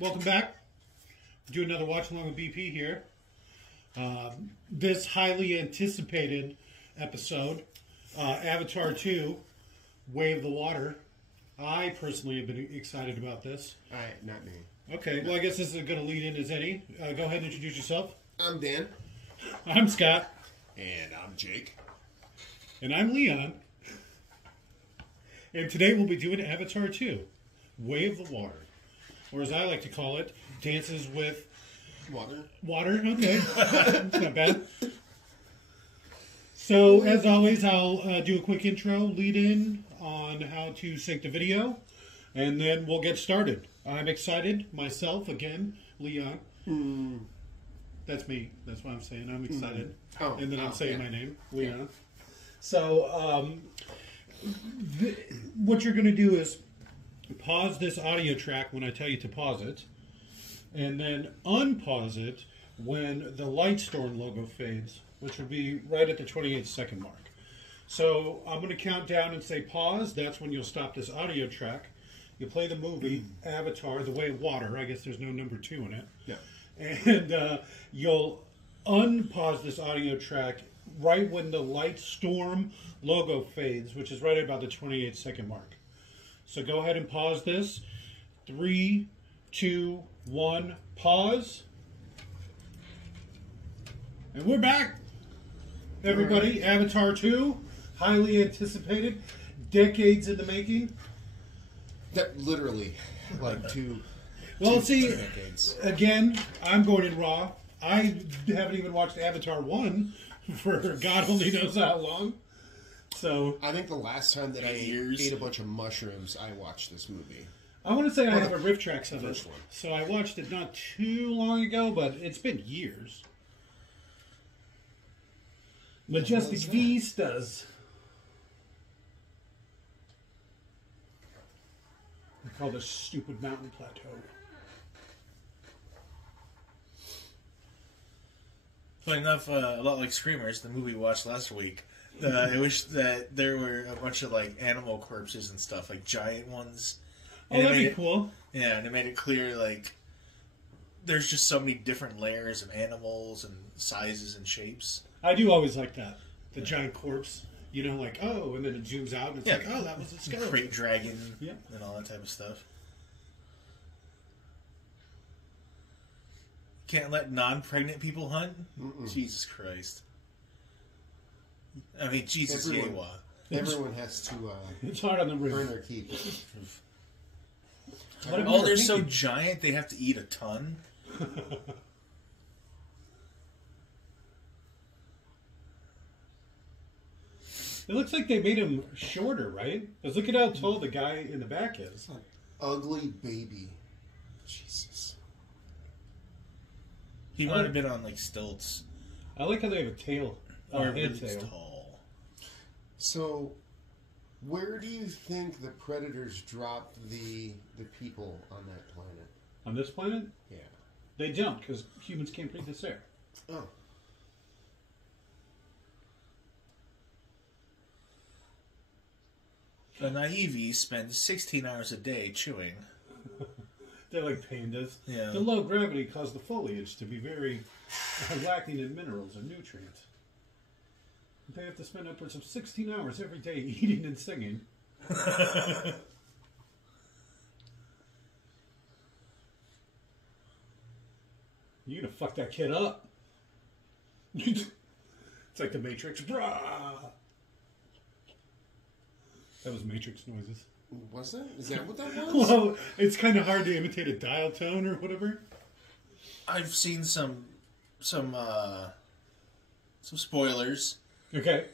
Welcome back. Do another watch along with BP here. This highly anticipated episode, Avatar 2, Way of the Water. I personally have been excited about this. Not me. Okay, well I guess this is going to lead in as any. Go ahead and introduce yourself. I'm Dan. I'm Scott. And I'm Jake. And I'm Leon. And today we'll be doing Avatar 2, Way of the Water. Or as I like to call it, Dances with... Water. Water, okay. Not bad. So, as always, I'll do a quick intro, lead in on how to sync the video, and then we'll get started. I'm excited, myself, again, Leon. That's me. That's what I'm saying. I'm excited. And then I'm saying my name, Leon. Yeah. So, what you're going to do is pause this audio track when I tell you to pause it, and then unpause it when the Lightstorm logo fades, which will be right at the 28-second mark. So I'm going to count down and say pause. That's when you'll stop this audio track. You'll play the movie Avatar, The Way of Water. I guess there's no number 2 in it. Yeah. And you'll unpause this audio track right when the Lightstorm logo fades, which is right at about the 28-second mark. So go ahead and pause this. 3, 2, 1, pause. And we're back. Everybody, right. Avatar 2, highly anticipated, decades in the making. That literally, like two decades. Again, I'm going in raw. I haven't even watched Avatar 1 for God only knows how long. So I think the last time that I ate a bunch of mushrooms, I watched this movie. I want to say I have a riff tracks of it. So I watched it not too long ago, but it's been years. Majestic Vistas. I call this stupid mountain plateau. Funny enough, a lot like Screamers, the movie we watched last week. I wish that there were a bunch of like animal corpses and stuff, like giant ones. And that'd be cool. Yeah, and it made it clear like there's just so many different layers of animals and sizes and shapes. I do always like that. The giant corpse. You know, like, oh, and then it zooms out and it's like, oh, that was a skeleton. Great dragon and all that type of stuff. Can't let non-pregnant people hunt? Jesus Christ. I mean, Jesus, everyone has to it's hard on the earn their keep. Oh, they're so giant they have to eat a ton? It looks like they made him shorter, right? Because look at how tall the guy in the back is. An ugly baby. Jesus. He might have been on, like, stilts. I like how they have a tail. Or really tall. So, where do you think the predators dropped the people on that planet? On this planet? Yeah. They don't, because humans can't breathe this air. Oh. The Naive spend 16 hours a day chewing. They're like pandas. Yeah. The low gravity caused the foliage to be very lacking in minerals and nutrients. They have to spend upwards of 16 hours every day eating and singing. You're gonna fuck that kid up. It's like the Matrix. Brah! That was Matrix noises. Was it? Is that what that was? Well, it's kind of hard to imitate a dial tone or whatever. I've seen some spoilers. Okay.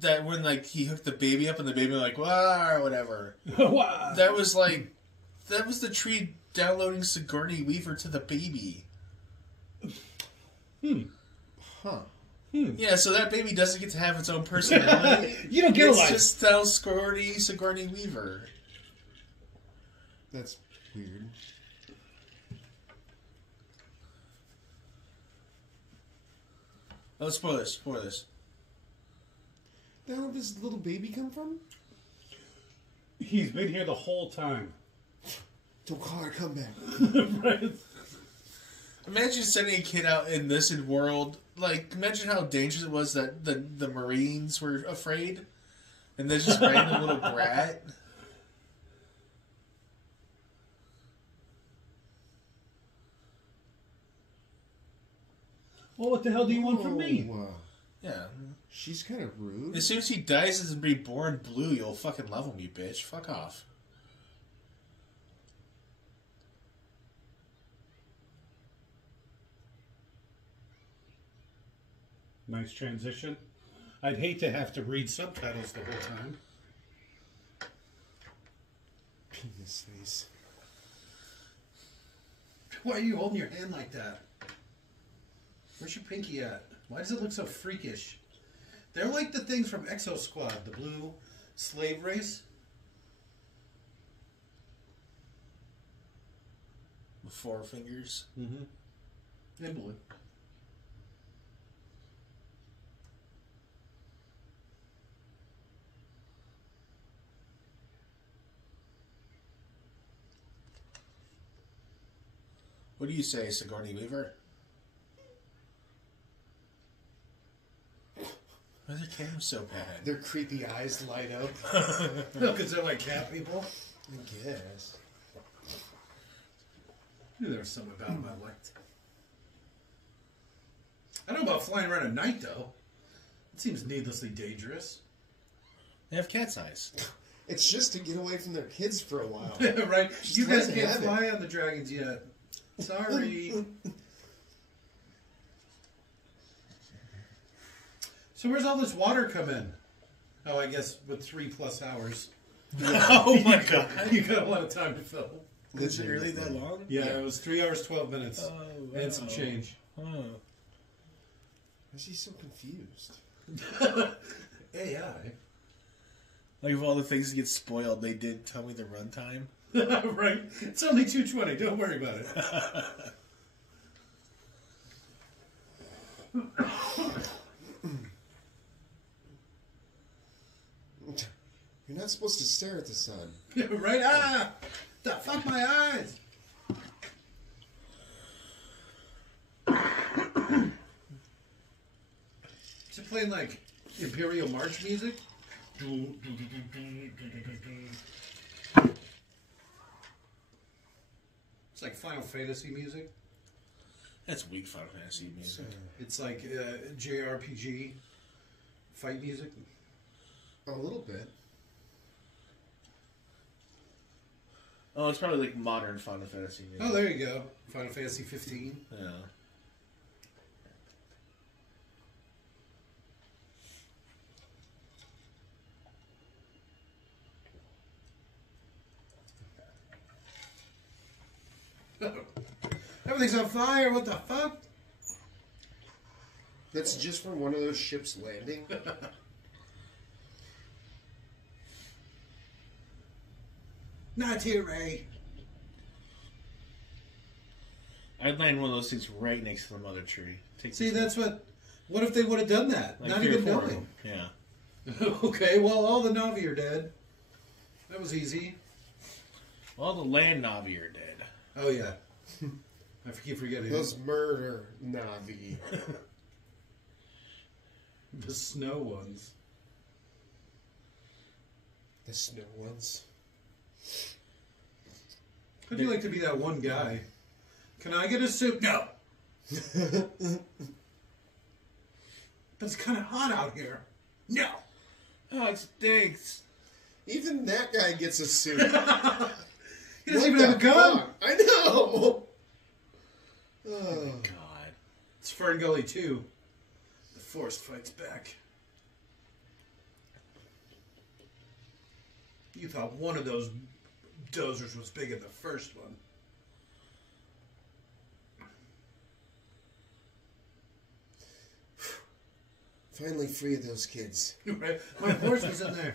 That when like he hooked the baby up and the baby like wah or whatever. Wow. That was the tree downloading Sigourney Weaver to the baby. Huh. Yeah, so that baby doesn't get to have its own personality. You don't get a life. It's just Sigourney Weaver. That's weird. Oh, spoilers. Where the hell did this little baby come from? He's been here the whole time. Don't call it a comeback. Right. Imagine sending a kid out in this world. Like, imagine how dangerous it was that the Marines were afraid. And there's just random little brat. Well, what the hell do you want from me? Yeah. She's kind of rude. As soon as he dies and is reborn blue, you'll fucking love him, you bitch. Fuck off. Nice transition. I'd hate to have to read subtitles the whole time. Penis face. Why are you holding your hand like that? Where's your pinky at? Why does it look so freakish? They're like the things from Exo Squad, the blue slave race. With 4 fingers. Mm-hmm. And blue. What do you say, Sigourney Weaver? Why are their cameras so bad? Their creepy eyes light up. No, because they're like cat people. I guess. I knew there was something about them I liked. I don't know about flying around at night, though. It seems needlessly dangerous. They have cat's eyes. It's just to get away from their kids for a while. Right? Just You guys let can't them have fly on the dragons yet. Sorry. So where's all this water come in? Oh, I guess with 3+ hours. Oh my god. You got a lot of time to fill. Was it really that long? Yeah, it was 3 hours, 12 minutes. Oh, wow. And some change. Oh. Why is he so confused? AI. Like, of all the things that get spoiled, they did tell me the runtime. Right. It's only 2:20. Don't worry about it. You're not supposed to stare at the sun. Right? Ah! The fuck my eyes! Is it playing like Imperial March music? It's like Final Fantasy music. That's weak Final Fantasy music. It's like JRPG fight music. A little bit. Oh, it's probably like modern Final Fantasy music. Oh, there you go. Final Fantasy 15. Yeah. Everything's on fire. What the fuck? That's just from one of those ships landing. Not here, Ray. I'd land one of those things right next to the mother tree. See, that's what. What if they would have done that? like Not 3 or even 4 of knowing. them. Yeah. Okay, well, all the Navi are dead. That was easy. All the land Navi are dead. Oh yeah, I keep forgetting Those murder Navi. the snow ones. The snow ones. How'd you like to be that one guy? Can I get a suit? No. But it's kind of hot out here. No. Oh, it stinks. Even that guy gets a suit. He doesn't even have a gun. Fuck? I know. Oh, God. It's Fern Gully too. The Force fights back. You thought one of those dozers was big in the first one. Finally free of those kids. Right? My horse was in there.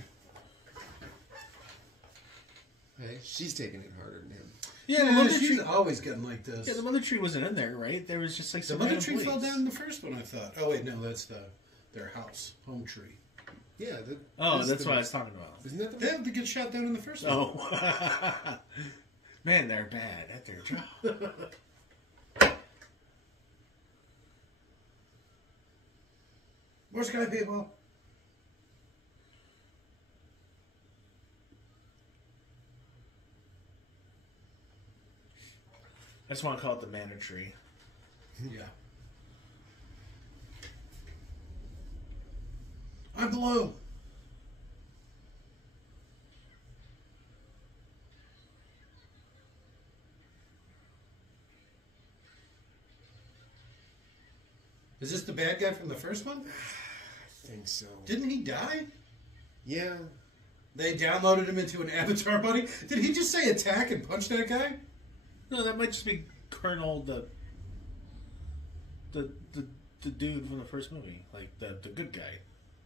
Hey, she's taking it harder than him. Yeah, the Yeah, mother she's tree. always getting like this. Yeah, the mother tree wasn't in there, right? There was just like The some mother random tree fell blades. down in the first one, I thought. Oh, wait, no, that's their house, home tree. Yeah. Oh, that's what I was talking about. Isn't that the They had to get shot down in the first one. Oh. Man, they're bad at their job. More sky people. I just want to call it the mana tree. Yeah. I'm blue. Is this the bad guy from the first one? I think so. Didn't he die? Yeah. They downloaded him into an avatar buddy. Did he just say attack and punch that guy? No, that might just be Colonel the dude from the first movie, like the good guy.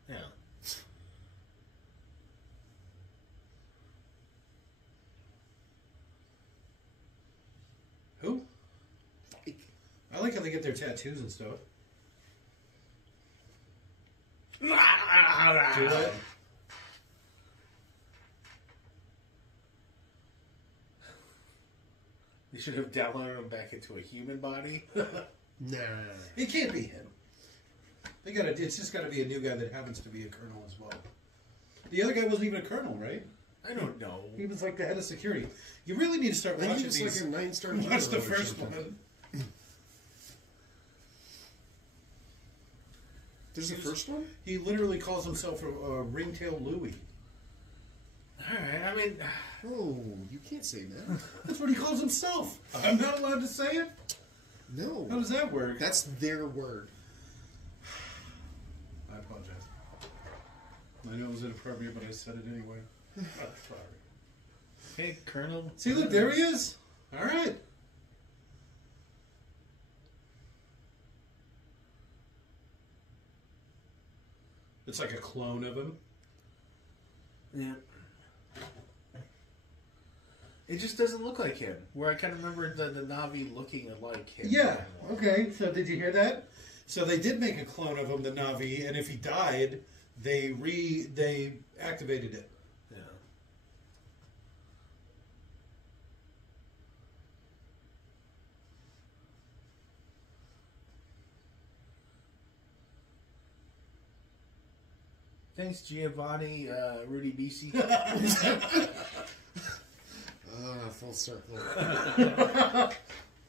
Yeah. Who? I like how they get their tattoos and stuff. Do that? You should have downloaded him back into a human body. Nah. It can't be him. They gotta. It's just got to be a new guy that happens to be a colonel as well. The other guy wasn't even a colonel, right? I don't know. He was like the head of security. You really need to start I think watching it's these. like a 9-star. Watch the general or first something. one. There's the first one? He literally calls himself a ringtail Louie. Alright, I mean... Oh, you can't say that. That's what he calls himself. I'm not allowed to say it? No. How does that work? That's their word. I apologize. I know it was inappropriate, but I said it anyway. I'm sorry. Hey, Colonel. See, look, there he is. All right. It's like a clone of him. Yeah. It just doesn't look like him. Where I kind of remember the Navi looking like him. Yeah. Okay. So did you hear that? So they did make a clone of him, the Navi, and if he died, they activated it. Yeah. Thanks, Giovanni, Rudy BC. Full circle.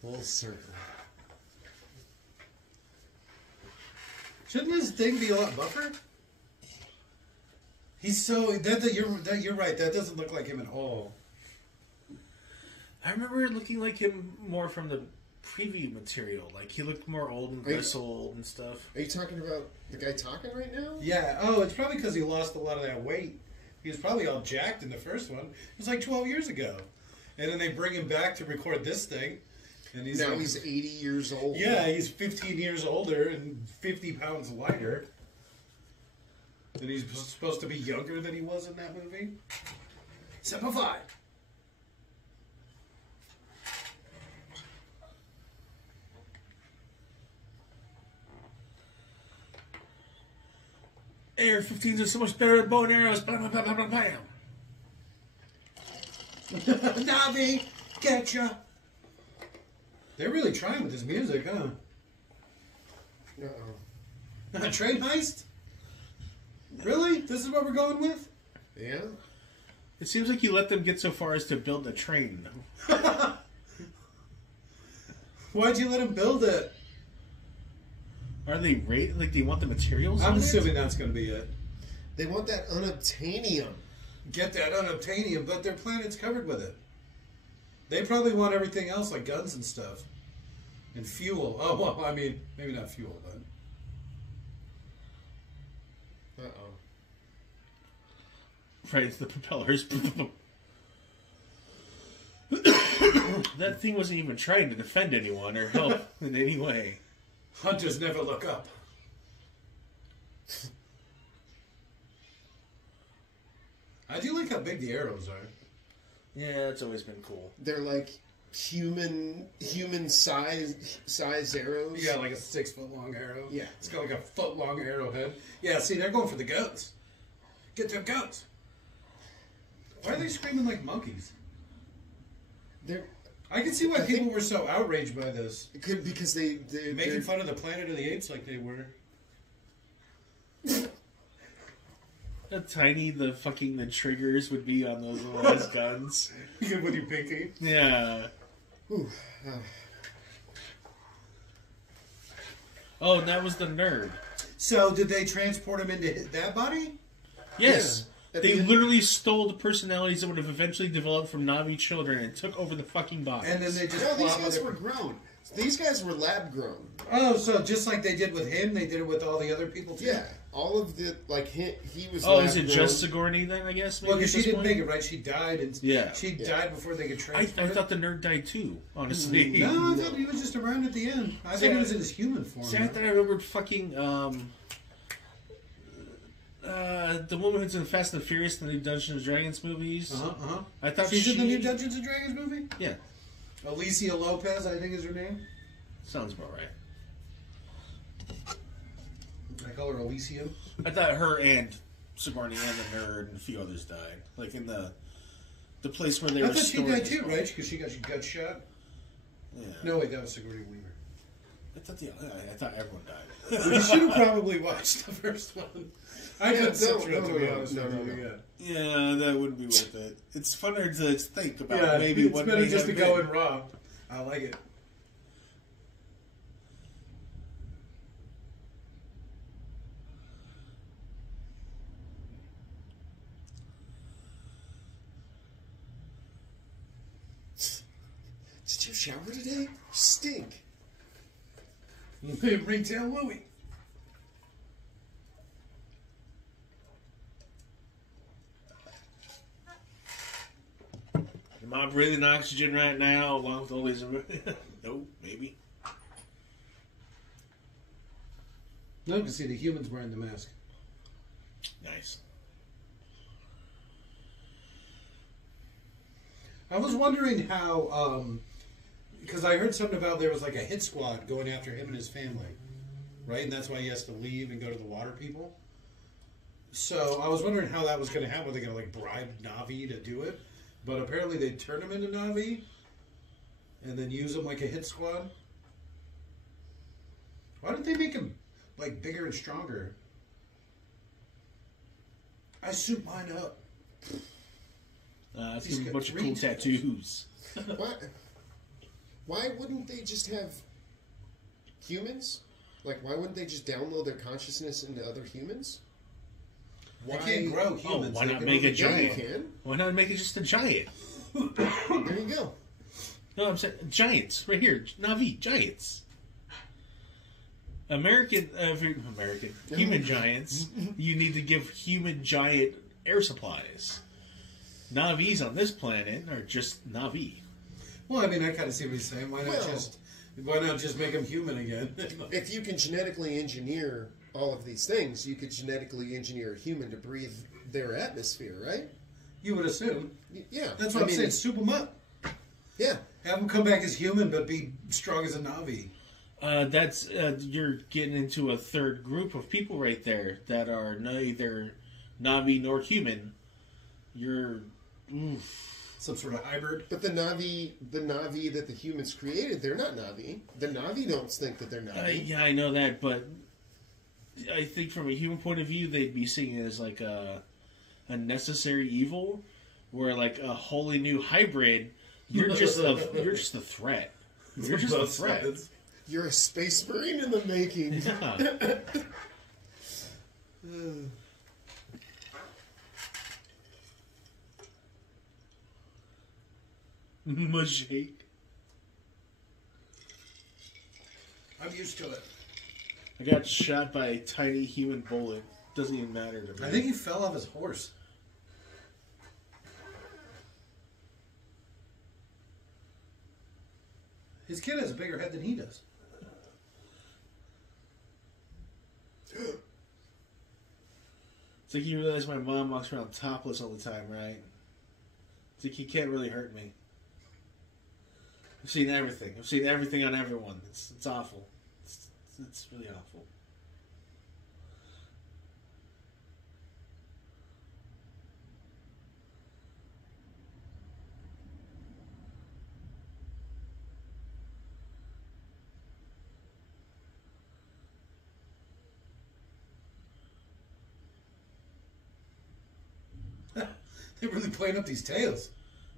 Full circle. Shouldn't this thing be a lot buffer? He's so you're right. That doesn't look like him at all. I remember it looking like him more from the preview material. Like he looked more old and bristled and stuff. Are you talking about the guy talking right now? Yeah. Oh, it's probably because he lost a lot of that weight. He was probably all jacked in the first one. It was like 12 years ago, and then they bring him back to record this thing, and he's now like, he's 80 years old. Yeah, he's 15 years older and 50 pounds lighter. And he's supposed to be younger than he was in that movie. Simplify. AR-15s are so much better than bow and arrows. Bam, bam, bam, bam, bam. Navi, getcha. They're really trying with this music, huh? Uh-oh. Train heist? Really? This is what we're going with? Yeah? It seems like you let them get so far as to build a train. Why'd you let him build it? Are they like? Do you want the materials? I'm on assuming it? that's going to be it. They want that unobtainium. Get that unobtainium, but their planet's covered with it. They probably want everything else, like guns and stuff. And fuel. Oh, well, I mean, maybe not fuel, but... Uh-oh. Right, it's the propellers. That thing wasn't even trying to defend anyone or help in any way. Hunters never look up. I do like how big the arrows are. Yeah, it's always been cool. They're like human size arrows. Yeah, like a 6-foot long arrow. Yeah. It's got like a foot long arrowhead. Yeah, see, they're going for the guns. Get them guns. Why are they screaming like monkeys? They're I can see why people were so outraged by this. because they're Making fun of the Planet of the Apes like they were. How tiny the triggers would be on those little ass guns. With your pinky. Yeah. Oh, and that was the nerd. So, did they transport him into that body? Yes. Yeah. They literally stole the personalities that would have eventually developed from Navi children and took over the fucking bodies. And then they just... No, these guys were grown. These guys were lab grown. Oh, so just like they did with him, they did it with all the other people too? Yeah. All of the... Like, he was Oh, lab is it grown. just Sigourney then, I guess? Well, because she didn't point? make it, right? She died, and she died before they could I transport thought the nerd died too, honestly. No, I thought he was just around at the end. I thought he was in his human form. See, I thought I remembered fucking, the woman who's in Fast and the Furious, the new Dungeons and Dragons movies. I thought she's in the new Dungeons and Dragons movie? Yeah. Alicia Lopez, I think is her name. Sounds about right. I call her Alicia. I thought her and Sigourney and the nerd and a few others died. Like in the place where they were I thought she storing died his too, body. right? Because she got shot? Yeah. No, wait, that was Sigourney Weaver. I thought everyone died. You should have probably watched the first one. I couldn't sit through it, to be honest no, with no, you. no. Yeah, that wouldn't be worth it. It's funner to think about Yeah, maybe it's what better may just to have go been. in raw. I like it. Did you shower today? You stink. Ringtail Louie. Am I breathing oxygen right now along with all these... No, maybe. No, you can see the humans wearing the mask. Nice. I was wondering how, because I heard something about there was like a hit squad going after him and his family, right? And that's why he has to leave and go to the water people. So I was wondering how that was going to happen. Were they going to like bribe Navi to do it? But apparently they turned him into Navi and then use him like a hit squad. Why didn't they make him like bigger and stronger? I suit mine up. It's He's gonna be a got bunch of 3 cool tattoos. tattoos. Why wouldn't they just have humans? Like, why wouldn't they just download their consciousness into other humans? They can't grow humans. why They not can make a only giant? You can. Why not make it just a giant? There you go. No, I'm saying giants right here, Navi giants. Human giants. You need to give human giant air supplies. Navis on this planet are just Navi. Well, I mean, I kind of see what he's saying. Why not just make him human again? If you can genetically engineer all of these things, you could genetically engineer a human to breathe their atmosphere, right? You would assume. Yeah. That's what I'm saying. Soup him up. Yeah. Have him come back as human, but be strong as a Navi. That's you're getting into a third group of people right there that are neither Navi nor human. You're Some sort of hybrid. But the Navi that the humans created, they're not Navi. The Navi don't think that they're Navi. yeah, I know that, but I think from a human point of view, they'd be seeing it as like a necessary evil, where like a wholly new hybrid, you're just a threat. You're just a threat. You're a space marine in the making. Yeah. Mashake. I'm used to it. I got shot by a tiny human bullet. Doesn't even matter to me. I think he fell off his horse. His kid has a bigger head than he does. It's like you realize my mom walks around topless all the time, right? It's like he can't really hurt me. I've seen everything. I've seen everything on everyone. It's awful. It's really awful. They're really playing up these tales.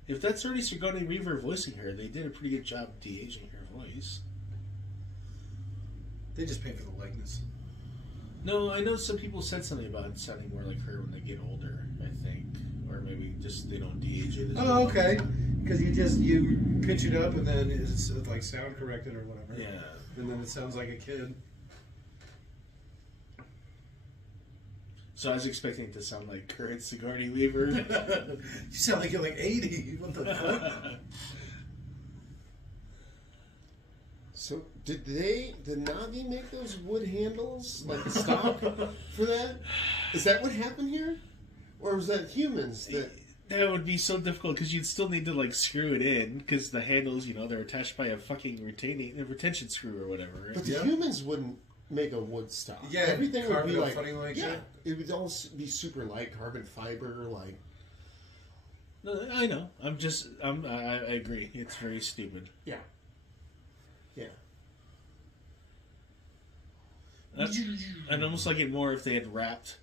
If that's already Sigourney Weaver voicing her, they did a pretty good job de-aging her voice. They just pay for the likeness. No, I know some people said something about it sounding more like her when they get older, I think. Or maybe just they don't de-age it. Oh, okay. Because you pitch it up and then it's like sound corrected or whatever. Yeah. And then it sounds like a kid. So I was expecting it to sound like current Sigourney Weaver. You sound like you're like 80. What the fuck? So did Navi make those wood handles like the stock for that? Is that what happened here, or was that humans that? That would be so difficult because you'd still need to like screw it in because the handles, they're attached by a fucking retention screw or whatever. Right? But the humans wouldn't make a wood stock. Yeah, everything would be like, that. It would all be super light, carbon fiber, like. No, I know. I agree. It's very stupid. Yeah. Yeah. I'd almost like it more if they had wrapped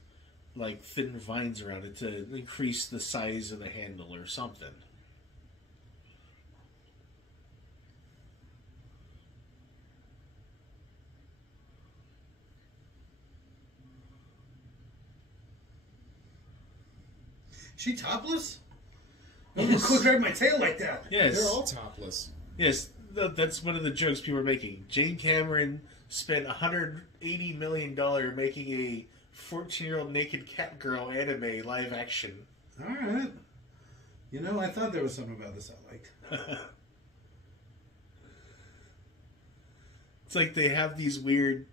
like thin vines around it to increase the size of the handle or something. She topless? Yes. Don't grab my tail like that. Yes. They're all topless. Yes, that's one of the jokes people are making. Jane Cameron spent $180 million making a 14-year-old naked cat girl anime live action. All right. I thought there was something about this I liked. It's like they have these weird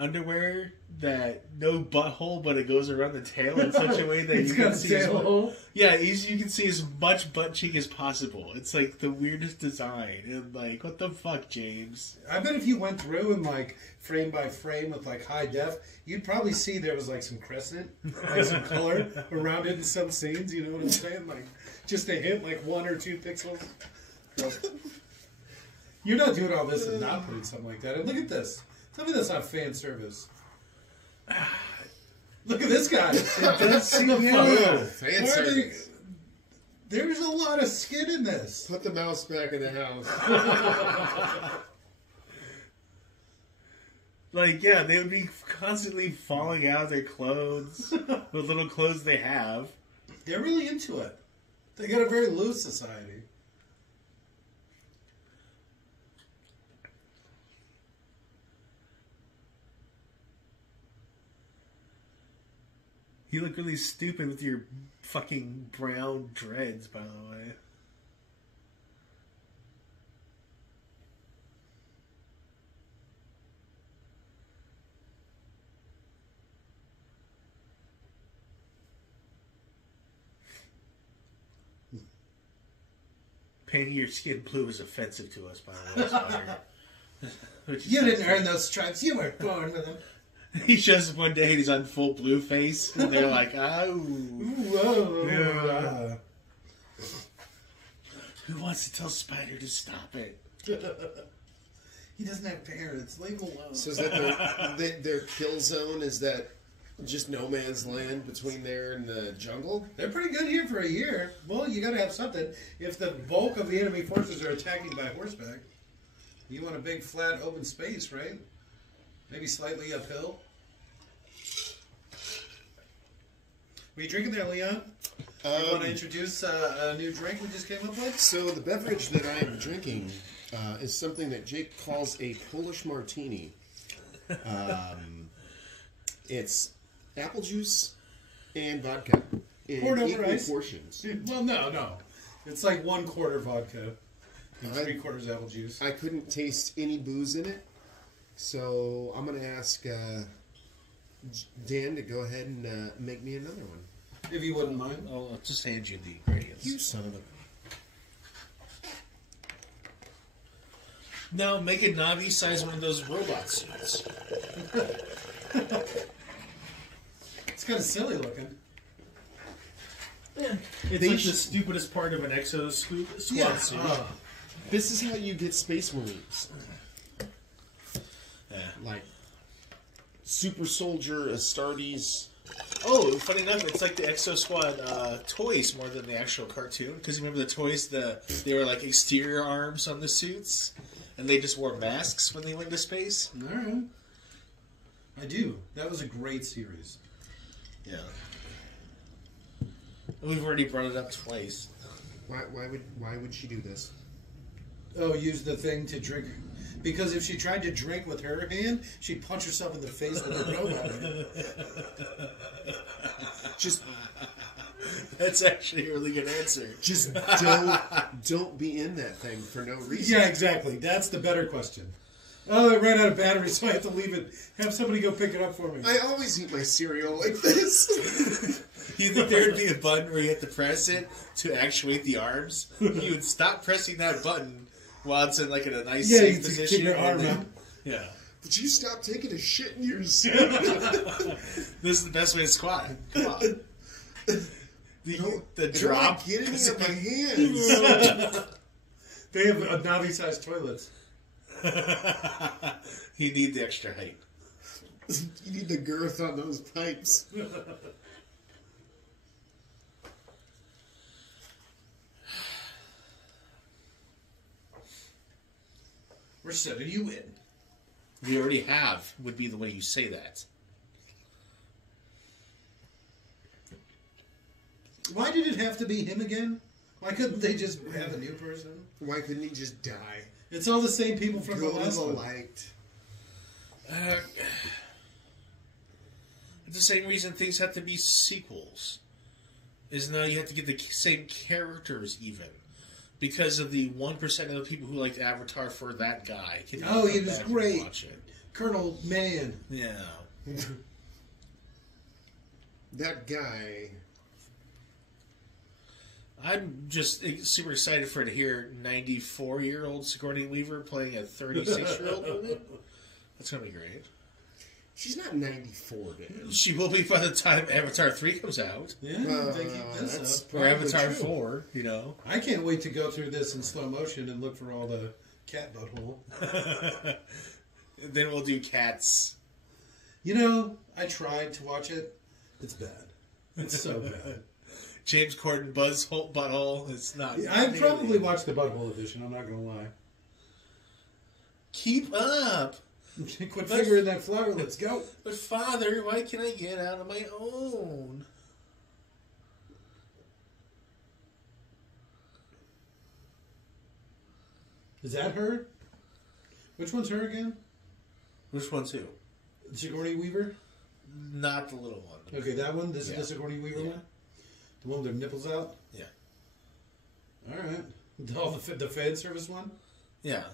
underwear that no butthole, but it goes around the tail in such a way that it's you got can a see tail hole. Yeah, you can see as much butt cheek as possible. It's like the weirdest design, and like, what the fuck, James? I bet if you went through and like frame by frame with like high def, you'd probably see there was like some crescent, like some color around it in some scenes. You know what I'm saying? Like just a hint, like 1 or 2 pixels. You're not doing all this and not putting something like that. And look at this. Tell me that's not fan service. Look at this guy. It does seem fan service. There's a lot of skin in this. Put the mouse back in the house. Like, yeah, they would be constantly falling out of their clothes, the little clothes they have. They're really into it. They got a very loose society. You look really stupid with your fucking brown dreads, by the way. Painting your skin blue is offensive to us, by the way, Spider. You didn't earn those stripes. You weren't born with them. He shows up one day and he's on full blue face, and they're like, "Oh, whoa." Who wants to tell Spider to stop it?" He doesn't have parents. Leave him alone. So is that their kill zone? Is that just no man's land between there and the jungle? They're pretty good here for a year. Well, you got to have something. If the bulk of the enemy forces are attacking by horseback, you want a big, flat, open space, right? Maybe slightly uphill. Were you drinking there, Leon? You want to introduce a new drink we just came up with? So the beverage that I am drinking is something that Jake calls a Polish martini. It's apple juice and vodka in equal portions. Well, no. It's like 1/4 vodka and 3/4 apple juice. I couldn't taste any booze in it. So I'm going to ask Dan to go ahead and make me another one. If you wouldn't mind. I'll just hand you the ingredients. You son of a... No, make it Navi size one of those robot suits. It's kind of silly looking. Yeah. It's like the stupidest part of an exo squad suit. This is how you get Space Marines. Yeah. Like Super Soldier, Astartes. Oh, funny enough, it's like the Exo Squad toys more than the actual cartoon. Because you remember the toys, they were like exterior arms on the suits, and they just wore masks when they went to space. All right. I do. That was a great series. Yeah. We've already brought it up twice. Why would she do this? Oh, use the thing to drink. Because if she tried to drink with her hand, she'd punch herself in the face with her robot. Just That's actually a really good answer. Just don't be in that thing for no reason. Yeah, exactly. That's the better question. Oh, it ran out of battery, so I have to leave it. Have somebody go pick it up for me. I always eat my cereal like this. You think there would be a button where you have to press it to actuate the arms? You would stop pressing that button while it's in like in a nice safe you position. take your arm then, out. Yeah. Would you stop taking a shit in your cereal? This is the best way to squat. Come on. The drop. Get it in my hands. They have Navi-sized toilets. You need the extra height. You need the girth on those pipes. We're sending you in. We already have, would be the way you say that. Why did it have to be him again? Why couldn't they just have a new person? Why couldn't he just die? It's all the same people from the Go last the one. light. It's the same reason things have to be sequels. Is now you have to get the same characters even. Because of the 1% of the people who liked Avatar for that guy. Can Oh, he come was back and great. watch it. Colonel Man. Yeah. That guy. I'm just super excited for to hear 94-year-old Sigourney Weaver playing a 36-year-old woman. That's going to be great. She's not 94, dude. She will be by the time Avatar 3 comes out. Yeah, they keep this that's up. Or probably Avatar true. 4, you know. I can't wait to go through this in slow motion and look for all the cat butthole. Then we'll do Cats. You know, I tried to watch it. It's bad. It's so bad. James Corden butthole. It's not. I'd probably watch the butthole edition, I'm not going to lie. Keep up. Quit fingering that flower, let's go. But Father, why can't I get out on my own? Is that her? Which one's her again? Which one's who? Sigourney Weaver? Not the little one. Okay, that one? This Yeah. is the Sigourney Weaver Yeah. one? The one with their nipples out? Yeah. Alright. Oh, the fan service one? Yeah.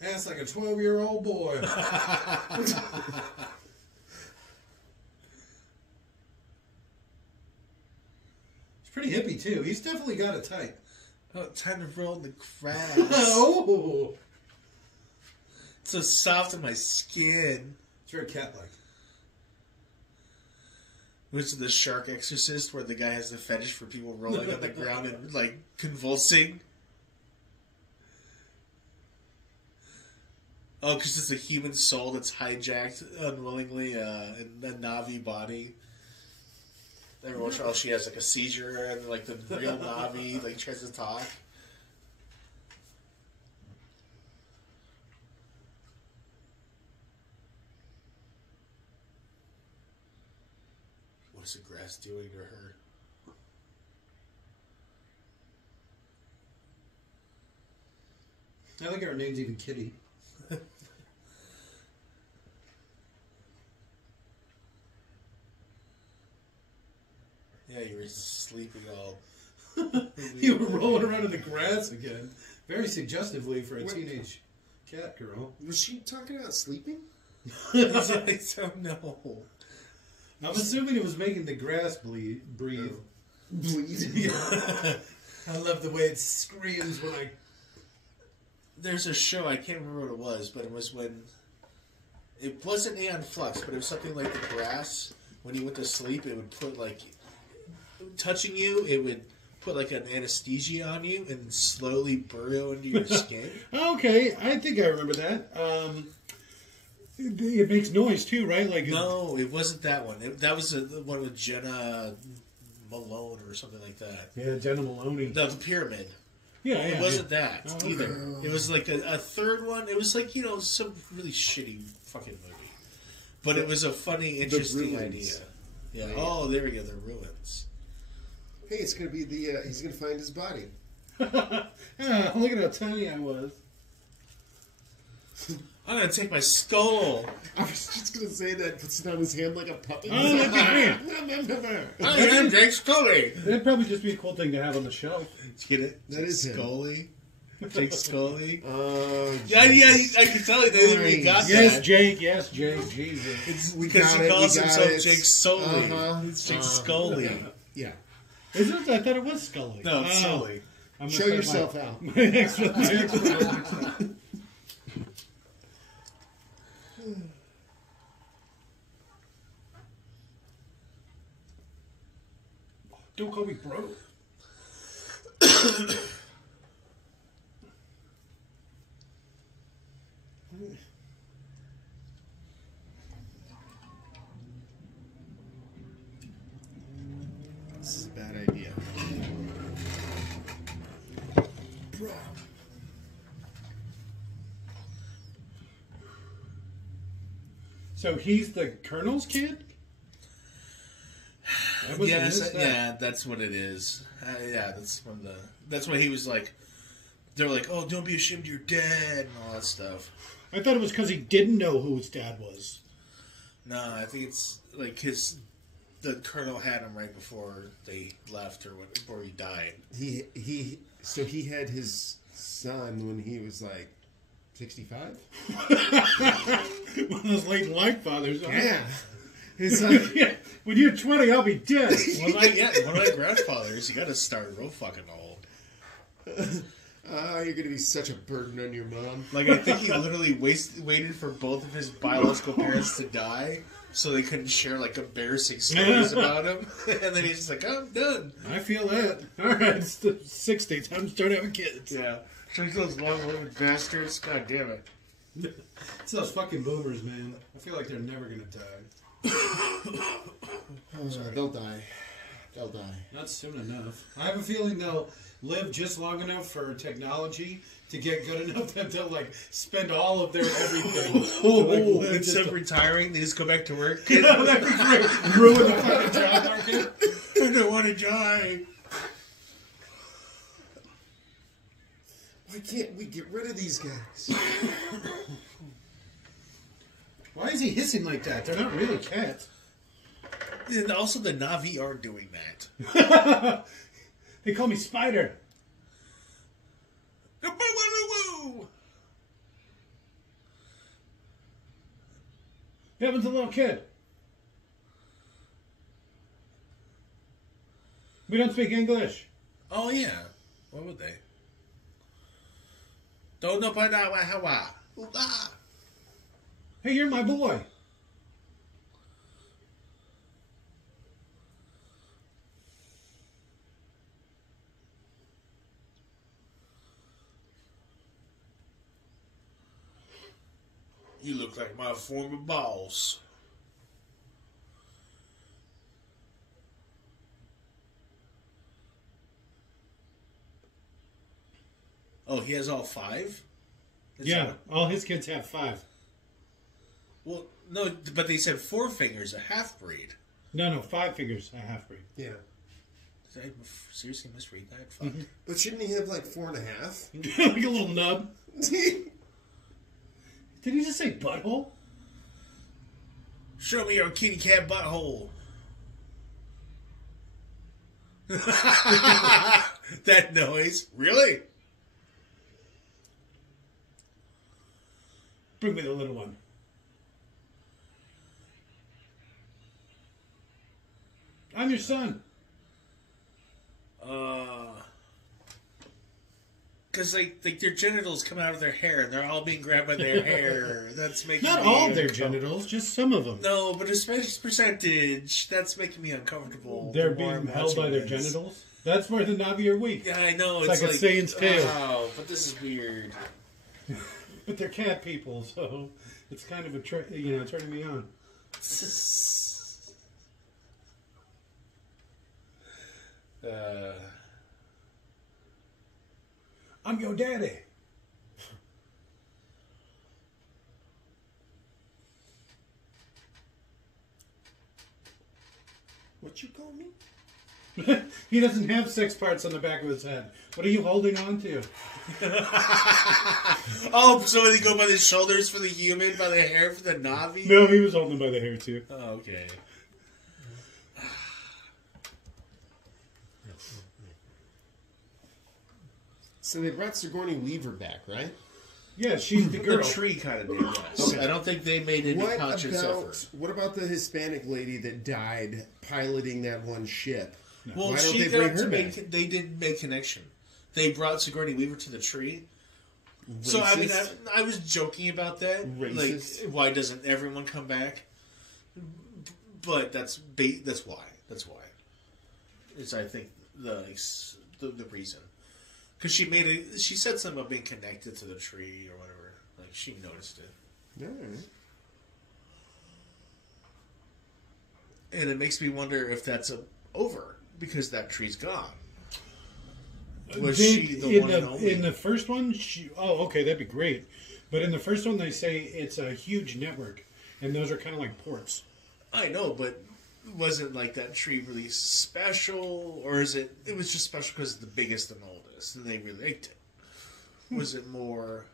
That's like a 12-year-old boy. He's pretty hippie, too. He's definitely got a type. Oh, time to roll in the grass. Oh! It's so soft on my skin. It's very cat-like. Which is the Shark Exorcist, where the guy has the fetish for people rolling on the ground and, like, convulsing. Oh, because it's a human soul that's hijacked unwillingly in a Navi body. Every once in a while she has, like, a seizure, and, like, the real Navi, like, tries to talk. What is the grass doing to her? I think our name's even Kitty. Yeah, you were sleeping all... You were rolling around in the grass again. Very suggestively for a teenage cat girl. Was she talking about sleeping? I don't know. I'm assuming it was making the grass breathe. Bleed. I love the way it screams when I... There's a show, I can't remember what it was, but it was when... It wasn't Aeon Flux, but it was something like the grass. When you went to sleep, it would put, like... Touching you, it would put, like, an anesthesia on you and slowly burrow into your skin. Okay, I think I remember that. It makes noise too, right? Like No, it wasn't that one. That was the one with Jenna Malone or something like that. Yeah, Jenna Maloney. The pyramid. Yeah, It wasn't that Oh, okay. either. It was like a third one. It was like, some really shitty fucking movie. But it was a funny, interesting idea. Yeah. Right. Oh, there we go. The ruins. Hey, it's gonna be he's gonna find his body. Ah, look at how tiny I was. I'm going to take my skull. I was just gonna say that, puts it on his hand like a puppet. Oh, look at me. I am Jake Scully. That'd probably just be a cool thing to have on the shelf. Get it? That is him. Scully. Jake Scully. Yeah, I can tell you they didn't got Yes, that. Jake. Yes, Jake. Jesus. Because he calls himself Jake Sully. It's Jake Scully. Yeah. Is it? I thought it was Scully. No, it's Oh. Sully. I'm gonna Show set yourself my, out. My extra. Don't call me bro. This is a bad idea. Bro. So he's the Colonel's kid? I wasn't Yes, missed that. yeah, that's what it is. Yeah, that's when he was like, they're like, oh, don't be ashamed you're dead and all that stuff. I thought it was because he didn't know who his dad was. No, I think it's like the Colonel had him right before they left or before he died. So he had his son when he was like 65? One of those late life fathers. Huh? Yeah. His son. Yeah. When you're 20, I'll be dead. One of my grandfathers, you got to start real fucking old. You're gonna be such a burden on your mom. Like, I think he literally waited for both of his biological parents to die so they couldn't share, like, embarrassing stories about him. And then he's just like, I'm done. I feel that. All right, it's the 60s. Time to start having kids. Yeah. Drink those long-lived bastards. God damn it. It's those fucking boomers, man. I feel like they're never going to die. They'll die. They'll die. Not soon enough. I have a feeling they'll live just long enough for technology to get good enough that they'll, like, spend all of their everything. to, like, live Instead just of retiring, they just go back to work. Yeah, that'd be great. Ruin the fucking job market. I don't want to die. Why can't we get rid of these guys? Why is he hissing like that? They're not really cats. And also, the Na'vi aren't doing that. They call me Spider. Kevin's a little kid. We don't speak English. Oh, yeah. Why would they? Don't know by now, Hawa. Hey, you're my boy. You look like my former boss. Oh, he has all 5? Yeah, all his kids have 5. Well, no, but they said 4 fingers, a half-breed. No, 5 fingers, a half breed. Yeah. Did I seriously misread that? Fuck. But shouldn't he have like 4.5? Like a little nub. Did he just say butthole? Show me your kitty cat butthole. That noise. Really? Bring me the little one. I'm your son. Because like their genitals come out of their hair and they're all being grabbed by their hair. That's making Not me all their uncomfortable. genitals, just some of them. No, but a special percentage. That's making me uncomfortable. They're the more being I'm held by watching their this. genitals. That's where the Navi are weak. Yeah, I know. It's like a Saiyans tail. Oh, but this is weird. But they're cat people, so it's kind of turning me on. I'm your daddy. What you call me? He doesn't have 6 parts on the back of his head. What are you holding on to? Oh, so they go by the shoulders for the human, by the hair for the Navi? No, he was holding by the hair too. Oh, okay. So they brought Sigourney Weaver back, right? Yeah, she's the girl. The tree kind of did, yes. Okay. I don't think they made any conscious effort. What about the Hispanic lady that died piloting that one ship? Well, Why don't she they bring got her to back? they didn't make connection. They brought Sigourney Weaver to the tree. So, I mean, I was joking about that. Racist. Like, why doesn't everyone come back? But that's why. That's why. Is, I think, the reason. Because she said something about being connected to the tree or whatever. Like, she noticed it. No. And it makes me wonder if that's over. Because that tree's gone. Was she the one and only? In the first one, okay, that'd be great. But in the first one, they say it's a huge network. And those are kind of like ports. I know, but wasn't like that tree really special? Or is it was just special because it's the biggest and oldest and they really liked it? Was it more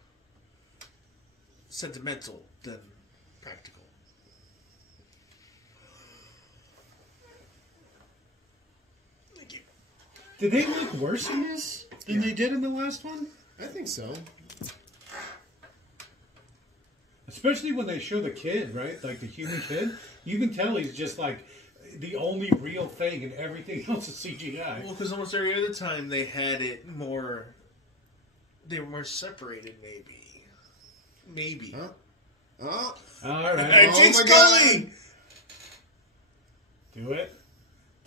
sentimental than practical? Thank you. Did they look worse in this than they did in the last one? I think so. Especially when they show the kid, right? Like the human kid. You can tell he's just like the only real thing and everything else is CGI. Well, because almost every other time they had it more... They were more separated, maybe. Maybe. Huh? Oh. All right. Hey, Oh Jake my Gully! Do it.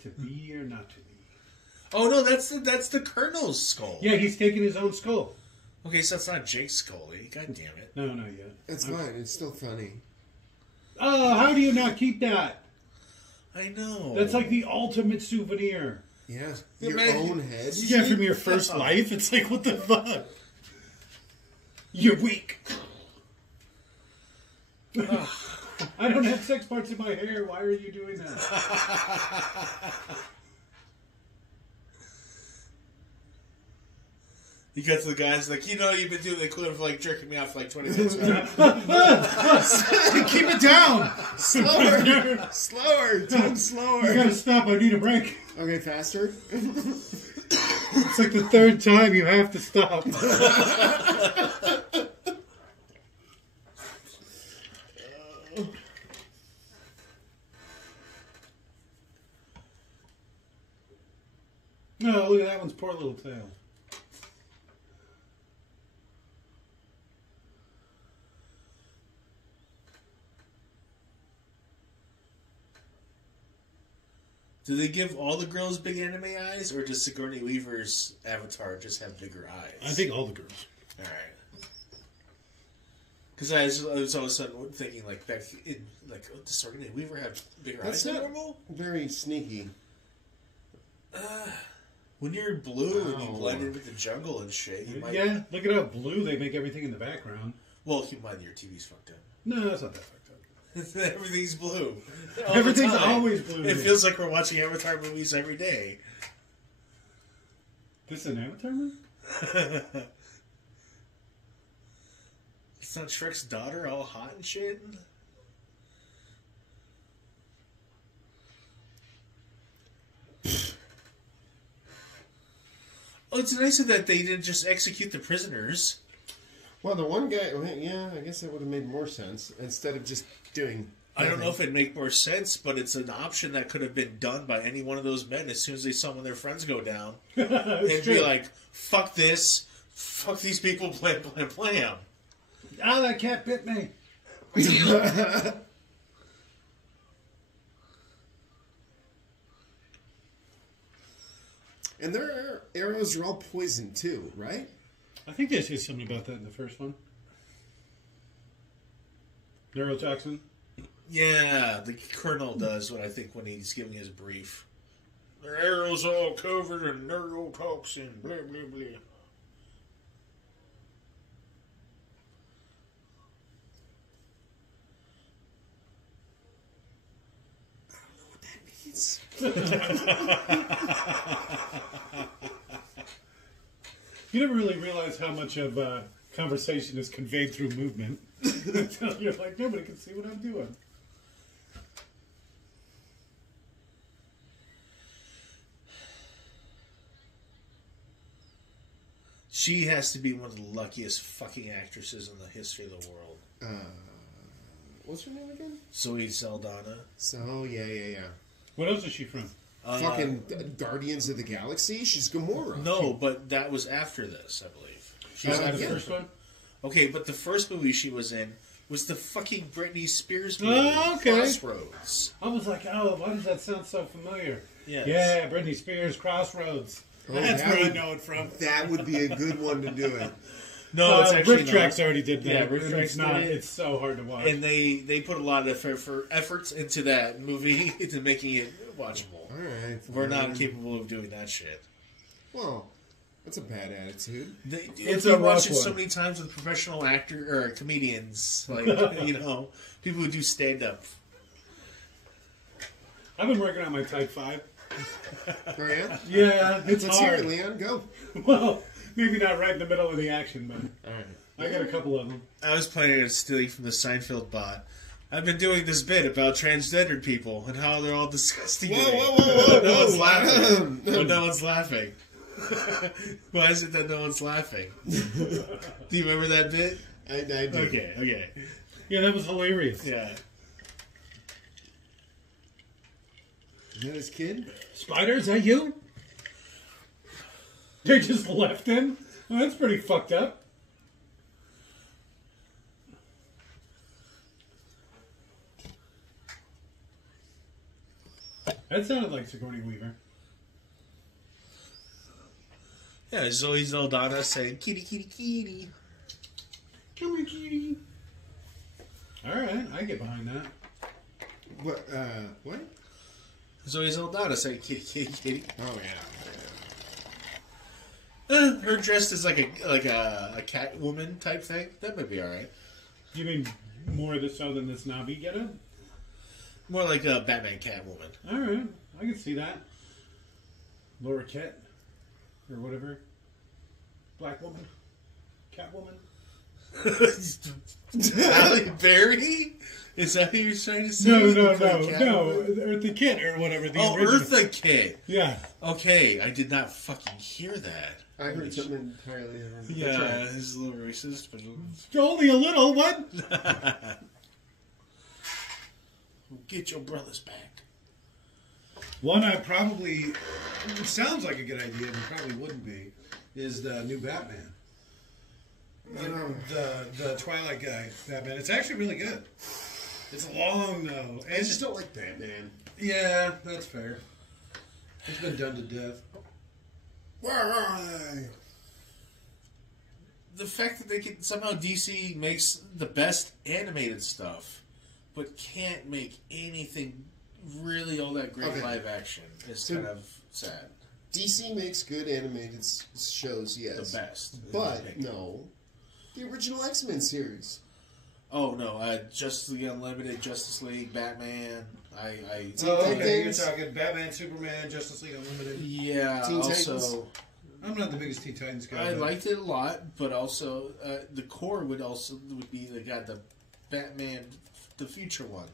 To be or not to be. Oh, no, that's the Colonel's skull. Yeah, he's taking his own skull. Okay, so that's not Jake Scully. God damn it. No, not yet. It's fine. It's still funny. Oh, how do you not keep that? I know. That's like the ultimate souvenir. Yeah. Yeah, Your man. own head. Yeah, from your first life. It's like, what the fuck? You're weak. I don't have 6 parts in my hair. Why are you doing that? You get to the guys like, you've been doing the clip for like jerking me off for like 20 minutes. Right? Keep it down. Slower. Slower. Too slower. You gotta stop. I need a break. Okay, faster. It's like the 3rd time you have to stop. No, look at that one's poor little tail. Do they give all the girls big anime eyes, or does Sigourney Weaver's avatar just have bigger eyes? I think all the girls. All right. Because I was all of a sudden thinking, like, does Sigourney Weaver have bigger eyes than normal? Very sneaky. When you're blue and you blend in with the jungle and shit, you might... Yeah, look at how blue they make everything in the background. Well, keep in mind your TV's fucked up. No, that's not that fucked up. Everything's blue. Everything's always blue. It feels like we're watching Avatar movies every day. This is an Avatar movie? It's not Shrek's daughter all hot and shit? Oh, it's nice that they didn't just execute the prisoners. Well, the one guy, yeah, I guess that would have made more sense instead of just doing. I don't know if it'd make more sense, but it's an option that could have been done by any one of those men as soon as they saw one of their friends go down. They'd be like, fuck this, fuck these people, blam, blam, blam. Ah, that cat bit me. And their arrows are all poisoned too, right? I think they say something about that in the first one. Neurotoxin? Yeah, the colonel does what I think when he's giving his brief. The arrow's all covered in neurotoxin, blah, blah, blah. You never really realize how much of conversation is conveyed through movement. Until you're like, nobody can see what I'm doing. She has to be one of the luckiest fucking actresses in the history of the world. What's her name again? Zoe Saldana. So, yeah. What else is she from? Fucking Guardians of the Galaxy? She's Gamora. No, but that was after this, I believe. She Was was that the yeah. first one? Okay, but the first movie she was in was the fucking Britney Spears movie, Oh, okay. Crossroads. I was like, oh, why does that sound so familiar? Yes. Yeah, Britney Spears, Crossroads. Oh, That's that where I would- know it from. That would be a good one to do it. No, it's actually Riff not. Tracks already did that. Yeah, Riff and Tracks it's not. did it. It's so hard to watch. And they put a lot of efforts into that movie, into making it watchable. Alright. We're not capable of doing that shit. Well, that's a bad attitude. It's a been rough watching so one. many times with professional comedians, like people who do stand up. I've been working on my Type 5. Oh, yeah? Yeah, it's Let's hear hard. it, Leon. Go. Well, maybe not right in the middle of the action, but Alright. I got a couple of them. I was planning on stealing from the Seinfeld bot. I've been doing this bit about transgendered people and how they're all disgusting. to me. Whoa. No one's laughing. But no one's laughing. Why is it that no one's laughing? Do you remember that bit? I do. Okay. Yeah, that was hilarious. Yeah. Is that his kid? Spider, is that you? They just left him? Well, that's pretty fucked up. That sounded like Sigourney Weaver. Yeah, Zoe Saldana saying, kitty, kitty, kitty. Come here, kitty. Alright, I get behind that. What? Zoe Saldana saying, kitty, kitty, kitty. Oh, yeah. Her dressed as like a cat woman type thing. That might be alright. You mean more of this so than this Navi getup? More like a Batman Catwoman. Alright, I can see that. Laura Kett. Or whatever. Black woman. Catwoman. Halle Berry? Is that who you're trying to say? No. Catwoman? Eartha Kitt or whatever. The Oh, original. Eartha Kitt. Yeah. Okay, I did not fucking hear that. I heard something entirely different. Yeah, That's right. it's a little racist, but Only a little, what? get your brothers back. One I probably, it sounds like a good idea, but probably wouldn't be, is the new Batman. The Twilight guy, Batman. It's actually really good. It's long, though. I just don't like Batman. Yeah, that's fair. It's been done to death. Where are they? The fact that they can somehow DC makes the best animated stuff, but can't make anything really all that great Okay. live action is So- kind of sad. DC makes good animated shows, yes. The best, But, no. The original X-Men series. Oh no, Justice League Unlimited, Justice League, Batman. I Oh, okay. You're talking Batman, Superman, Justice League Unlimited. yeah. Teen also, Titans? I'm not the biggest Teen Titans guy. I but- liked it a lot, but also the core would be the Batman, the future one.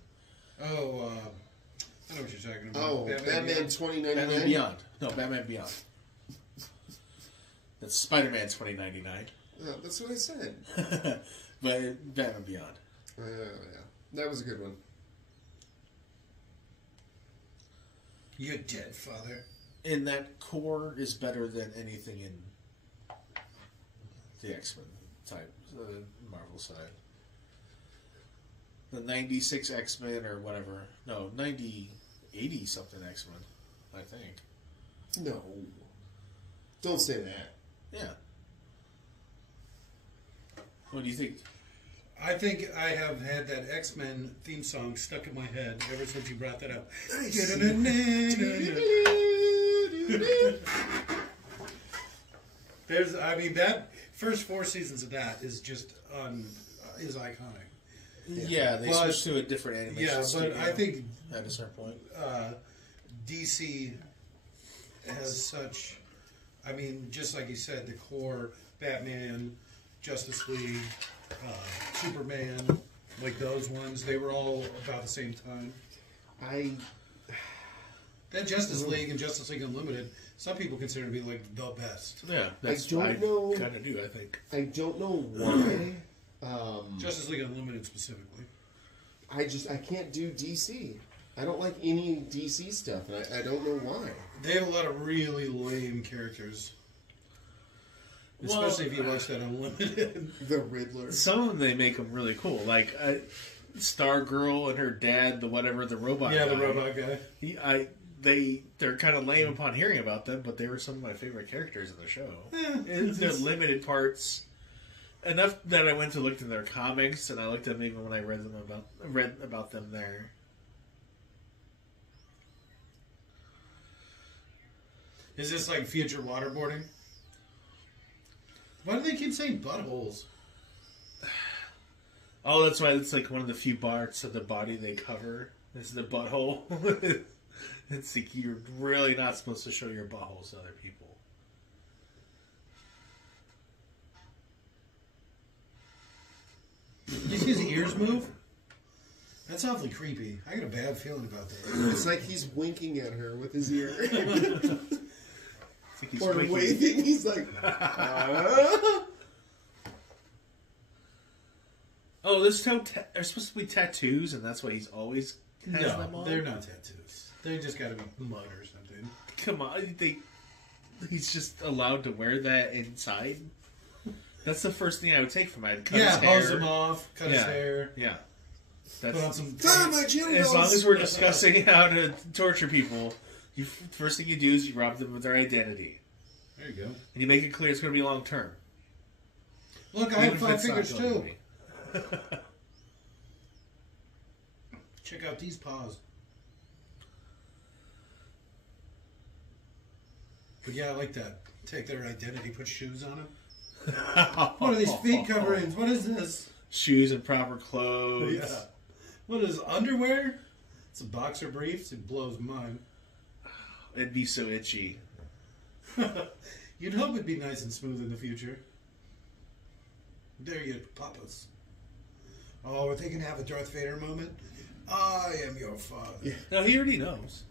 Oh, I know what you're talking about. Oh, Batman Beyond. 2099? Batman Beyond. No, Batman Beyond. That's Spider-Man 2099. Oh, that's what I said. But Batman Beyond. Yeah. That was a good one. You're dead, father. And that core is better than anything in the X-Men type, Marvel side. The 96 X-Men or whatever. No, 80 something X-Men, I think. No. Don't say that. Yeah. What do you think? I think I have had that X-Men theme song stuck in my head ever since you brought that up. That first 4 seasons of that is just is iconic. Yeah, they switched to a different animation. Yeah, but I think at a certain point, DC has such. I mean, just like you said, the core Batman, Justice League, Superman, like those ones, they were all about the same time. That Justice League and Justice League Unlimited, some people consider to be like the best. Yeah, that's I don't kind of do. I think. I don't know why. Justice League Unlimited specifically. I can't do DC. I don't like any DC stuff, and I don't know why. They have a lot of really lame characters. Especially if you watch that Unlimited. The Riddler. Some of them, they make them really cool. Like Stargirl and her dad, the robot guy. Yeah, the robot guy. They're kind of lame upon hearing about them, but they were some of my favorite characters in the show. They're limited parts. Enough that I went to look in their comics, and I looked at them even when I read about them there. Is this like future waterboarding? Why do they keep saying buttholes? Oh, that's why it's like one of the few parts of the body they cover is the butthole. It's like you're really not supposed to show your buttholes to other people. Did you see his ears move? That's awfully creepy. I got a bad feeling about that. It's like he's winking at her with his ear. Like he's or winking. waving. He's like, Oh, they're supposed to be tattoos, and that's why he's always has them No, on? they're not tattoos. They just got to be mud or something. Come on, he's just allowed to wear that inside? That's the first thing I would take from it. Cut his hair. hose him off, cut his hair. Yeah. Put on some my genitals! As long as we're discussing how to torture people, first thing you do is you rob them of their identity. There you go. And you make it clear it's going to be long term. Look, I have 5 fingers too. Check out these paws. But yeah, I like that. Take their identity, put shoes on them. What are these feet coverings? What is this? Shoes and proper clothes. Yeah. What is underwear? It's a boxer briefs. It blows mine. It'd be so itchy. You'd hope it'd be nice and smooth in the future. There you papas. Oh, are they going to have a Darth Vader moment? I am your father. Yeah. No, he already knows.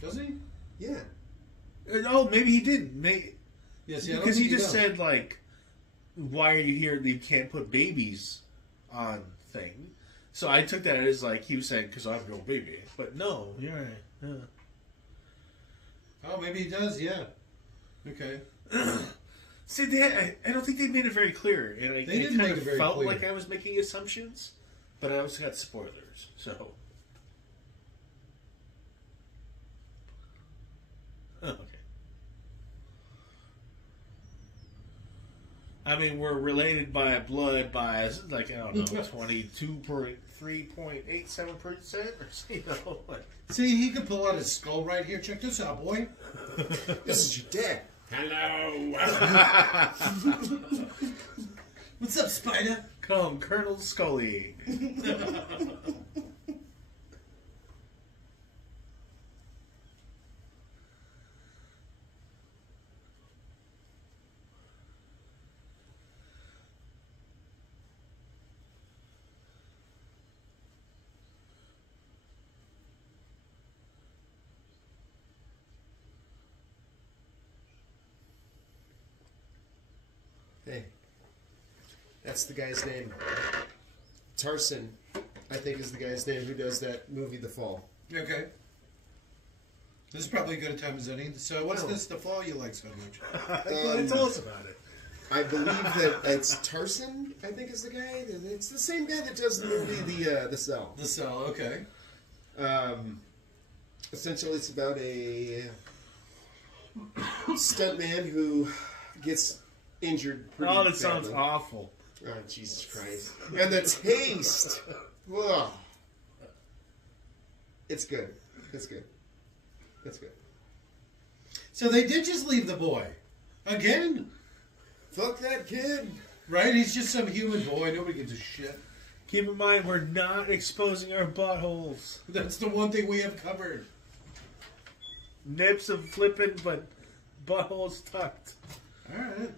Does he? yeah. Oh, maybe he didn't. Yes, yeah. Because he just said, like, why are you here? You can't put babies on thing. So I took that as, like, he was saying, because I'm no baby. But no, you're right. Yeah. Oh, maybe he does, yeah. Okay. See, I don't think they made it very clear. And I They didn't kind make of it very felt clear. like I was making assumptions, but I also got spoilers, so. Oh, okay. I mean, we're related by blood by, like, I don't know, 22.3.87%, or, you know, like. See, he could pull out his skull right here. Check this out, boy. This is your dad. Hello. What's up, Spider? Come, Colonel Scully. Hey. That's the guy's name. Tarson, I think, is the guy's name who does that movie, The Fall. Okay. This is probably as good a time as any. So, what's Oh. this, The Fall, you like so much? Tell us about it. I believe that it's Tarson, I think, is the guy. It's the same guy that does the movie The Cell. The Cell, okay. Essentially, it's about a stuntman who gets injured pretty Oh, that sounds badly. awful. Oh, Jesus Christ. And the taste! Ugh. It's good. It's good. It's good. So they did just leave the boy. Again. Fuck that kid. Right? He's just some human boy. Nobody gives a shit. Keep in mind, we're not exposing our buttholes. That's the one thing we have covered. Nips of flipping, but buttholes tucked. Alright.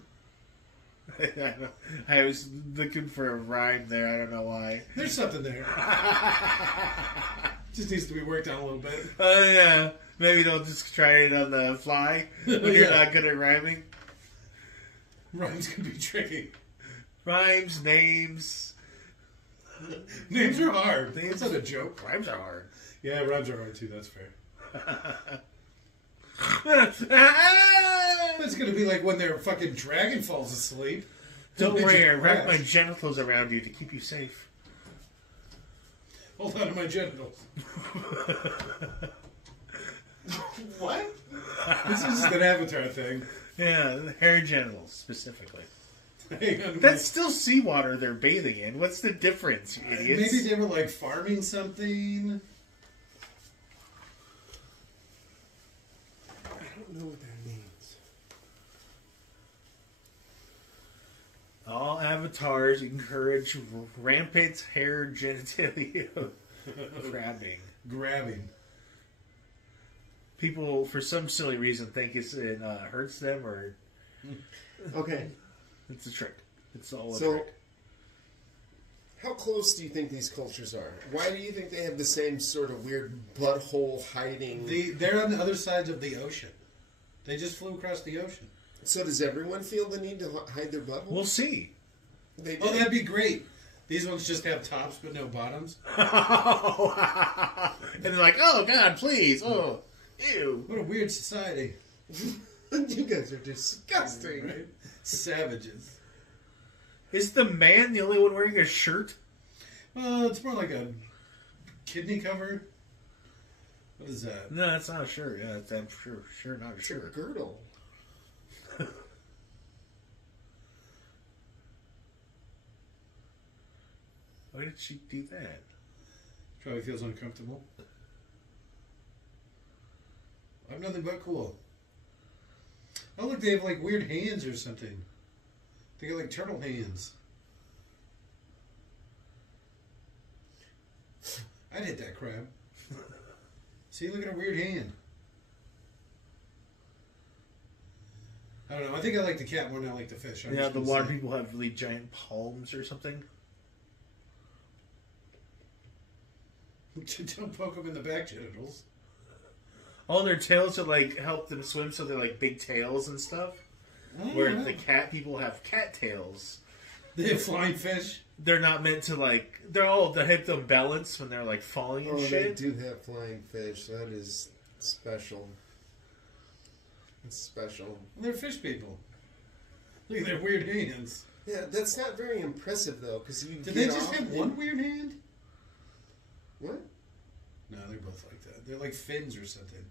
I was looking for a rhyme there. I don't know why. There's something there. Just needs to be worked on a little bit. Oh, yeah. Maybe they'll just try it on the fly when you're not good at rhyming. Rhymes can be tricky. Rhymes, names. Names are hard. That's not a joke. Rhymes are hard. Yeah, rhymes are hard too. That's fair. It's gonna be like when their fucking dragon falls asleep. Don't They worry, just I wrap my crash. genitals around you to keep you safe. Hold on to my genitals. What? This is an Avatar thing. Yeah, hair genitals specifically. Hang on, That's still seawater they're bathing in. What's the difference, you idiots? maybe they were like farming something. I don't know what that means. All avatars encourage rampant hair genitalia grabbing. Grabbing. People, for some silly reason, think it hurts them or Okay. it's a trick. It's all a So, trick. how close do you think these cultures are? Why do you think they have the same sort of weird butthole hiding? They're on the other sides of the ocean. They just flew across the ocean. So does everyone feel the need to hide their butthole? We'll see. They do. Oh, that'd be great. These ones just have tops but no bottoms. And they're like, oh, God, please. Oh, ew. What a weird society. You guys are disgusting. Right? Savages. Is the man the only one wearing a shirt? Well, it's more like a kidney cover. What is that? No, that's not a shirt. Yeah, I'm sure not a It's a shirt. girdle. Why did she do that? Probably feels uncomfortable. I'm nothing but cool. Oh, look, they have like weird hands or something. They got like turtle hands. I'd hit that crab. See, look at her weird hand. I don't know. I think I like the cat more than I like the fish. I'm Yeah, just the gonna water say. people have really giant palms or something. Don't poke them in the back genitals. All their tails are like help them swim, so they're like big tails and stuff. Where the cat people have cat tails. They have flying fish. They're not meant to like. They're all to help them balance when they're like falling and Oh, they shit. do have flying fish. That is special. It's special. They're fish people. Look at their weird hands. Yeah, that's not very impressive though, because you. Did get they just off have and- one weird hand? What? No, they're both like that. They're like fins or something.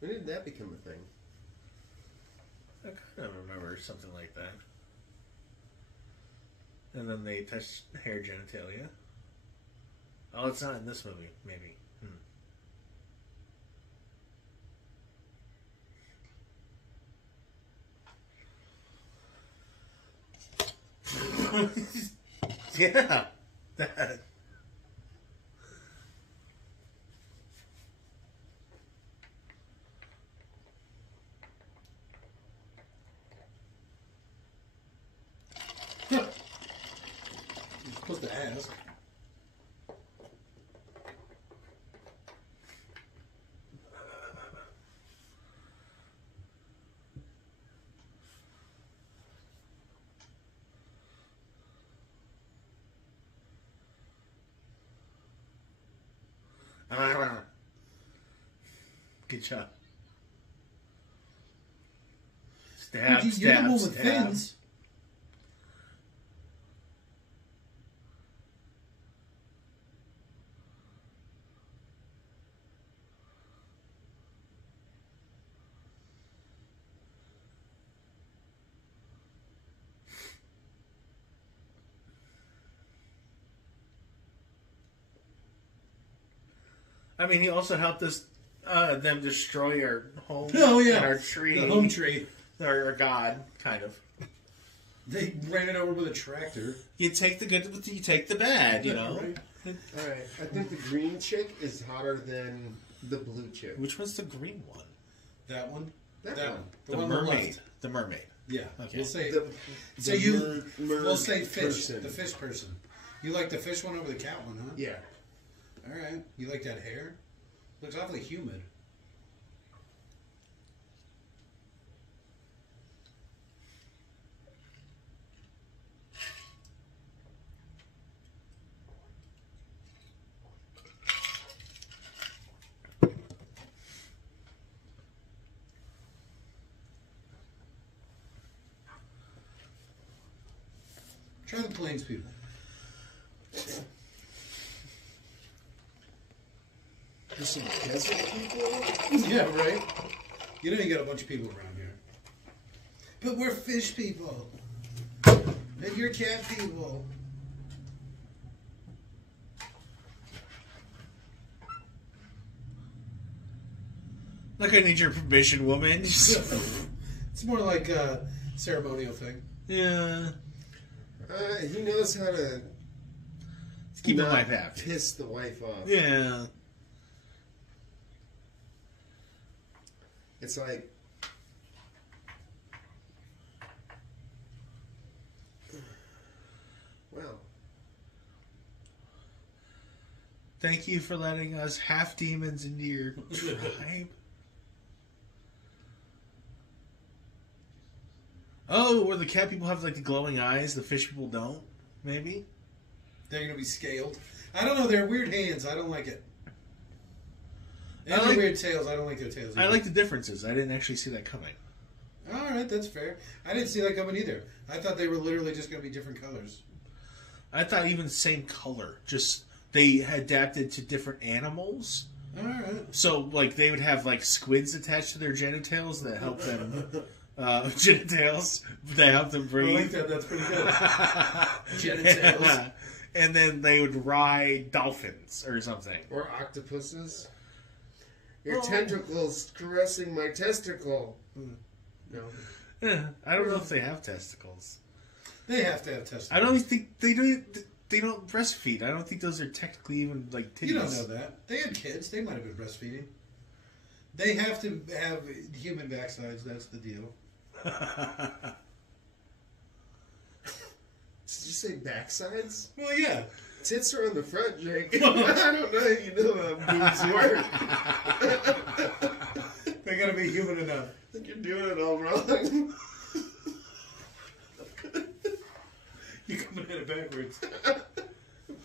When did that become a thing? I kind of remember something like that. And then they touch hair genitalia. Oh, it's not in this movie, maybe. Yeah. That. You're supposed to ask. Good job. Stab, You're the stab, one with stab. fins. I mean, he also helped us, them destroy our home. Oh, yeah. And our tree. The home tree. Our god, kind of. They ran it over with a tractor. You take the good, you take the bad, you know? Right. Alright, I think the green chick is hotter than the blue chick. Which one's the green one? That one? That one. The The one on the mermaid. left. The mermaid. Yeah. Okay. We'll say, The we'll say fish. person. The fish person. You like the fish one over the cat one, huh? Yeah. Alright. You like that hair? Looks awfully humid. Try the plains people. There's some desert people? Yeah, right? You know you got a bunch of people around here. But we're fish people. And you're cat people. Like, I need your permission, woman. It's more like a ceremonial thing. Yeah. He knows how to Keep not my wife happy. piss the wife off. Yeah. It's like, well, Thank you for letting us half demons into your tribe. Oh, where the cat people have like the glowing eyes, the fish people don't? Maybe? They're going to be scaled. I don't know. They're weird hands. I don't like it. And I they're like- weird tails. I don't like their tails. I either. like the differences. I didn't actually see that coming. All right, that's fair. I didn't see that coming either. I thought they were literally just going to be different colors. I thought even same color. Just they adapted to different animals. All right. So, like, they would have, like, squids attached to their genitals that help them... genitals that help them I breathe. like that. That's pretty good. Genitals. And then they would ride dolphins or something. or octopuses. Your Oh. tentacles caressing my testicle. No. I don't know if they have testicles. They have to have testicles. I don't think they do. They don't breastfeed. I don't think those are technically even like titties. You don't know that. They had kids. They might have been breastfeeding. They have to have human backsides. That's the deal. Did you say backsides? Well, yeah. Tits are on the front, Jake. I don't know if you know how boobs work. They gotta be human enough. I think you're doing it all wrong. You're coming at it backwards.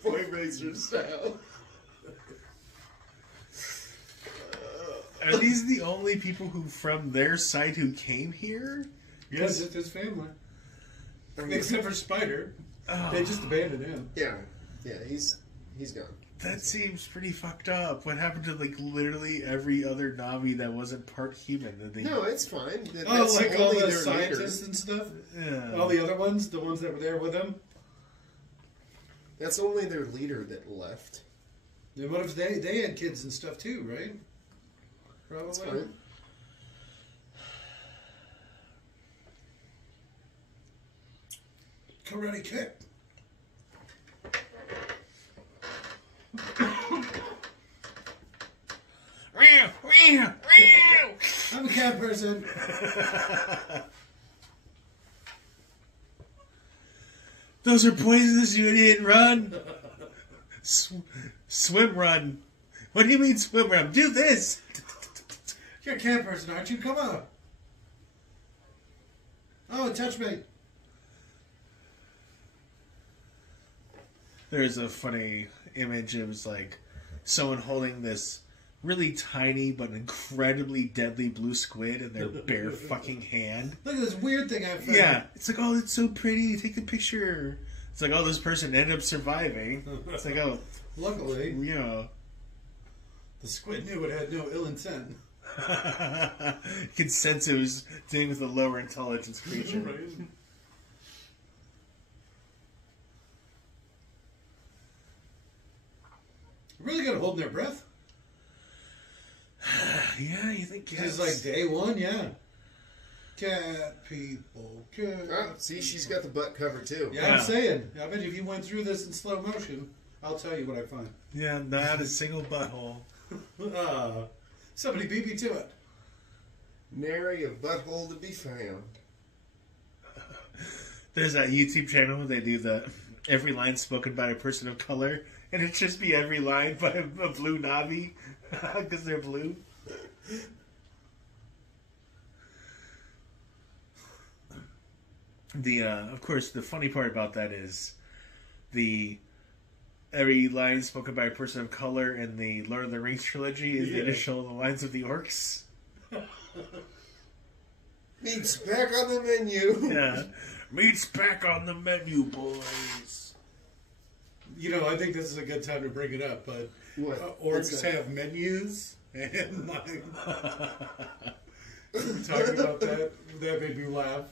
Boy racer style. Are these the only people who from their site who came here? Yes, it's his family. Except for Spider. Oh, They just abandoned him. Yeah, he's gone. that seems pretty fucked up. What happened to like literally every other Navi that wasn't part human? That they No, it's fine. Oh, like all only the their scientists leader. and stuff? Yeah. All the other ones? The ones that were there with him? That's only their leader that left. Then what if they had kids and stuff too, right? That's Probably. fine. Karate kick. I'm a cat person. Those are poisonous, you idiot! Run! Swim run! What do you mean swim run? Do this! You're a cat person, aren't you? Come on. Oh, touch me. There's a funny image. It was like someone holding this really tiny but incredibly deadly blue squid in their bare fucking hand. Look at this weird thing I found. Yeah, it's like, oh, it's so pretty. Take a picture. It's like, oh, this person ended up surviving. It's like, oh, Luckily, you know. the squid knew it had no ill intent. You can sense it was dealing with a lower intelligence creature. Right? Really got to hold their breath. Yeah, you think It's like day one, yeah. Cat people, cat. Oh, see, she's got the butt covered too. Yeah, I'm saying. I bet if you went through this in slow motion, I'll tell you what I find. Yeah, not a single butthole. Somebody beat me to it. Nary a butthole to be found. There's that YouTube channel where they do the every line spoken by a person of color, and it just be every line by a blue Navi because they're blue. Of course, the funny part about that is every line spoken by a person of color in the Lord of the Rings trilogy is the initial lines of the orcs. Meat's back on the menu. Yeah, meat's back on the menu, boys. You know, I think this is a good time to bring it up, but What? orcs have menus, and like, we talking about that. That made me laugh.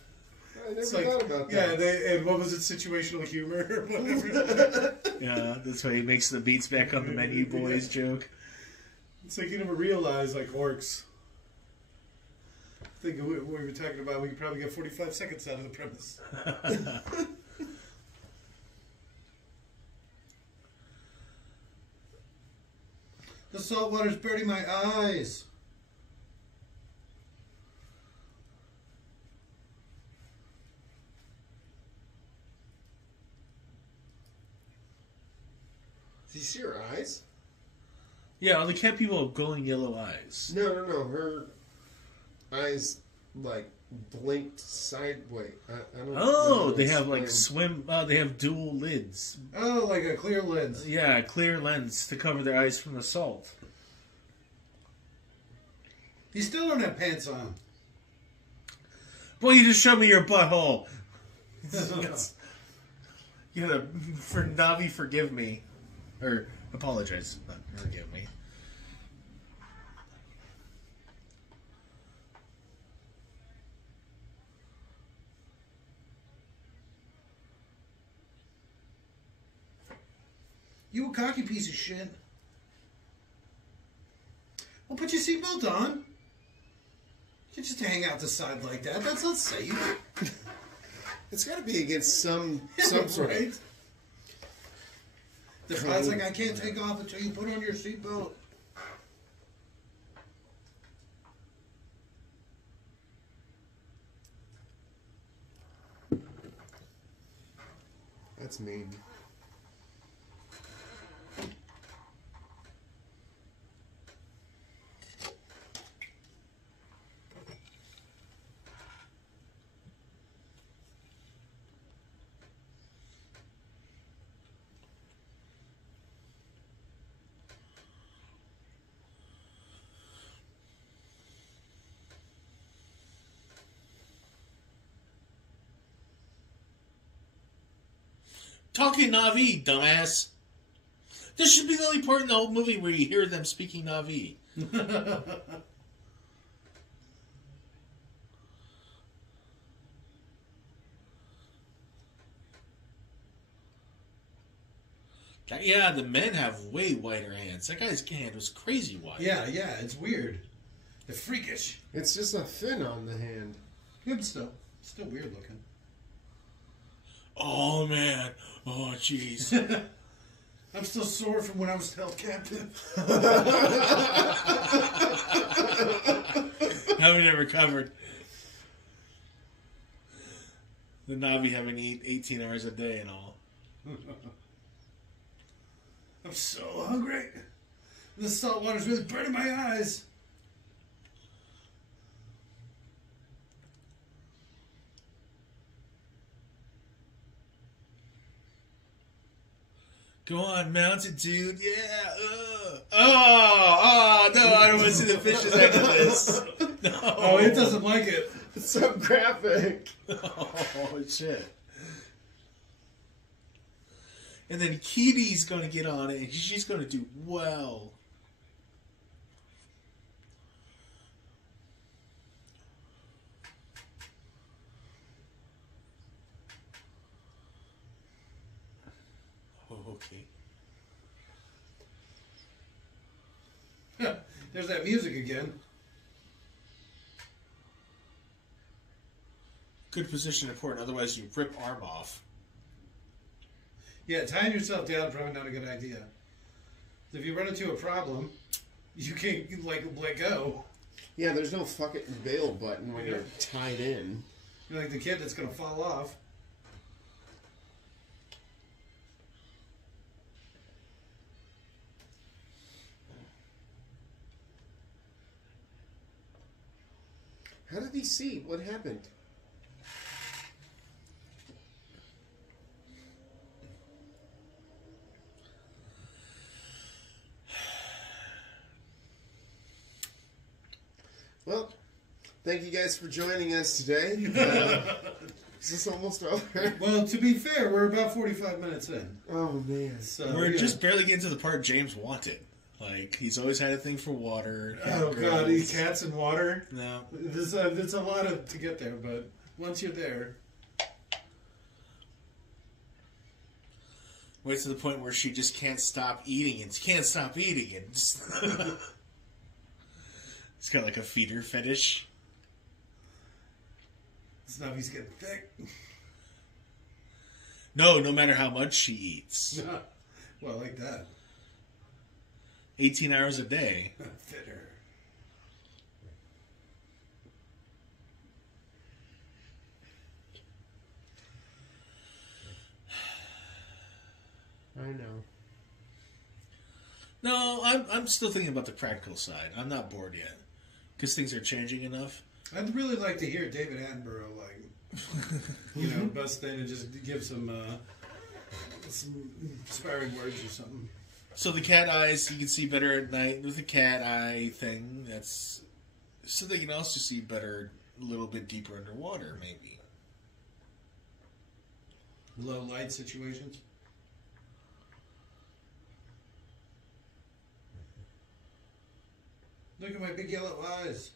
I never It's like, thought about yeah, that. and what was it? Situational humor or whatever. Yeah, that's why he makes the beats back on the menu, boys joke. It's like you never realize, like orcs. I think we were talking about we could probably get 45 seconds out of the premise. The salt water's burning my eyes. Do you see her eyes? Yeah, all the cat people have glowing yellow eyes. No. Her eyes, like, blinked sideways. I don't know. Oh, they have like they have dual lids. Oh, like a clear lens. Yeah, a clear lens to cover their eyes from the salt. You still don't have pants on. Boy, you just showed me your butthole. You gotta, for Navi, forgive me. Or apologize, not forgive me. You a cocky piece of shit. Well, put your seatbelt on. You just hang out the side like that. That's not safe. It's got to be against some sort Right? of. The guy's like, I can't take off until you put on your seatbelt. That's mean. Talking Navi, dumbass. This should be the only part in the whole movie where you hear them speaking Navi. Yeah, the men have way wider hands. That guy's hand was crazy wide. Yeah, it's weird. They're freakish. It's just a fin on the hand. Yeah, but still weird looking. Oh, man. Oh, jeez. I'm still sore from when I was held captive. Haven't recovered. The Navi having to eat 18 hours a day and all. I'm so hungry. This salt water's really burning my eyes. Go on, mount it, dude. Yeah. Oh, no, I don't want to see the fishes after this. No. Oh, it doesn't like it. It's so graphic. Oh, shit. And then Kitty's going to get on it, and she's going to do well. Oh, okay. There's that music again. good position to port. Otherwise, you rip arm off. Yeah, tying yourself down is probably not a good idea. If you run into a problem, you can't let go. Yeah, there's no fuck it and bail button when you're tied in. You're like the kid that's gonna fall off. How did he see? What happened? Well, thank you guys for joining us today. Is this almost over? Well, to be fair, we're about 45 minutes in. Oh, man. So, We're just barely getting to the part James wanted. Like, he's always had a thing for water. Oh, God, these cats and water. No. There's a lot to get there, but once you're there... Wait to the point where she just can't stop eating and can't stop eating it. It's got like a feeder fetish. Snubby's getting thick. No matter how much she eats. Well, like that. 18 hours a day. Fitter. I know. No, I'm still thinking about the practical side. I'm not bored yet. Because things are changing enough. I'd really like to hear David Attenborough, bust in and just give some inspiring words or something. So the cat eyes, you can see better at night with the cat eye thing. That's so they can also see better a little bit deeper underwater, maybe. Low light situations. Look at my big yellow eyes.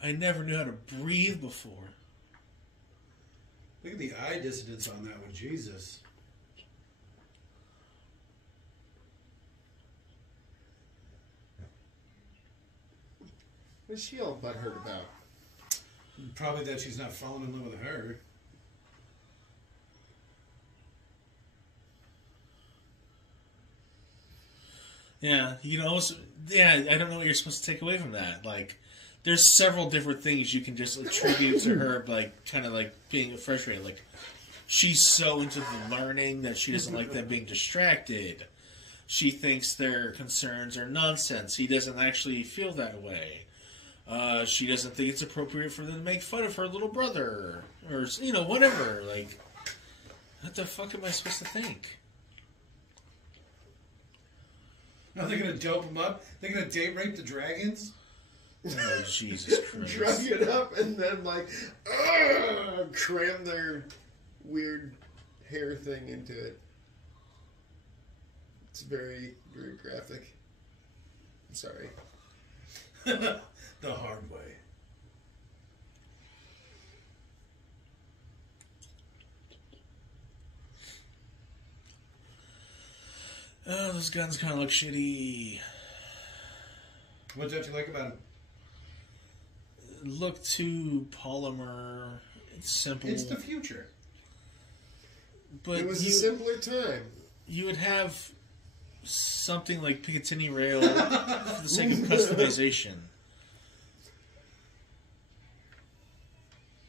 I never knew how to breathe before. Look at the eye dissonance on that one. Jesus. What's she all butthurt about? Probably that she's not falling in love with her. Yeah, you can also... Yeah, I don't know what you're supposed to take away from that. Like, there's several different things you can just attribute to her, like, kind of like being frustrated. Like, she's so into the learning that she doesn't like them being distracted. She thinks their concerns are nonsense. He doesn't actually feel that way. She doesn't think it's appropriate for them to make fun of her little brother. Or, whatever. Like, what the fuck am I supposed to think? Now they're going to dope them up? They're going to date rape the dragons? Oh, Jesus Christ. Drug it up and then, cram their weird hair thing into it. It's very, very graphic. I'm sorry. The hard way. Oh, those guns kind of look shitty. What don't you like about them? Look too polymer. It's simple. It's the future. But it was a simpler time. You would have something like Picatinny rail for the sake of customization.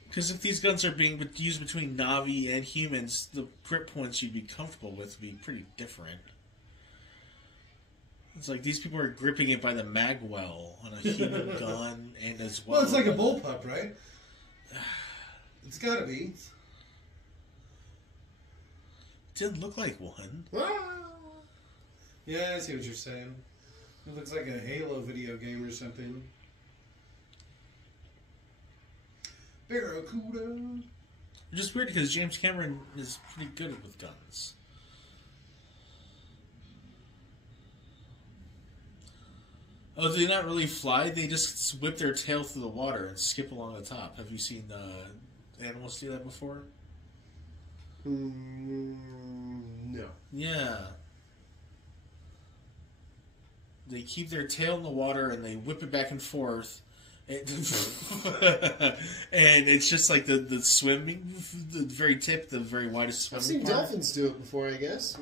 Because if these guns are being used between Na'vi and humans, the grip points you'd be comfortable with would be pretty different. It's like these people are gripping it by the magwell on a human gun and as well. Well, it's like a bullpup, right? It's gotta be. Didn't look like one. Yeah, I see what you're saying. It looks like a Halo video game or something. Barracuda. It's just weird because James Cameron is pretty good with guns. Oh, do they not really fly? They just whip their tail through the water and skip along the top. Have you seen animals do that before? No. Yeah. They keep their tail in the water and they whip it back and forth And it's just like the swimming, the very tip, the very widest I've swimming seen part. dolphins do it before, I guess.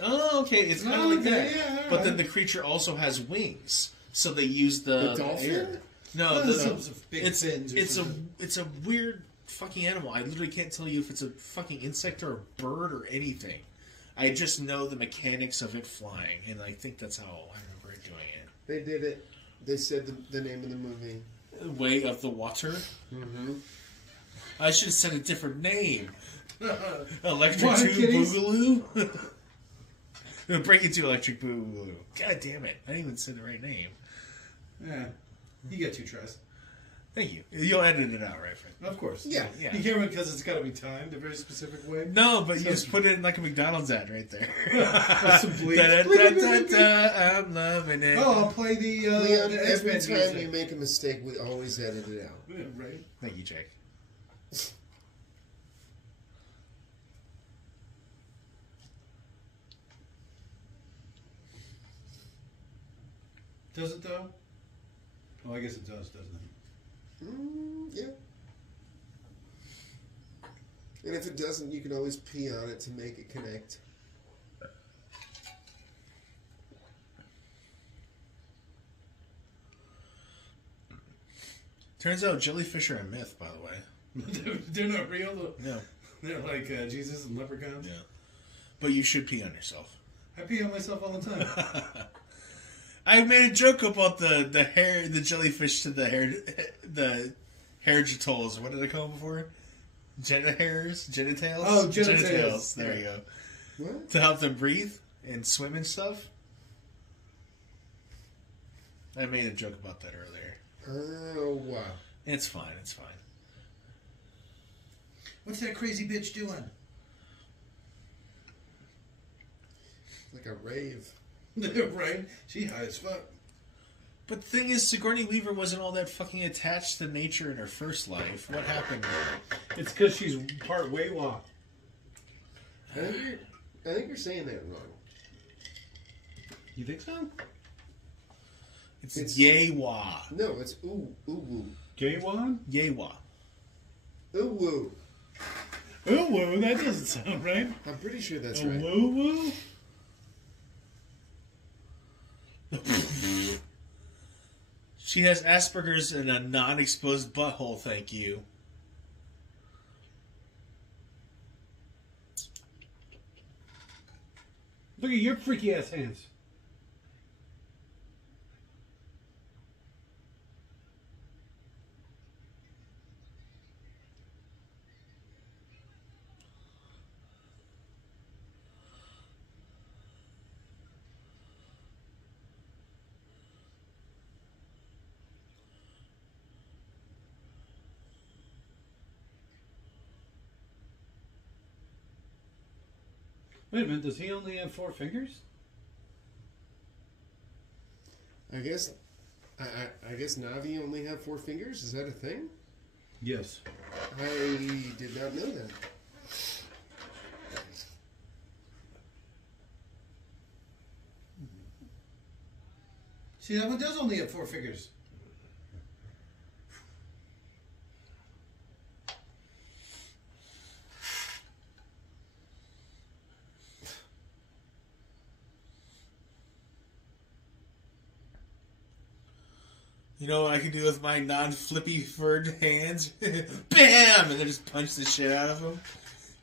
Oh, okay, it's kind of like that. Yeah, all But right. then the creature also has wings, so they use the dolphin? air. No, Well, some big it's fins or it's something. it's a weird fucking animal. I literally can't tell you if it's a fucking insect or a bird or anything. I just know the mechanics of it flying, and I think that's how I remember it doing it. They did it. They said the name of the movie. Way of the water. Mm-hmm. I should have said a different name. Electric Water Tube kitties? Boogaloo. Break into Electric Boogaloo. God damn it! I didn't even say the right name. Yeah, you get 2 tries. Thank you. You'll edit it out, right, Fred? Of course. Yeah. Yeah. You can't because it's got to be timed a very specific way. No, but you just put it in like a McDonald's ad right there. Some bleep. Da-da-da-da-da, I'm loving it. Oh, I'll play the Leon, the every X-Men time music. you make a mistake, we always edit it out. Yeah, right. Thank you, Jake. Does it though? Oh, I guess it does, doesn't it? Yeah. And if it doesn't, you can always pee on it to make it connect. Turns out jellyfish are a myth, by the way. They're not real though. No. They're like Jesus and leprechauns. Yeah. But you should pee on yourself. I pee on myself all the time. I made a joke about the jellyfish to the hairgitals. What did I call them before? Genitals? Oh, genitals. There you go. What? To help them breathe and swim and stuff. I made a joke about that earlier. Oh, wow. It's fine. It's fine. What's that crazy bitch doing? Like a rave. Right? She high as fuck. But the thing is, Sigourney Weaver wasn't all that fucking attached to nature in her first life. What happened? It's because she's part Waywa. I think you're saying that wrong. You think so? It's Yewa. No, it's ooh-woo. Gaywan? Yewa. Ooh-woo. Ooh woo, that doesn't sound right. I'm pretty sure that's A right. woo woo? She has Asperger's and a non-exposed butthole, thank you. Look at your freaky ass hands. Wait a minute, does he only have 4 fingers? I guess Navi only have 4 fingers. Is that a thing? Yes. I did not know that. See, that one does only have 4 fingers. You know what I can do with my non-flippy furred hands? Bam! And then just punch the shit out of them.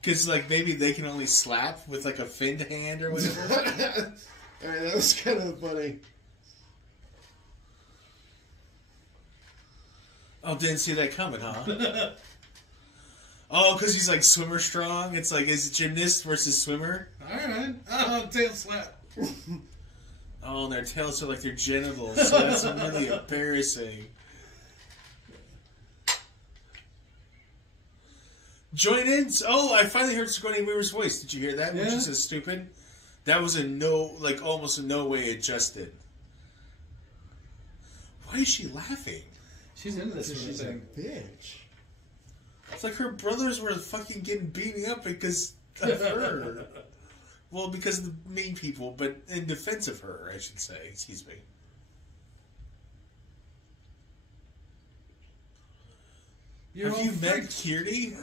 Because, like, maybe they can only slap with, like, a finned hand or whatever. Alright, that was kind of funny. Oh, didn't see that coming, huh? Oh, because he's, like, swimmer strong? It's like, is it gymnast versus swimmer? Alright. Oh, tail slap. Oh, and their tails are like their genitals, so that's really embarrassing. Join in. Oh, I finally heard Sigourney Weaver's voice. Did you hear that? Yeah. When she says stupid? That was almost in no way adjusted. Why is she laughing? She's into this sort of She's a thing. bitch. It's like her brothers were fucking getting beaten up because of her. Well, because of the mean people, but in defense of her, I should say. Excuse me. You're Have all you met freaked. Kiri?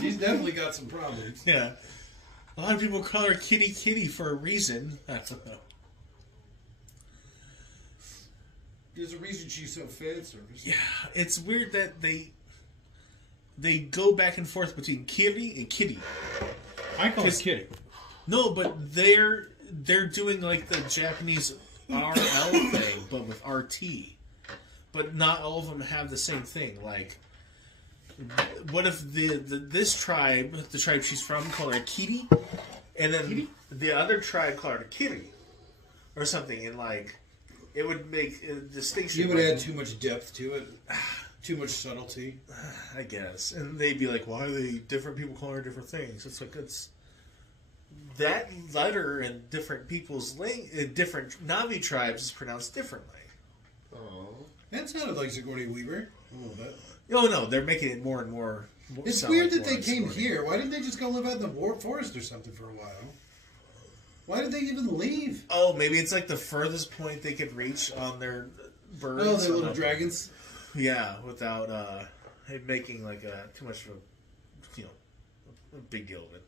She's definitely got some problems. Yeah. A lot of people call her Kitty Kitty for a reason. I don't know. There's a reason she's so fan service. Yeah, it's weird that they go back and forth between Kiri and Kitty. I call her 'Cause- Kitty. No, but they're doing like the Japanese RL thing, but with RT. But not all of them have the same thing. Like, what if this tribe, the tribe she's from, call her Kitty, and then Kitty? the other tribe call her Kitty, or something, and like it would make a distinction. You would like, add too much depth to it, too much subtlety. I guess, and they'd be like, "Why are they different people calling her different things?" It's like it's that letter in different people's different Navi tribes is pronounced differently. Oh. That sounded like Sigourney Weaver a little bit. Oh no, they're making it more and more. It's sound weird like that they more came Sigourney. here. Why didn't they just go live out in the forest or something for a while? Why did they even leave? Oh, maybe it's like the furthest point they could reach on their birds. Oh, they're little dragons. Yeah, without it making like too much of a big deal of it.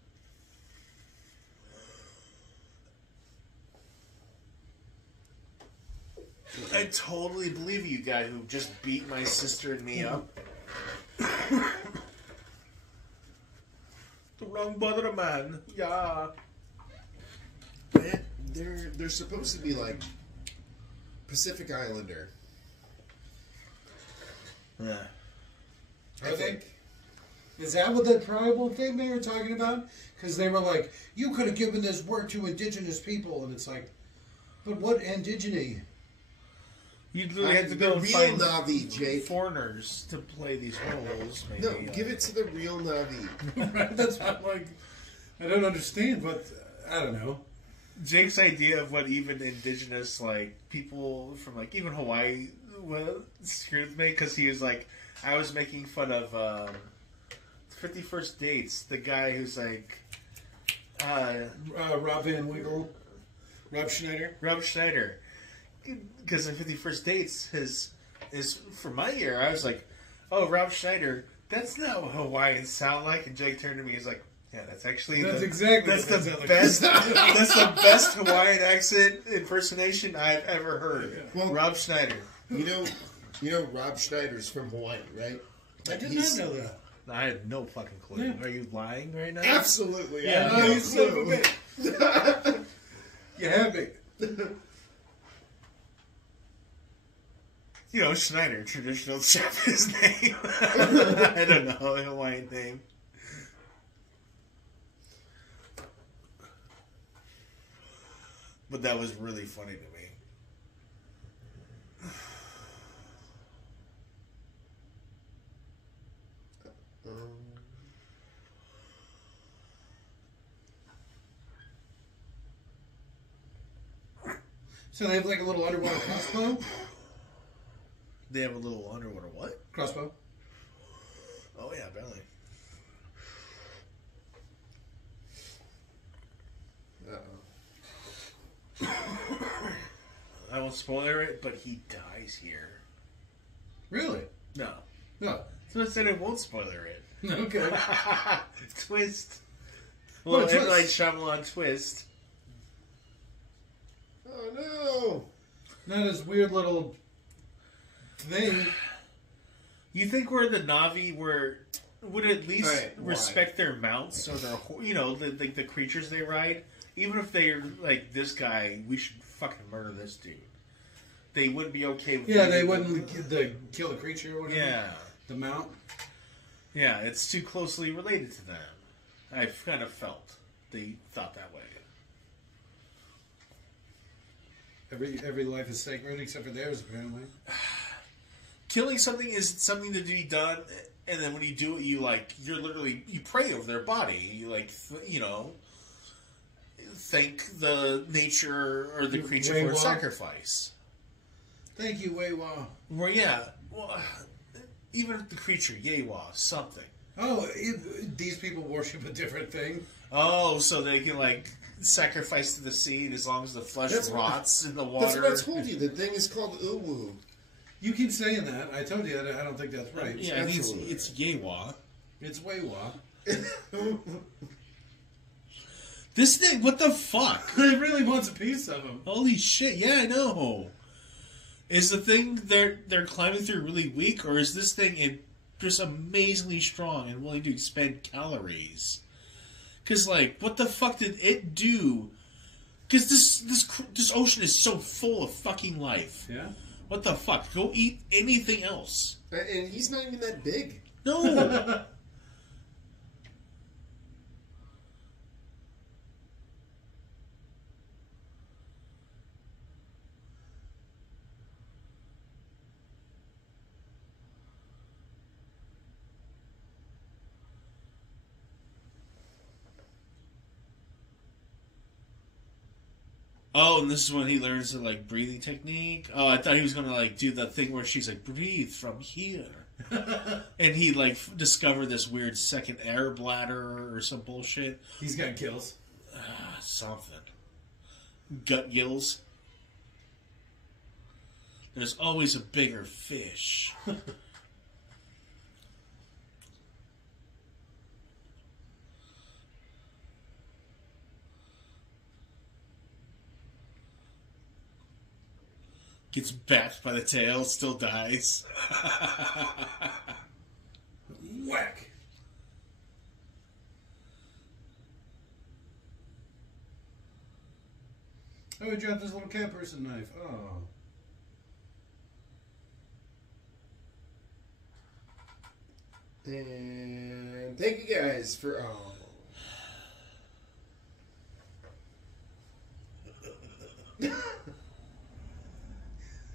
I totally believe you, guy who just beat my sister and me up. The wrong brother, man. Yeah. They're supposed to be like Pacific Islander. Yeah. I think. Is that what the tribal thing they were talking about? Because they were like, you could have given this work to indigenous people. And it's like, but what indigeny? You literally have to go and real find Navi, Jake. foreigners to play these roles. Maybe. No, give it to the real Navi. That's not like, I don't understand, but I don't know. Jake's idea of what even indigenous like people from like even Hawaii screwed me because he was like, I was making fun of 50 First Dates, the guy who's like Rob Van Winkle, Rob Schneider. Rob Schneider, because in 50 First Dates is for my year I was like, oh, Rob Schneider, that's not what Hawaiians sound like, and Jake turned to me, he's like, yeah, that's actually Exactly that's what the that sounds like. best that's the best Hawaiian accent impersonation I've ever heard. Well, Rob Schneider. You know Rob Schneider's from Hawaii, right? I did He's- not know that. I had no fucking clue. Yeah. Are you lying right now? Absolutely. Yeah, I have you no son of a clue. bitch. You have me. You know, Schneider, traditional Japanese name. I don't know, a Hawaiian name. But that was really funny to me. So they have like a little underwater crossbow? They have a little underwater what? Crossbow. Oh yeah, barely. I won't spoiler it, but he dies here. Really? No. No. So I said I won't spoiler it. Okay. Twist. What a Well, M. Night twist. Shyamalan twist. Oh Not this weird little thing. You think we're the Navi would at least Alright, why? respect their mounts or their the creatures they ride, even if they're like this guy, we should fucking murder this dude. They wouldn't be okay with Yeah, they it. wouldn't kill the creature or whatever. Yeah, The mount. yeah, it's too closely related to them. I've kind of felt they thought that way. Every life is sacred except for theirs, apparently. Killing something is something to be done, and then when you do it, you're literally you pray over their body. You thank the nature or the creature for a Wei-Wa. sacrifice. Thank you, Wei-Wa. Well, yeah. Well, even if the creature, Yewa, something. Oh, these people worship a different thing. Oh, so they can, sacrifice to the seed as long as the flesh That's rots in the That's water. what I told you. The thing is called Uwu. You keep saying that. I told you I don't think that's right. Yeah, I think it's Yewa. It's Weiwa. This thing, what the fuck? It really wants a piece of him. Holy shit! Yeah, I know. Is the thing they're climbing through really weak, or is this thing just amazingly strong and willing to expend calories? Because like, what the fuck did it do? Because this ocean is so full of fucking life. Yeah. What the fuck? Go eat anything else. And he's not even that big. No. Oh, and this is when he learns the like breathing technique. Oh, I thought he was gonna like do the thing where she's like, breathe from here. And he like discovered this weird second air bladder or some bullshit. He's got gills. Something. Gut gills. There's always a bigger fish. Gets bashed by the tail, still dies. Whack! Oh, he dropped his little cat person knife. Oh. And thank you guys for... Oh.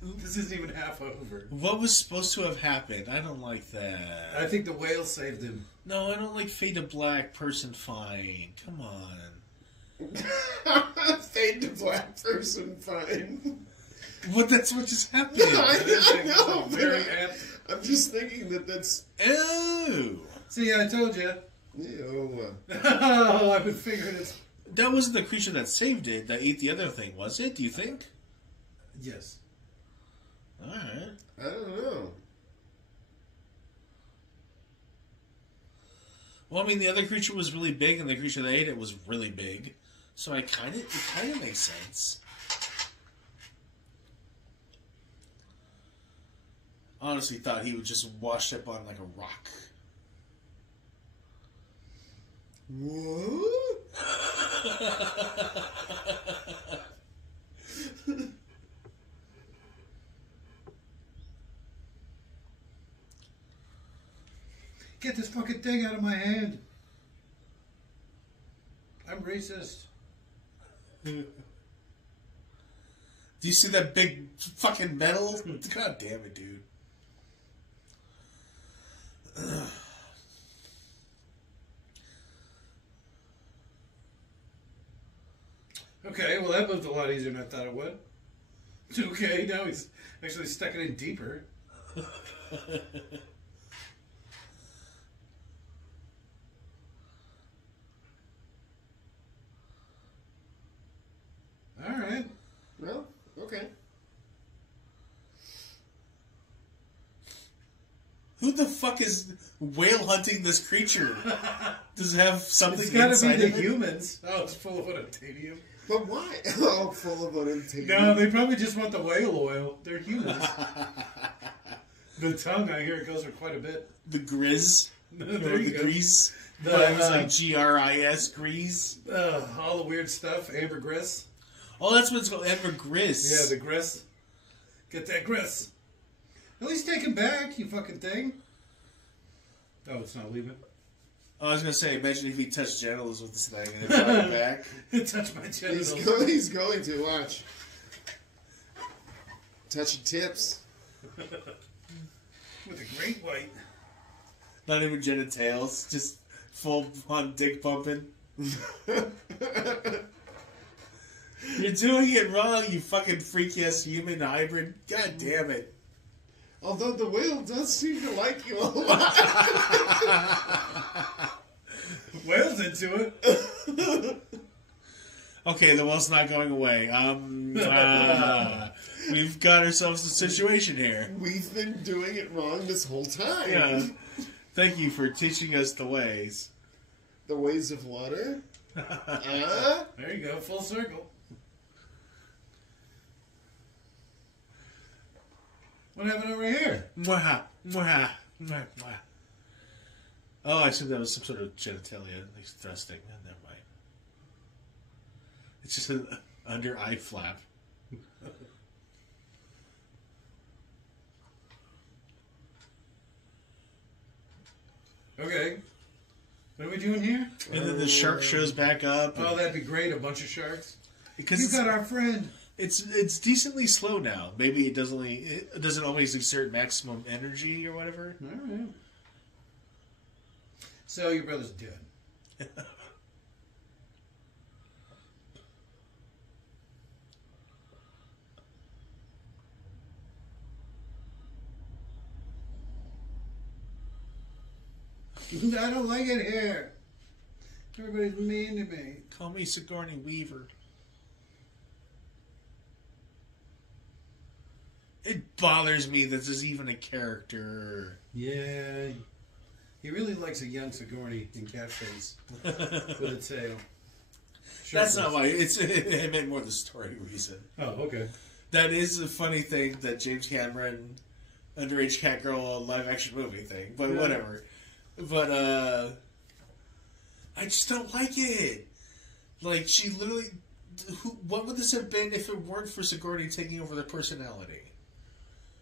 This isn't even half over. What was supposed to have happened? I don't like that. I think the whale saved him. No, I don't like fade to black person fine. Come on. Fade to black person fine. What? That's what just happened. I know. Very But apt. I'm just thinking that that's... Ew. See, I told you. Ew. Oh, I've been figuring it. That wasn't the creature that saved it, that ate the other thing, was it? Do you think? Yes. Alright. I don't know. Well, I mean, the other creature was really big, and the creature that ate it was really big. So it kind of makes sense. Honestly, thought he would just wash up on like a rock. What? Get this fucking thing out of my hand. I'm racist. Do you see that big fucking metal? God damn it, dude. Okay, well that moved a lot easier than I thought it would. Okay, now he's actually stuck it in deeper. Alright. Well, okay. Who the fuck is whale hunting this creature? Does it have something It's gotta inside be the of it? humans. Oh, it's full of unobtainium. But why? Oh, full of unintended. No, they probably just want the whale oil. They're humans. The tongue, I hear it goes for quite a bit. The grizz. There you the go. grease. The, But it was like GRIS, grease. All the weird stuff. Ambergris. Oh, that's what it's called, ambergris. Yeah, the grist. Get that grist. At least take him back, you fucking thing. Oh, it's not leaving. I was gonna say, imagine if he touched genitals with this thing and then brought it back. Touch my genitals. He's going to, watch. Touching tips. With a great white. Not even genitals, just full on dick pumping. You're doing it wrong, you fucking freaky ass human hybrid. God damn it. Although the whale does seem to like you a lot. Whale's into it. Okay, the well's not going away. We've got ourselves a situation here. We've been doing it wrong this whole time. Yeah. Thank you for teaching us the ways. The ways of water? There you go, full circle. What happened over here? Mwah, mwah, mwah, mwah. Oh, I assume that was some sort of genitalia, like thrusting. Never mind. It's just an under eye flap. Okay. What are we doing here? And then the shark shows back up. Oh, that'd be great. A bunch of sharks. Because You got our friend. it's decently slow now. Maybe it doesn't always exert maximum energy or whatever. All right. So your brother's dead. I don't like it here. Everybody's mean to me. Call me Sigourney Weaver. It bothers me that there's even a character. Yeah. He really likes a young Sigourney in cat face with a tail. That's not why. It meant more the story reason. Oh, okay. That is a funny thing that James Cameron, underage cat girl live action movie thing. But Yeah. whatever. But I just don't like it. Like she literally, what would this have been if it weren't for Sigourney taking over the personality?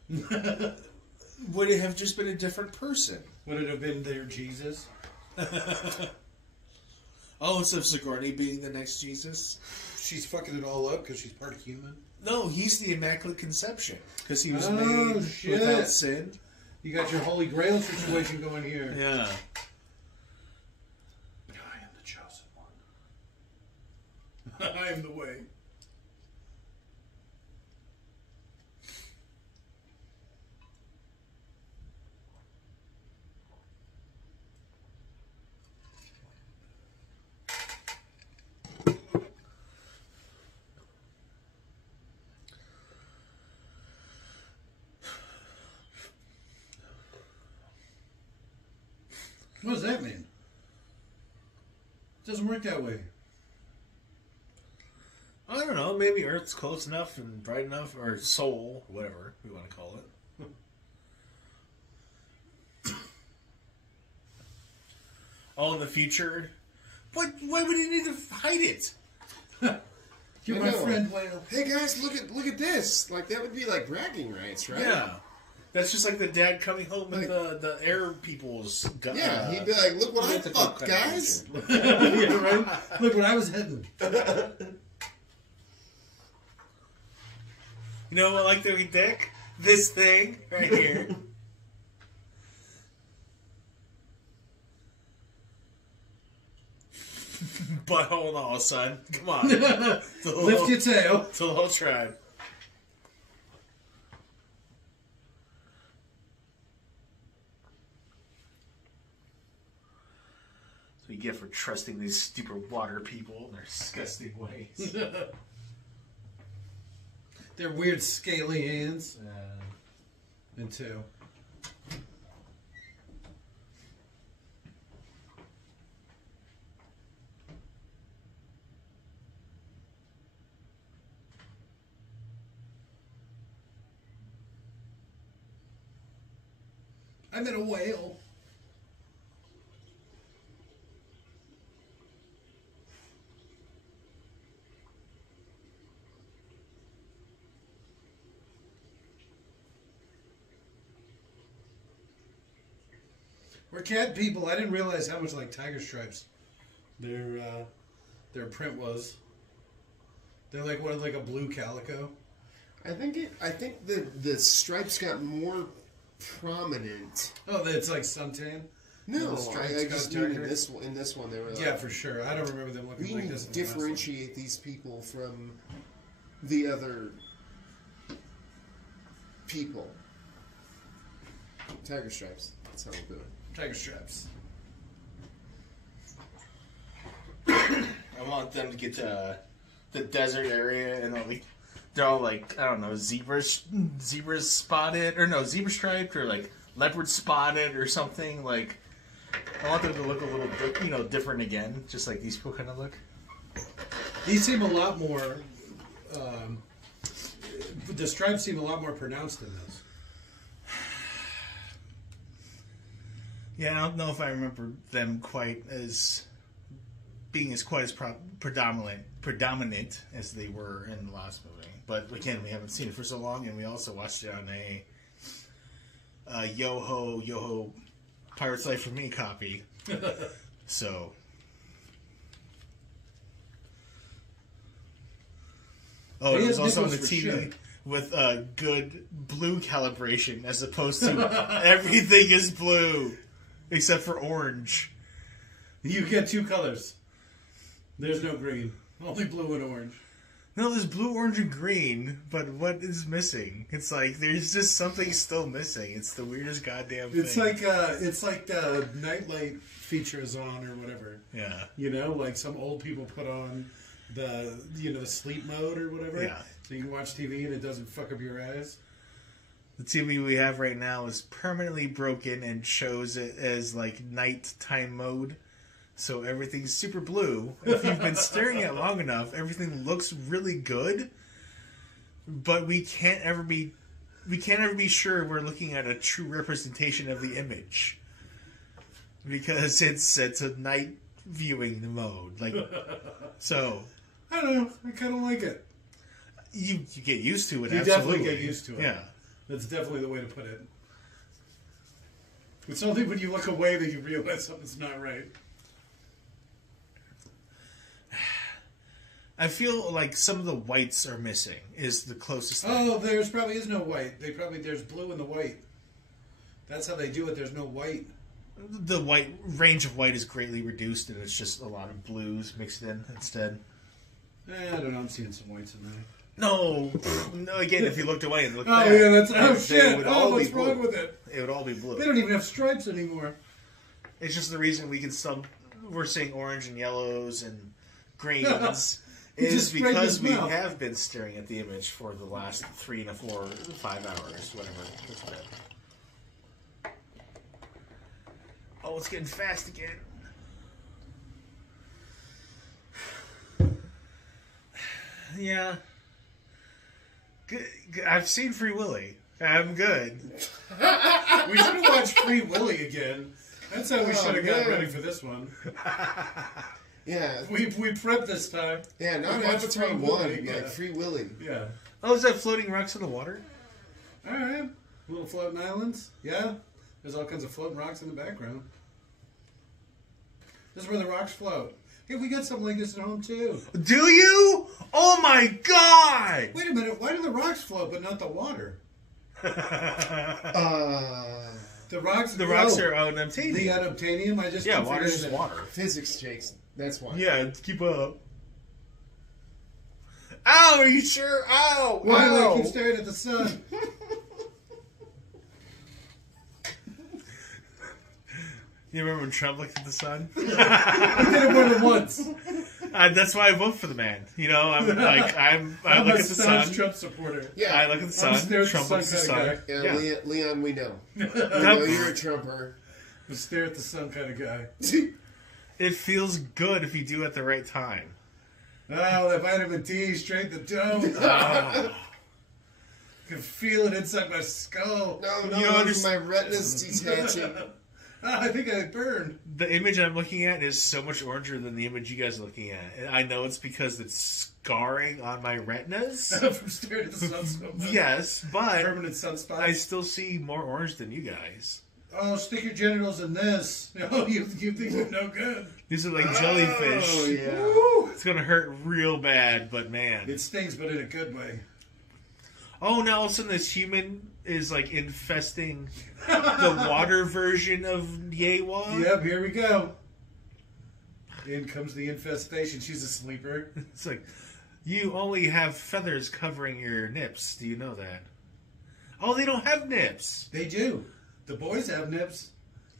Would it have just been a different person? Would it have been their Jesus? Oh, instead of Sigourney being the next Jesus? She's fucking it all up because she's part of human. No, he's the Immaculate Conception because he was Oh, made shit. without sin. You got your Holy Grail situation going here. Yeah. I am the chosen one. I am the way. What does that mean? It doesn't work that way. I don't know. Maybe Earth's close enough and bright enough, or Soul, whatever we want to call it. Oh, in the future? Why would he need to hide it? You're I my know. friend, Whale. Hey guys, look at this. Like that would be like bragging rights, right? Yeah. That's just like the dad coming home with the air people's gun. Yeah, he'd be like, look what I That's a cool fucked, kind of guys. Yeah, right? Look where I was heading. You know what, like the dick? This thing right here. Butthole and all, son. Come on. Lift your tail. It's a whole tribe. So you get for trusting these stupid water people in their disgusting ways. They're weird scaly hands. And two. I met a whale. We're cat people. I didn't realize how much like tiger stripes their print was. They're like what, like a blue calico? I think the stripes got more prominent. Oh, it's like suntan. No, The stripes I got just mean darker? in this one they were like, Yeah, for sure. I don't remember them looking we like this. in the last one. differentiate these people from the other people. Tiger stripes. That's how we'll do it. Tiger straps. I want them to get the desert area, and they're all like, I don't know, zebras spotted, or no, zebra striped, or like leopard spotted, or something. Like, I want them to look a little, different again, just like these people kind of look. These seem a lot more. The stripes seem a lot more pronounced than those. Yeah, I don't know if I remember them quite as being as predominant as they were in the last movie. But again, we haven't seen it for so long, and we also watched it on a Yo-Ho Pirate's Life for Me copy. So. Oh, it was also on the TV sure. with good blue calibration, as opposed to everything is blue except for orange. You get two colors. There's no green. Only blue and orange. No, there's blue, orange, and green, but what is missing? It's like there's just something still missing. It's the weirdest goddamn thing. It's like nightlight features on or whatever. Yeah. Like some old people put on the sleep mode or whatever. Yeah. So you can watch TV and it doesn't fuck up your eyes. The TV we have right now is permanently broken and shows it as like nighttime mode. So everything's super blue. If you've been staring at it long enough, everything looks really good. But we can't ever be sure we're looking at a true representation of the image. Because it's a night viewing mode. Like, so I don't know. I kind of like it. You get used to it. You absolutely definitely get used to it. Yeah. That's definitely the way to put it. It's only when you look away that you realize something's not right. I feel like some of the whites are missing. Is the closest thing. Oh, there's probably is no white. There's blue in the white. That's how they do it. There's no white. The white range of white is greatly reduced, and it's just a lot of blues mixed in instead. I don't know. I'm seeing some whites in there. No. Again, if you looked away and looked Oh back, yeah, that's shit. Would Oh, all what's be wrong blue. with it? It would all be blue. They don't even have stripes anymore. It's just the reason we're seeing orange and yellows and greens is because we have been staring at the image for the last 3 to 4, 5 hours, whatever. It's been. Oh, it's getting fast again. Yeah. Good. I've seen Free Willy. I'm good. We should have watched Free Willy again. That's how we should have got ready for this one. Yeah. We prepped this time. Yeah, not We watched Avatar Free 1, Willy, like yeah. Free Willy. Yeah. Oh, is that floating rocks in the water? All right. Little floating islands. Yeah. There's all kinds of floating rocks in the background. This is where the rocks float. Hey, we got something like this at home, too. Do you? Oh my god! Wait a minute. Why do the rocks float but not the water? The rocks are unobtainium. The unobtainium? I just Yeah, keep water's figuring just that- water. Physics, Jakes. That's why. Yeah, keep up. Ow, are you sure? Ow! Why do Ow! I keep staring at the sun? You remember when Trump looked at the sun? I did it more than once. That's why I vote for the man. I I'm look a at the staunch sun. Trump supporter. Yeah. I look at the sun. stare at the Trump sun looks at the kinda sun. guy. Yeah, Leon, we know. We know you're a Trumper. I'm a stare at the sun kind of guy. It feels good if you do it at the right time. Oh, that vitamin D straight the dome. Oh. I can feel it inside my skull. No, You don't understand- my retina's detaching. I think I burned. The image I'm looking at is so much oranger than the image you guys are looking at. And I know it's because it's scarring on my retinas. From staring at the sun so much. Yes, but Permanent sunspots. I still see more orange than you guys. Oh, stick your genitals in this. Oh, you think you're no good. These are like jellyfish. Oh, yeah. Woo! It's gonna hurt real bad, but man. It stings, but in a good way. Oh, now all of a sudden this human is like infesting the water version of Yewa. Yep, here we go. In comes the infestation. She's a sleeper. It's like, you only have feathers covering your nips. Do you know that? Oh, they don't have nips. They do. The boys have nips.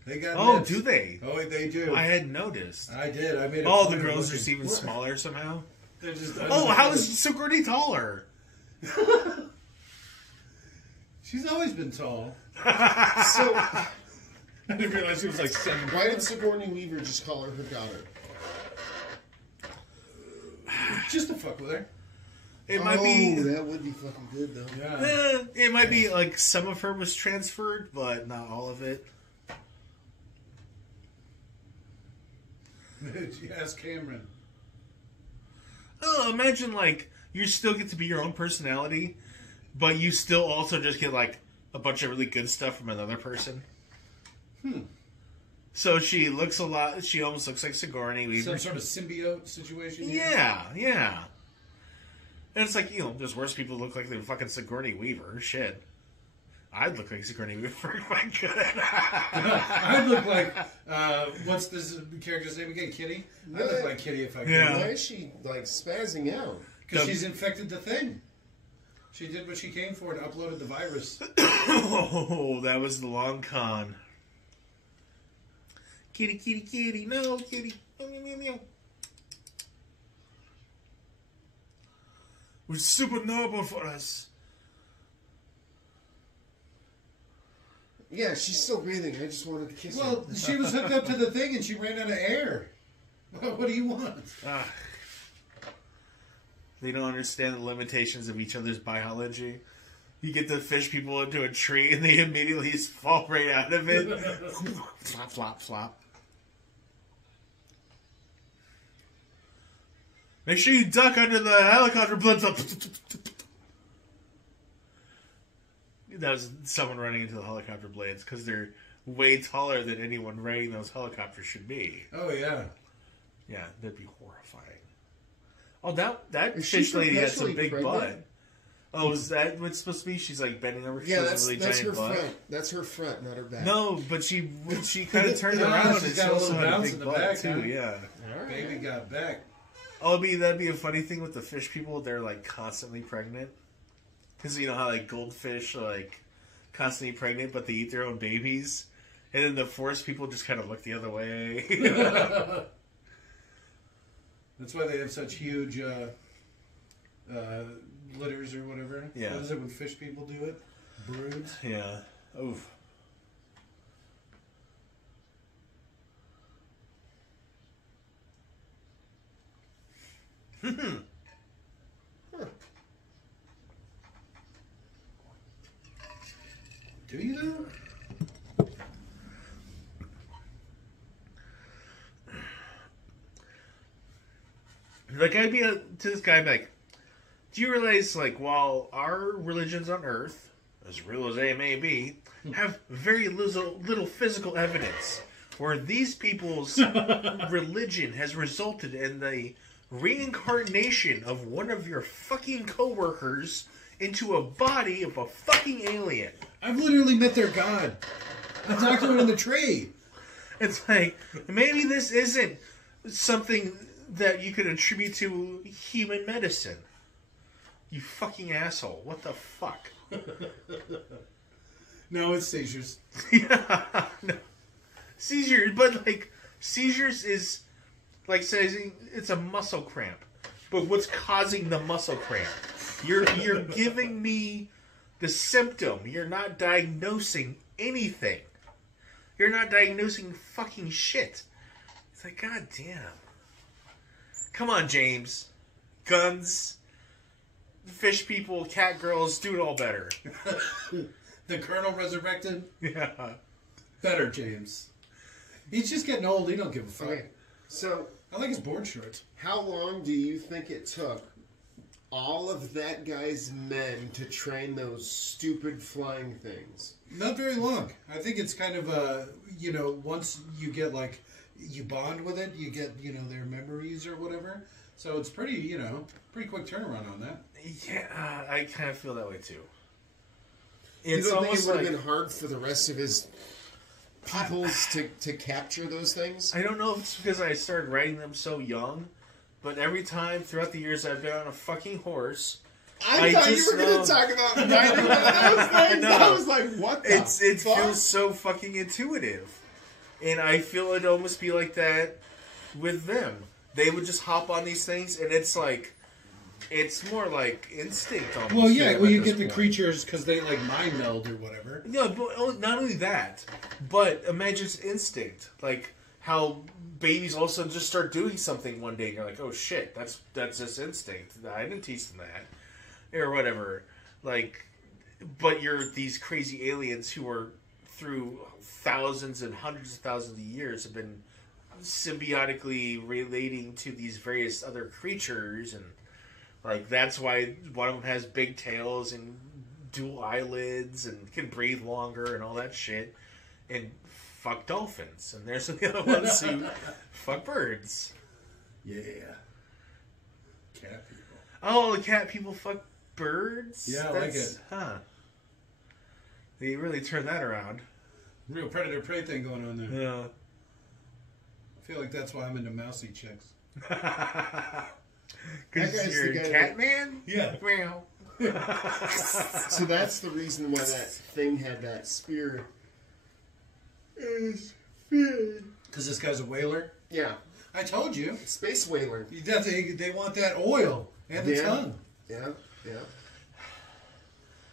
They got Oh, nips. do they? Oh, they do. I hadn't noticed. I did. I made a Oh, point the of girls are looking. even smaller somehow? They're just Oh, how is Sigourney taller? She's always been tall. So, I didn't realize she was like 7. why did Sigourney Weaver just call her daughter? Just to fuck with her. It might be. That would be fucking good, though. Yeah. It might be like some of her was transferred, but not all of it. Ask Cameron. Oh, imagine like you still get to be your own personality, but you still also just get like a bunch of really good stuff from another person. So she looks a lot. She almost looks like Sigourney Weaver. Some sort of symbiote situation. Yeah, yeah. And it's like, there's worse people who look like they're fucking Sigourney Weaver. Shit. I'd look like Sigourney Weaver if I could. I'd look like, what's this character's name again? Kitty? I'd look like Kitty if I could. Yeah. Why is she, like, spazzing out? Because she's infected the thing. She did what she came for and uploaded the virus. Oh, that was the long con. Kitty, kitty, kitty. No, kitty. Meow, meow, meow, meow. Was supernova for us. Yeah, she's still breathing. I just wanted to kiss her. Well, she was hooked up to the thing and she ran out of air. What do you want? They don't understand the limitations of each other's biology. You get the fish people into a tree and they immediately just fall right out of it. Flop, flop, flop. Make sure you duck under the helicopter blitz up. That was someone running into the helicopter blades because they're way taller than anyone riding those helicopters should be. Oh, yeah. Yeah, that'd be horrifying. Oh, that Is she fish lady has some perpetually big pregnant? butt. Oh, is that what's supposed to be? She's like bending over. She Yeah, has a really that's her giant butt. front. That's her front, not her back. No, but she kind of turned Yeah, around she's and she got a also little had a bounce big in the butt back, too. huh? Yeah. All right. Baby got back. Oh, that'd be a funny thing with the fish people. They're like constantly pregnant because you know how like goldfish are like constantly pregnant, but they eat their own babies, and then the forest people just kind of look the other way. That's why they have such huge litters or whatever. Yeah. What is it when fish people do it? Broods? Yeah. Oof. Do you though? Like I'd be to this guy, I'd be like, do you realize like while our religions on Earth, as real as they may be, have very little physical evidence, where these people's religion has resulted in the reincarnation of one of your fucking coworkers into a body of a fucking alien. I've literally met their god. I talked to him in the tree. It's like, maybe this isn't something that you could attribute to human medicine. You fucking asshole. What the fuck? No, it's seizures. Yeah. No. Seizures, but like, seizures is like saying it's a muscle cramp. But what's causing the muscle cramp? You're giving me the symptom. You're not diagnosing anything. You're not diagnosing fucking shit. It's like, god damn. Come on, James. Guns, fish people, cat girls, do it all better. The Colonel resurrected. Yeah. Better, James. He's just getting old. He don't give a fuck. Okay, so I like his board shorts. how long do you think it took all of that guy's men to train those stupid flying things? Not very long. I think it's kind of once you get like you bond with it, you get their memories or whatever. So it's pretty pretty quick turnaround on that. Yeah, I kind of feel that way too. You It's don't think it almost would like have been hard for the rest of his peoples to capture those things? I don't know if it's because I started writing them so young, but every time throughout the years I've been on a fucking horse. I thought you just were going know- to talk about riding one of those things. No. I was like, what the It fuck? feels so fucking intuitive. And I feel it'd almost be like that with them. they would just hop on these things, and it's like, it's more like instinct almost. Well, yeah, at well, you this get the point. creatures because they like mind meld or whatever. No, but not only that, but imagine it's instinct. Like how babies also just start doing something one day, and you're like, oh shit, that's just instinct. I didn't teach them that, or whatever. Like, but you're these crazy aliens who are through thousands and hundreds of thousands of years have been symbiotically relating to these various other creatures, and like that's why one of them has big tails and dual eyelids and can breathe longer and all that shit, and fuck dolphins. And there's the other ones who fuck birds. Yeah. Cat people. Oh, the cat people fuck birds? Yeah, I like it. Huh. They really turned that around. Real predator-prey thing going on there. Yeah. I feel like that's why I'm into mousy chicks. Because That guy's you're the a guy cat man? Yeah. Meow. So that's the reason why that thing had that spear. Because this guy's a whaler. Yeah, I told you. space whaler. They want that oil and the tongue. Yeah, yeah.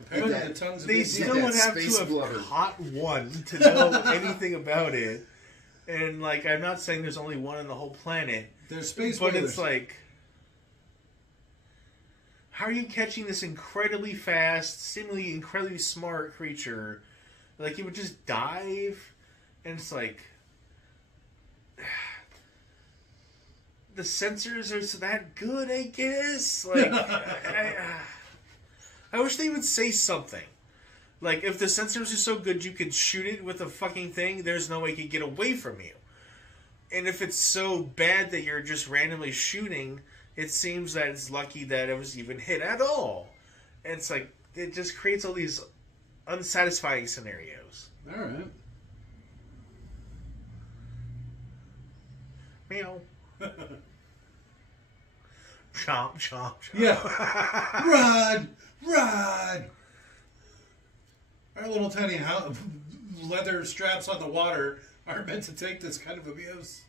Apparently that- the tongue's a They big still deal. would have space to have blubber. caught one to know anything about it. And, like, I'm not saying there's only one on the whole planet, There's space but whalers. it's like, how are you catching this incredibly fast, seemingly incredibly smart creature? Like, it would just dive, and it's like, the sensors are that good, I guess? Like, I wish they would say something. Like, if the sensors are so good you could shoot it with a fucking thing, there's no way it could get away from you. And if it's so bad that you're just randomly shooting, it seems that it's lucky that it was even hit at all. And it's like, it just creates all these unsatisfying scenarios. All right. Meow. Chomp, chomp, chomp. Yeah. Run! Run! Our little tiny leather straps on the water aren't meant to take this kind of abuse.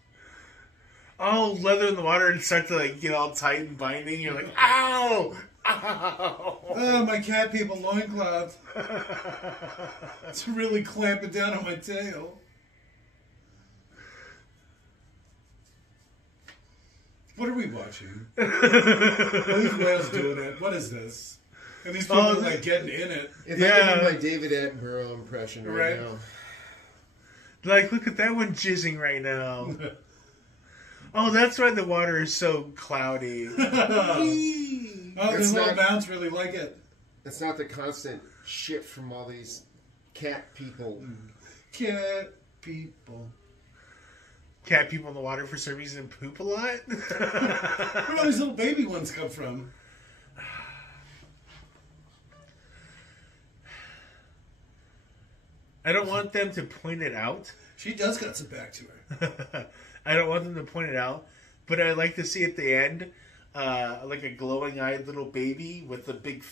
Oh, leather in the water and start to like get all tight and binding. You're like, ow! Ow! Oh, my cat people loincloth. It's really clamping down on my tail. What are we watching? These whales doing it. What is this? And these people are like getting in it. If I could do my David Attenborough impression right now. Like, look at that one jizzing right now. Oh, that's why the water is so cloudy. Oh, It's these little not- mounts really like it. It's not the constant shit from all these cat people. Cat people. Cat people in the water for some reason poop a lot. Where do all these little baby ones come from? I don't want them to point it out. She does got some back to her. I don't want them to point it out, but I like to see at the end, like a glowing-eyed little baby with the big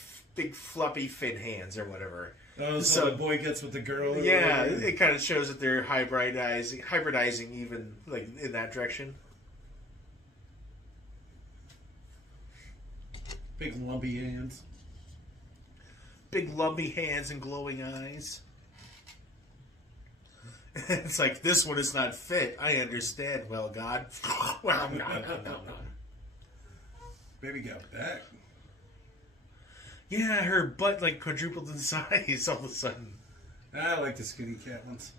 floppy fin hands or whatever. Oh, so the boy gets with the girl. Or Yeah, whatever. it kind of shows that they're hybridizing even like in that direction. Big lumpy hands. Big lumpy hands and glowing eyes. It's like, this one is not fit. I understand, well, God. Well, no. Baby got back. Yeah, her butt like quadrupled in size all of a sudden. I like the skinny cat ones.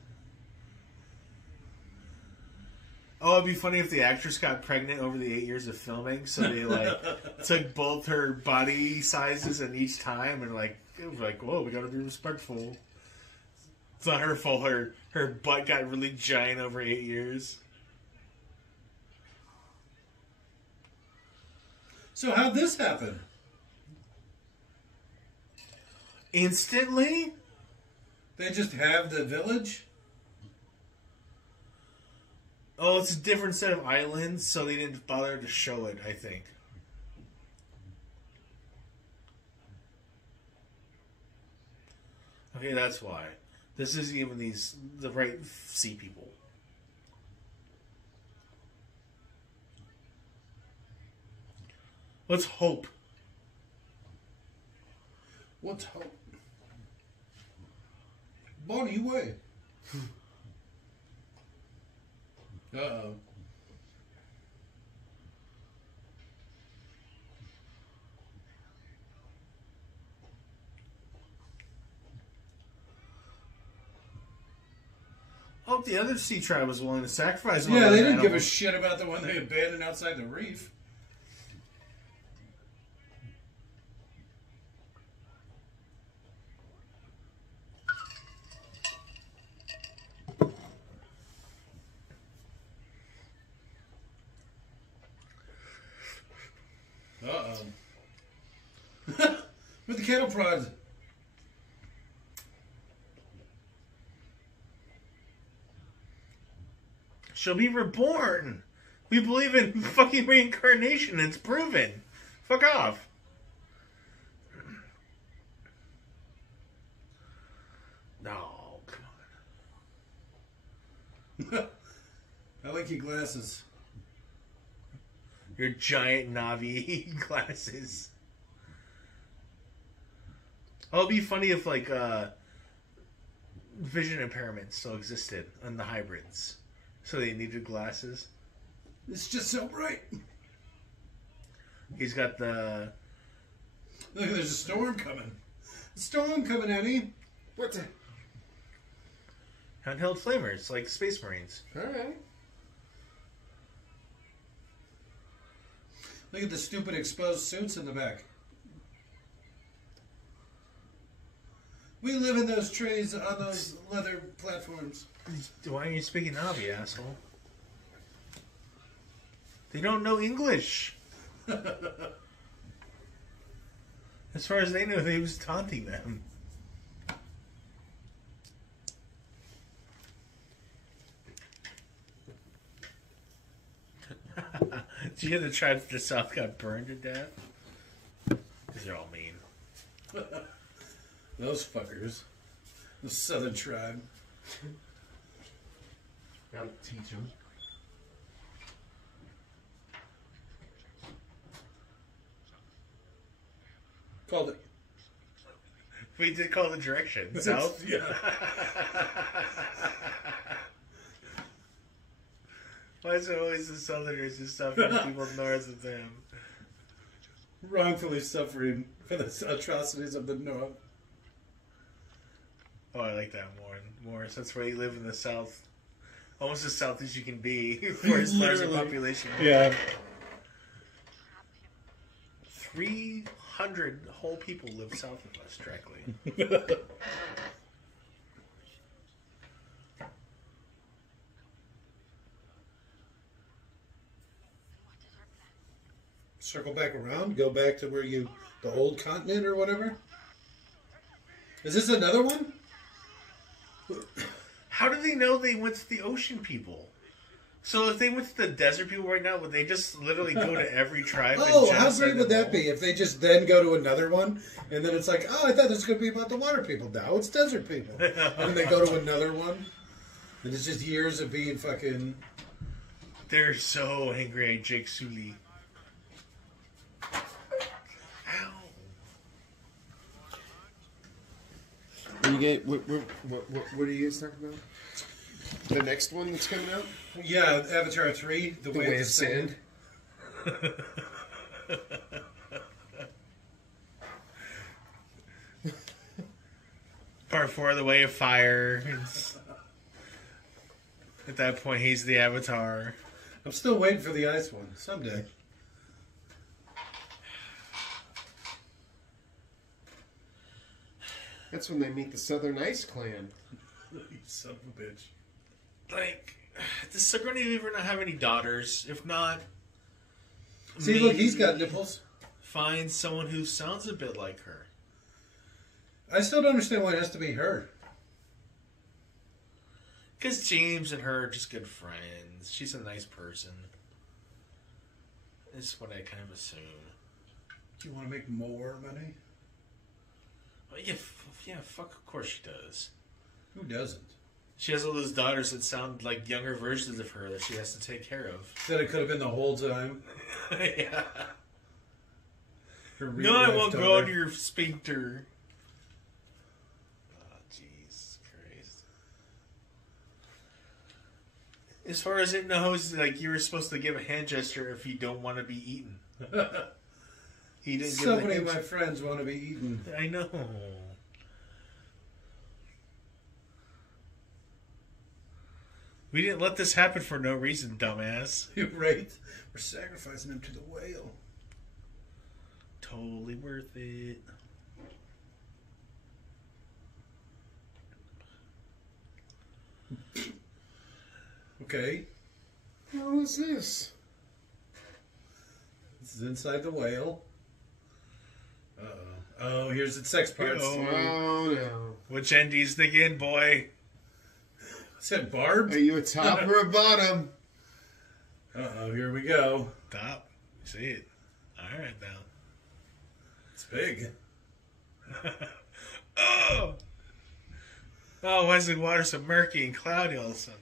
Oh, it'd be funny if the actress got pregnant over the 8 years of filming, so they like took both her body sizes and each time, and like it was like, whoa, we gotta be respectful. It's not her fault. Her butt got really giant over 8 years. So how'd this happen? Instantly? They just have the village? Oh, it's a different set of islands, so they didn't bother to show it, I think. Okay, that's why. This isn't even the right sea people. Let's hope. What's hope? Bonnie, you wait. Uh-oh. Oh, the other sea tribe was willing to sacrifice. Yeah, they didn't give a shit about the one they abandoned outside the reef. Uh-oh. With the cattle prods. She'll be reborn. We believe in fucking reincarnation. It's proven. Fuck off. No, come on. I like your glasses. Your giant Navi glasses. Oh, it'd be funny if, like, vision impairment still existed on the hybrids. So they needed glasses. It's just so bright. He's got the... Look, there's a storm coming. A storm coming, Annie. What the? handheld flamers, like Space Marines. Alright. Look at the stupid exposed suits in the back. We live in those trays on those leather platforms. Why are you speaking Navi, asshole? They don't know English. As far as they know, he was taunting them. Did you hear the tribes to the south got burned to death? Because they're all mean. Those fuckers. The southern tribe. Gotta teach them. Called it. We did call the direction. South? Yeah. Why is it always the Southerners who suffer people north of them? Wrongfully suffering for the atrocities of the North. Oh, I like that more. So that's why you live in the South. Almost as South as you can be for as far as the population. Yeah. 300 whole people live south of us directly. Circle back around, go back to where the old continent or whatever. Is this another one? How do they know they went to the ocean people? So if they went to the desert people right now, would they just literally go to every tribe? Oh, and how genocide great would them that all? be if they just then go to another one and then it's like, oh, I thought this was going to be about the water people. Now it's desert people. And they go to another one and it's just years of being fucking... They're so angry at Jake Sully. Ow. You get, what are you guys talking about? The next one that's coming out? Yeah, Avatar 3, The Way of Sand. Part 4, The Way of Fire. At that point, he's the Avatar. I'm still waiting for the ice one. Someday. That's when they meet the Southern Ice Clan. You son of a bitch. Like, does Sigourney Weaver not have any daughters? If not, See, look, he's got nipples. find someone who sounds a bit like her. I still don't understand why it has to be her. Because James and her are just good friends. She's a nice person. That's what I kind of assume. Do you want to make more money? Well, yeah, fuck, of course she does. Who doesn't? She has all those daughters that sound like younger versions of her that she has to take care of. Said it could have been the whole time. Yeah. for real No, I life won't daughter. go on your sphincter. Oh, jeez Christ. As far as it knows, like, you were supposed to give a hand gesture if you don't want to be eaten. He didn't So give a many of hand my friends want to be eaten. I know. We didn't let this happen for no reason, dumbass. You're right. We're sacrificing him to the whale. Totally worth it. Okay. How is this? This is inside the whale. Uh-oh. Oh, here's its sex parts. Oh no. Which end do you stick in, boy? Is that barbed? Are you a top or a bottom? Uh-oh, here we go. Top. See it. Alright now. It's big. Oh! Oh, why is the water so murky and cloudy all of a sudden?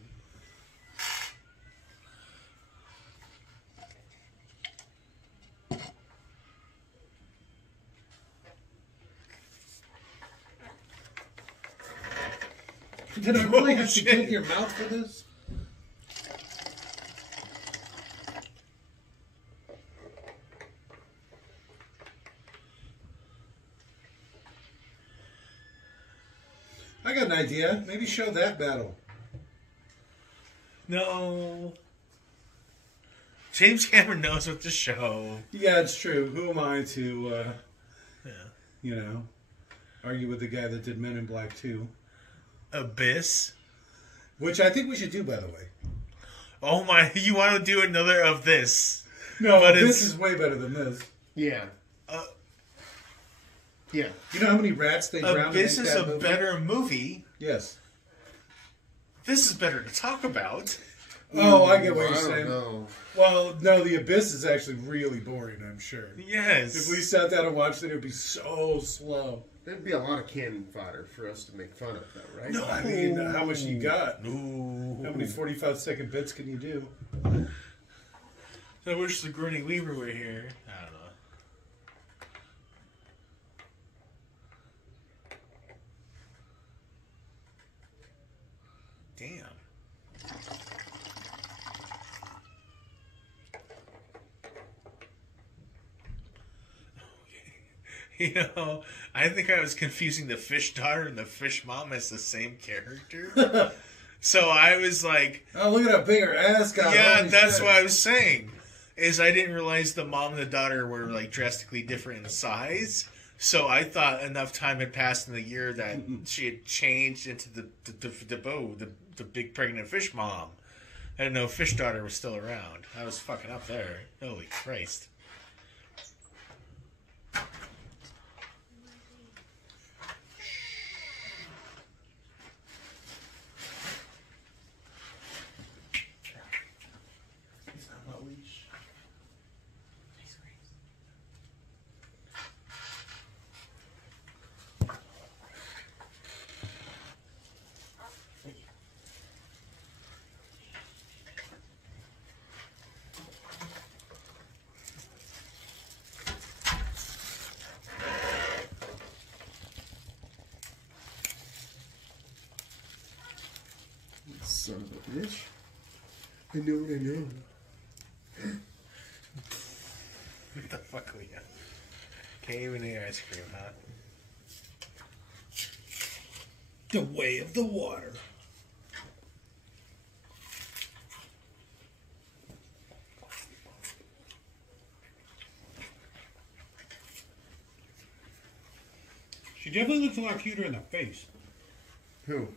Did I really have to shit. get your mouth for this? I got an idea. Maybe show that battle. No. James Cameron knows what to show. Yeah, it's true. Who am I to, Yeah. you know, argue with the guy that did Men in Black 2? Abyss. Which I think we should do, by the way. Oh my, you want to do another of this? No, But this it's- is way better than this. Yeah. Yeah. You know how many rats they drowned in Abyss is that a movie? better movie. Yes. This is better to talk about. Oh, I get what I you're don't saying. know. Well, no, The Abyss is actually really boring, I'm sure. Yes. If we sat down and watched it, it would be so slow. There'd be a lot of cannon fodder for us to make fun of, though, right? No. I mean, how much you got? No. How many 45-second bits can you do? I wish Sigourney Weaver were here. I don't know. Damn. You know, I think I was confusing the fish daughter and the fish mom as the same character. So I was like, Oh, look at that bigger ass guy. yeah, Holy that's shit. what I was saying. Is I didn't realize the mom and the daughter were like drastically different in size. So I thought enough time had passed in the year that she had changed into the big pregnant fish mom. I didn't know fish daughter was still around. I was fucking up there. Holy Christ. He's on a leash. Son of a bitch. I know what I know. What the fuck we got? Can't even eat ice cream, huh? The way of the water. She definitely looks a lot cuter in the face. Who?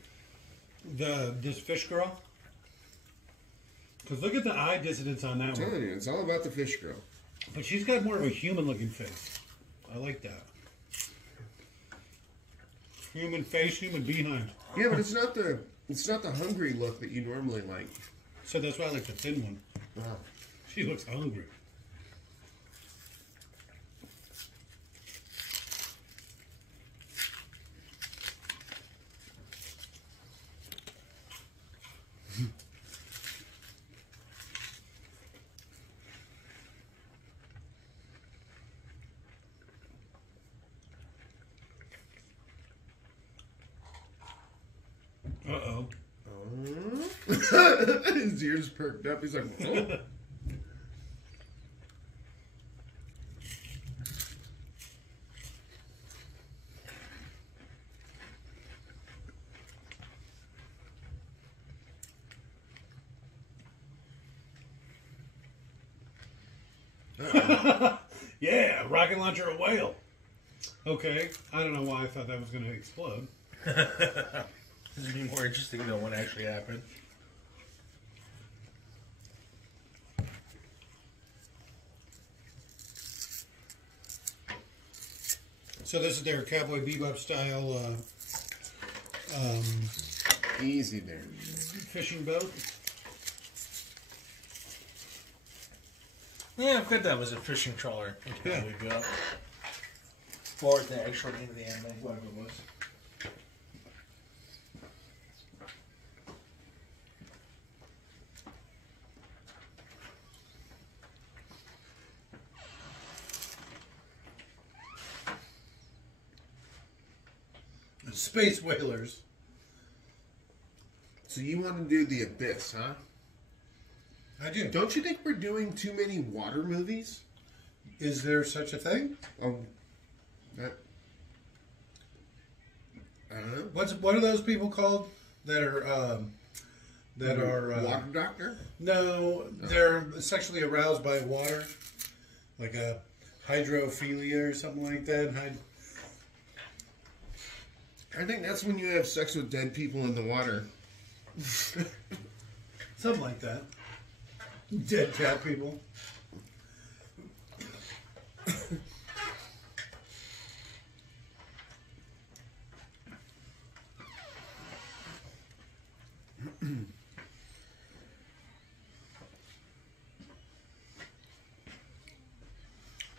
This fish girl. Because look at the eye dissonance on that I'm one. telling you, it's all about the fish girl. But she's got more of a human-looking face. I like that. Human face, human behind. Yeah, but it's not the hungry look that you normally like. So that's why I like the thin one. Wow. She looks hungry. His ears perked up. He's like, oh. Yeah, rocket launcher a whale. Okay, I don't know why I thought that was going to explode. This would be more interesting to know what actually happened. So this is their Cowboy Bebop style Easy there. fishing boat. Yeah, I've got that was a fishing trawler. Yeah. Or the actual name of the anime, whatever it was. Space whalers. So you want to do the Abyss, huh? I do. Don't you think we're doing too many water movies? Is there such a thing? That I don't know. What are those people called that are Water Doctor? No, they're sexually aroused by water, like a hydrophilia or something like that. I think that's when you have sex with dead people in the water. Something like that. Dead cat people.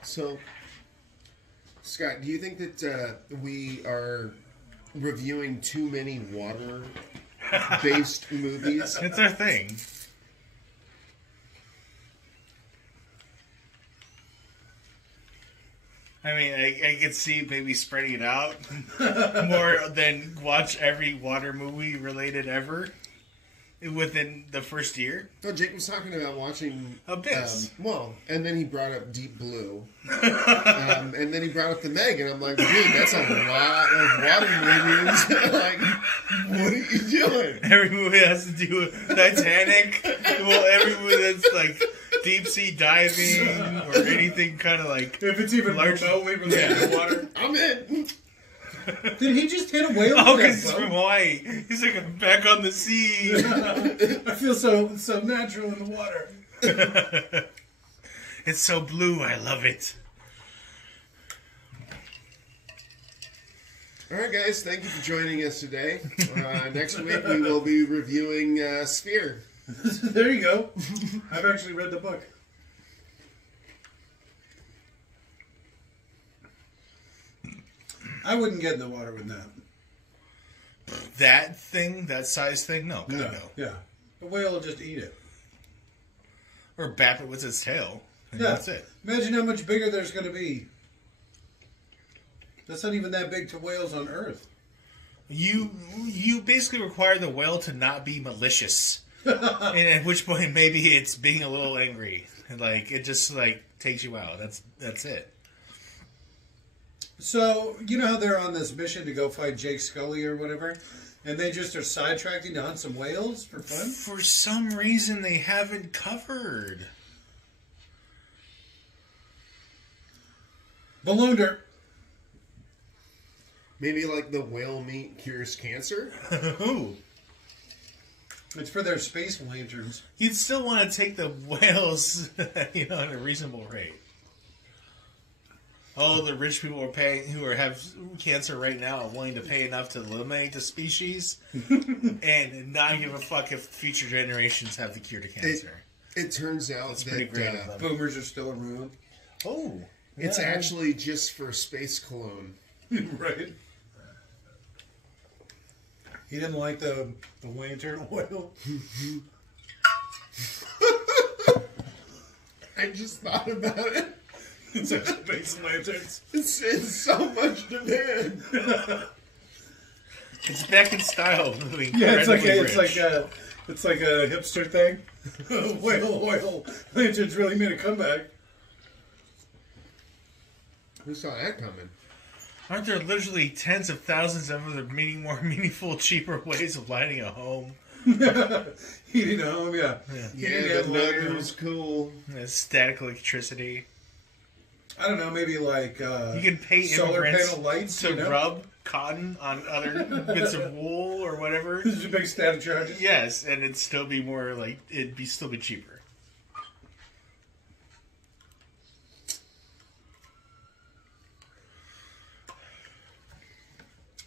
So, Scott, do you think that we are reviewing too many water-based movies? It's our thing. I mean, I could see maybe spreading it out more than watch every water movie related ever within the first year. No, Jake was talking about watching Abyss. And then he brought up Deep Blue, and then he brought up the Meg, and I'm like, dude, that's a lot of water movies. Like, what are you doing? Every movie has to do with Titanic. Well, every movie that's like deep sea diving or anything kind of like If it's even large, remotely related to water. I'm in. Did he just hit a whale? Oh, with because that he's from boat? Hawaii. He's like, I'm back on the sea. I feel so natural in the water. It's so blue. I love it. All right, guys, thank you for joining us today. Next week we will be reviewing Sphere. There you go. I've actually read the book. I wouldn't get in the water with that. That thing, that size thing, no. God, no. Yeah. The whale will just eat it. Or bap it with its tail. And Yeah. that's it. Imagine how much bigger there's going to be. That's not even that big to whales on Earth. You basically require the whale to not be malicious. And at which point maybe it's being a little angry. And like it just like takes you out. That's it. So, you know how they're on this mission to go fight Jake Scully or whatever? And they just are sidetracking to hunt some whales for fun? For some reason they haven't covered. Balloon dirt. Maybe like the whale meat cures cancer? Ooh. It's for their space lanterns. You'd still want to take the whales, at a reasonable rate. Oh, the rich people are paying who have cancer right now are willing to pay enough to eliminate the species and not give a fuck if future generations have the cure to cancer. It turns out That's pretty great of them. Boomers are still around. Oh, it's yeah. actually just for space cologne. Right. He didn't like the lantern oil. I just thought about it. It's a space lanterns. It's in so much demand. It's back in style. Moving Yeah, it's like incredibly rich. It's like a hipster thing. Whale oil. Lanterns really made a comeback. Who saw that coming? Aren't there literally tens of thousands of other more meaningful, cheaper ways of lighting a home? Heating a home, yeah. Yeah, but nugget was cool. Static electricity. I don't know, maybe like You can pay solar immigrants panel lights to rub cotton on other bits of wool or whatever. This is a big static charges. Yes, and it'd still be more like still be cheaper.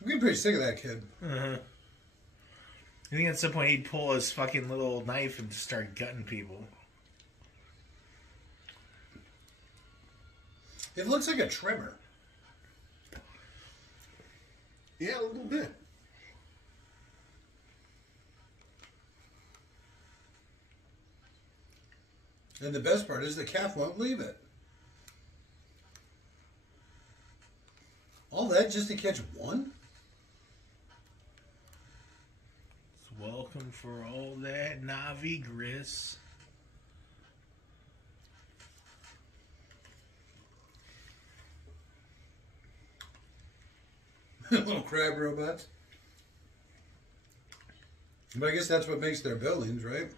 I'm getting pretty sick of that kid. Uh-huh. I think at some point he'd pull his fucking little knife and just start gutting people. It looks like a trimmer. Yeah, a little bit. And the best part is the calf won't leave it. All that just to catch one? Welcome for all that Navi grist. Little crab robots. But I guess that's what makes their buildings, right?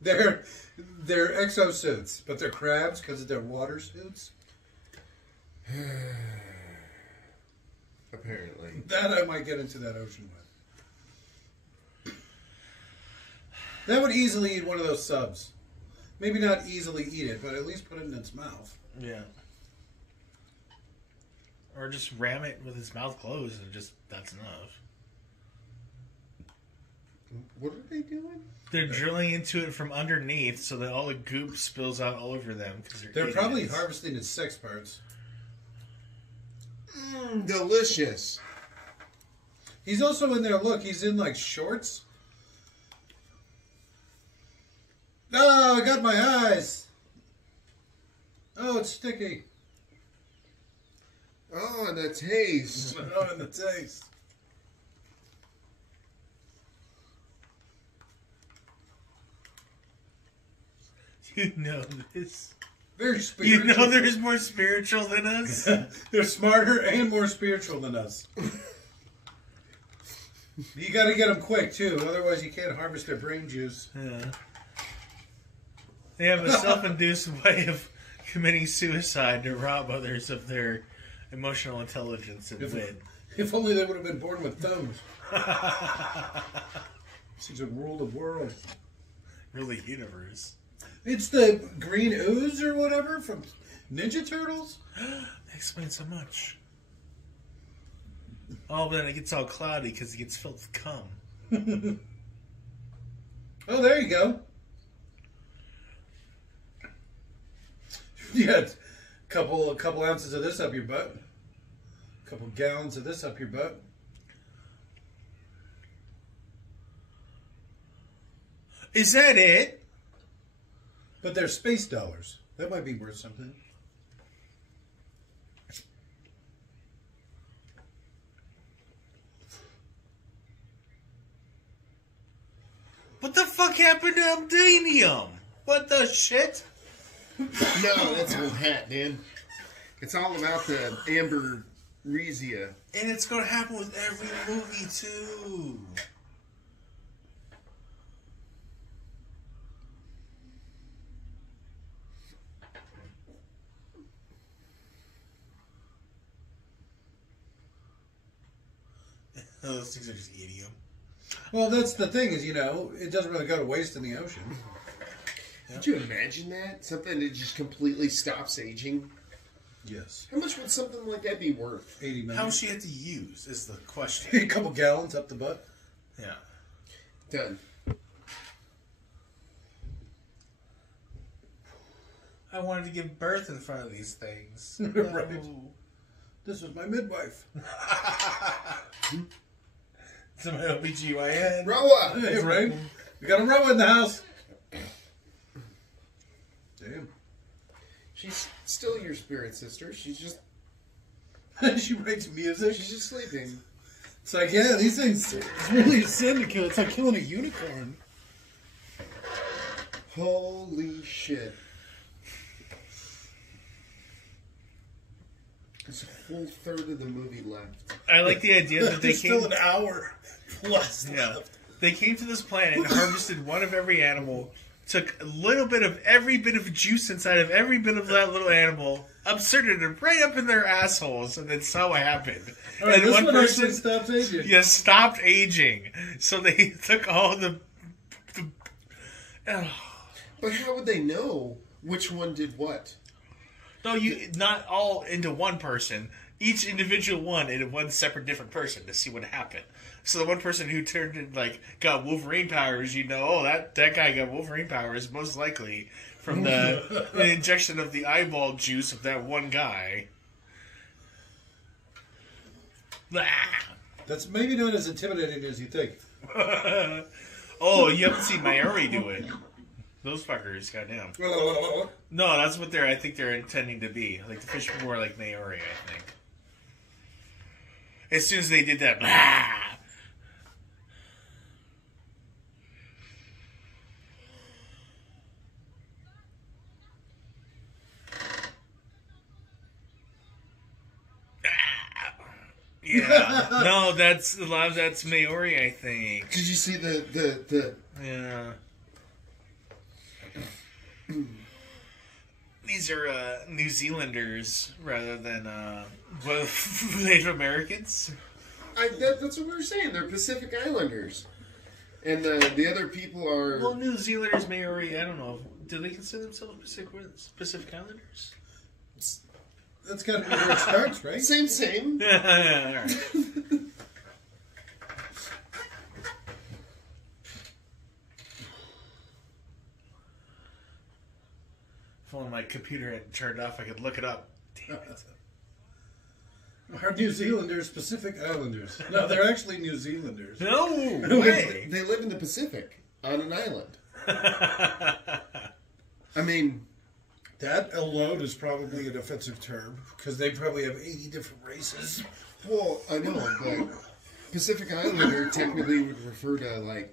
They're exosuits, but they're crabs because they're water suits. Apparently. That I might get into that ocean with. That would easily eat one of those subs. Maybe not easily eat it, but at least put it in its mouth. Yeah. Or just ram it with his mouth closed and that's enough. What are they doing? They're drilling into it from underneath so that all the goop spills out all over them. Cause They're probably harvesting its sex parts. Delicious. He's also in there, look, he's in like shorts. Oh, I got my eyes. Oh, it's sticky. Oh, and the taste. Oh, and the taste. You know this. Very spiritual. You know there's more spiritual than us? They're smarter and more spiritual than us. You got to get them quick, too. Otherwise, you can't harvest their brain juice. Yeah. They have a self-induced way of committing suicide to rob others of their emotional intelligence and wit. If only they would have been born with thumbs. She's a rule the world. Rule the universe. It's the green ooze or whatever from Ninja Turtles. That explains so much. Oh, but then it gets all cloudy because it gets filled with cum. Oh, there you go. Yeah, a couple ounces of this up your butt. A couple gallons of this up your butt. Is that it? But they're space dollars. That might be worth something. What the fuck happened to Obdanium? What the shit? No, that's an old hat, man. It's all about the amberresia. And it's gonna happen with every movie, too. Those things are just idiom. Well, that's the thing is, it doesn't really go to waste in the ocean. Could you imagine that? Something that just completely stops aging? Yes. How much would something like that be worth? 80 million. How much you have to use is the question. A couple gallons up the butt. Yeah. Done. I wanted to give birth in front of these things. Right. No. This was my midwife. It's my OBGYN. Roa! Hey, right? We got a row in the house. Damn. She's still your spirit sister. She's just She writes music. she's just sleeping. It's like, yeah, these things, it's really a sin to kill. It's like killing a unicorn. Holy shit. There's a whole third of the movie left. I like the idea that they There's came. still an hour plus Yeah. left. They came to this planet, harvested one of every animal, took a little bit of every bit of juice inside of every bit of that little animal, inserted it right up in their assholes, and then saw what happened. All right, and this one one person actually stopped aging. stopped aging. So they took all the But how would they know which one did what? no, not all into one person. Each individual one into one separate different person to see what happened. So the one person who turned in, got Wolverine powers, that guy got Wolverine powers most likely from the injection of the eyeball juice of that one guy. That's maybe not as intimidating as you think. Oh, you haven't seen Maori do it. Those fuckers, goddamn. No, that's what I think they're intending to be. Like the fish were more like Maori, I think. As soon as they did that, yeah. No, that's Maori, I think. Did you see the Yeah. These are New Zealanders rather than Native Americans. that's what we were saying. They're Pacific Islanders. And the other people are... Well, New Zealanders, Maori, I don't know. Do they consider themselves Pacific Islanders? That's got to be where it starts, right? Same. All right. If only my computer had turned off, I could look it up. Damn it. Are New Zealanders Pacific Islanders? No, they're actually New Zealanders. No They way. live in the Pacific on an island. I mean... That alone is probably an offensive term, because they probably have 80 different races. Well, I know, but Pacific Islander technically would refer to,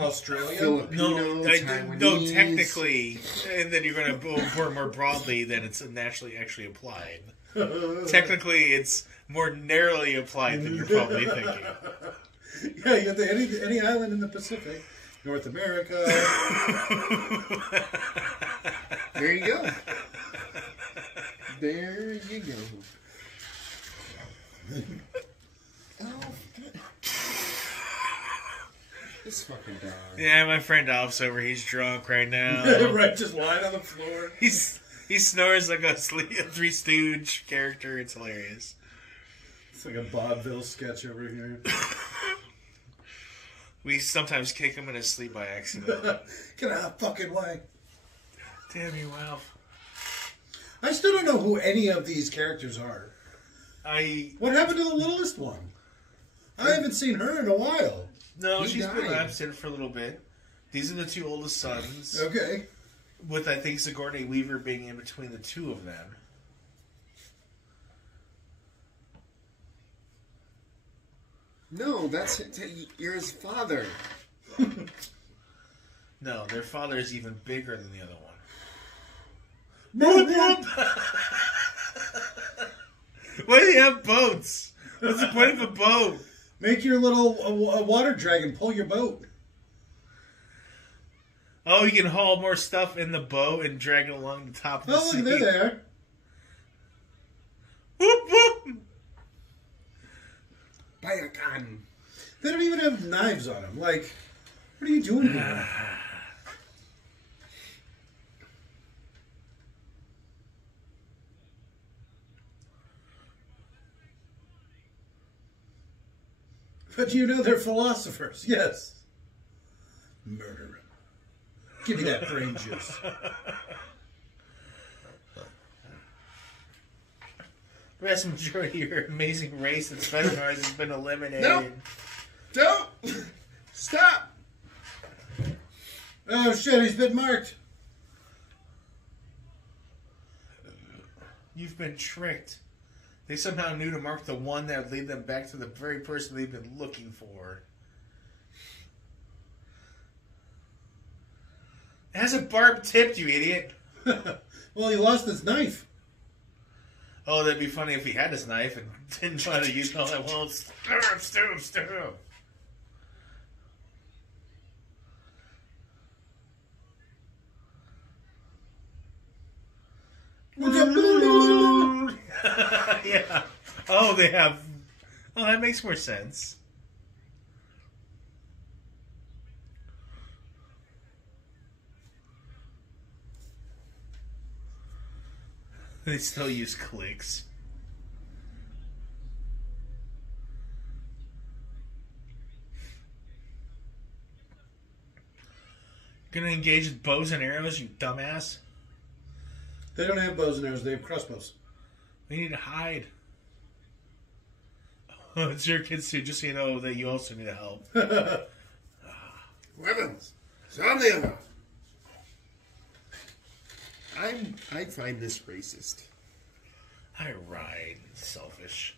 Australia? Filipino, Taiwanese... No, technically, and then you're going to go more broadly than it's naturally actually applied. Technically, it's more narrowly applied than you're probably thinking. Yeah, you got any island in the Pacific. North America. There you go. There you go. Oh, God. This fucking dog. Yeah, my friend Alf's over. He's drunk right now. Right, just lying on the floor. He snores like a Three Stooge character. It's hilarious. It's like a vaudeville sketch over here. We sometimes kick him in his sleep by accident. Get out of the fucking way. Damn you, Alf. I still don't know who any of these characters are. What happened to the littlest one? I haven't seen her in a while. No, He she's been died. absent for a little bit. These are the two oldest sons. Okay. With, I think, Sigourney Weaver being in between the two of them. No, you're his father. No, their father is even bigger than the other one. Why do you have boats? What's the point of a boat? Make your little a water dragon pull your boat. Oh, you can haul more stuff in the boat and drag it along the top of the Oh, sea. look, they're there. Whoop, whoop. Buy a gun. They don't even have knives on them. Like, what are you doing here? But you know they're philosophers. Yes. Murder him. Give me that brain juice. The vast majority of your amazing race that's better than ours has been eliminated. No. Don't. Stop. Oh shit, he's been marked. You've been tricked. They somehow knew to mark the one that would lead them back to the very person they've been looking for. It has a barbed tip, you idiot. Well, he lost his knife. Oh, that'd be funny if he had his knife and didn't try to use all that. Well, stir. Yeah. Oh, they have. Oh, that makes more sense. They still use clicks. Gonna engage with bows and arrows, you dumbass. They don't have bows and arrows. They have crossbows. We need to hide. Oh, it's your kids too, just so you know that you also need help. Weapons. Something. I find this racist. I ride. Selfish.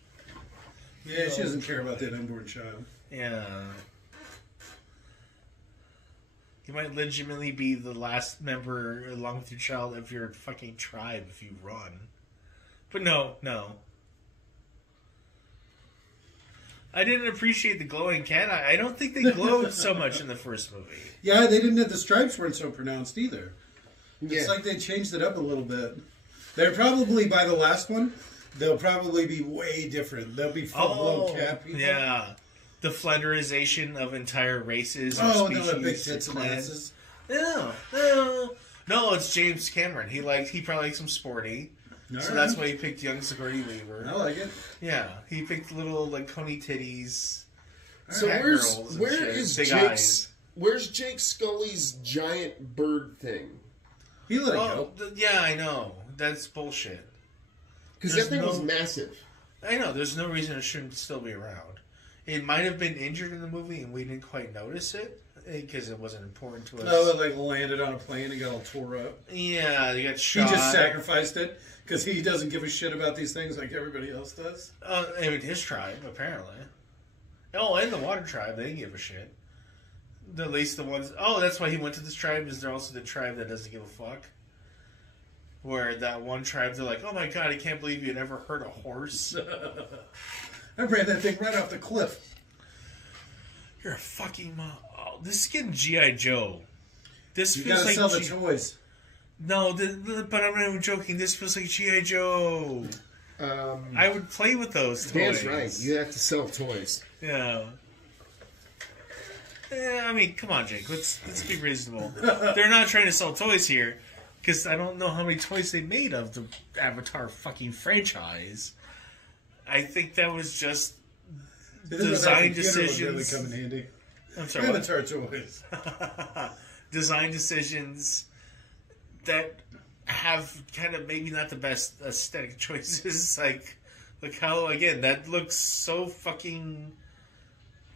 Yeah, she doesn't care about that unborn child. Yeah. You might legitimately be the last member, along with your child, of your fucking tribe if you run. But no. I didn't appreciate the glowing cat. I don't think they glowed so much in the first movie. Yeah, they didn't have the stripes weren't so pronounced either. Yeah. It's like they changed it up a little bit. They're probably, by the last one, they'll probably be way different. They'll be full-blown cat people. Yeah. The Flenderization of entire races or Oh, species. no, the big tits and clans. asses. No, it's James Cameron. He probably likes them sporty. All So right. that's why he picked young Sigourney Weaver. I like it. Yeah, he picked little like coney titties. So cat girls and shit. where's Jake Scully's giant bird thing? He let it Oh, go. yeah, I know. That's bullshit. Because There's that thing was no- massive. I know. There's no reason it shouldn't still be around. It might have been injured in the movie and we didn't quite notice it because it wasn't important to us. No, it like landed on a plane and got all tore up. Yeah, they got He shot. just sacrificed it because he doesn't give a shit about these things like everybody else does. I mean, his tribe, apparently. Oh, and the water tribe, they didn't give a shit. At least the ones... Oh, that's why he went to this tribe, is they're also the tribe that doesn't give a fuck. Where that one tribe, they're like, oh my god, I can't believe you never hurt a horse. I ran that thing right off the cliff. You're a fucking mom. Oh, this is getting G.I. Joe. This You feels gotta like... sell the toys. No, but I'm not even joking. This feels like G.I. Joe. I would play with those toys. Dan's right. You have to sell toys. Yeah. Yeah, I mean, come on, Jake. Let's be reasonable. They're not trying to sell toys here, because I don't know how many toys they made of the Avatar fucking franchise. I think that was just design decisions. Would really come in handy. I'm sorry. what? Avatar toys. Design decisions that have kind of maybe not the best aesthetic choices. like how again that looks so fucking.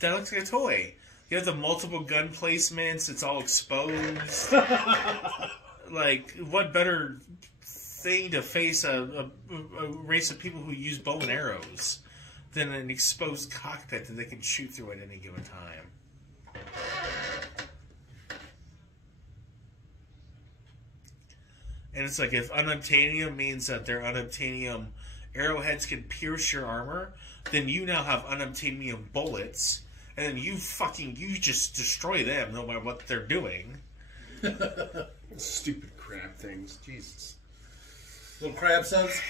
That looks like a toy. You have the multiple gun placements. It's all exposed. Like, what better thing to face a race of people who use bow and arrows than an exposed cockpit that they can shoot through at any given time? And it's like, if unobtainium means that their unobtainium arrowheads can pierce your armor, then you now have unobtainium bullets, and then you just destroy them no matter what they're doing. Stupid crab things. Jesus. Little crab subs.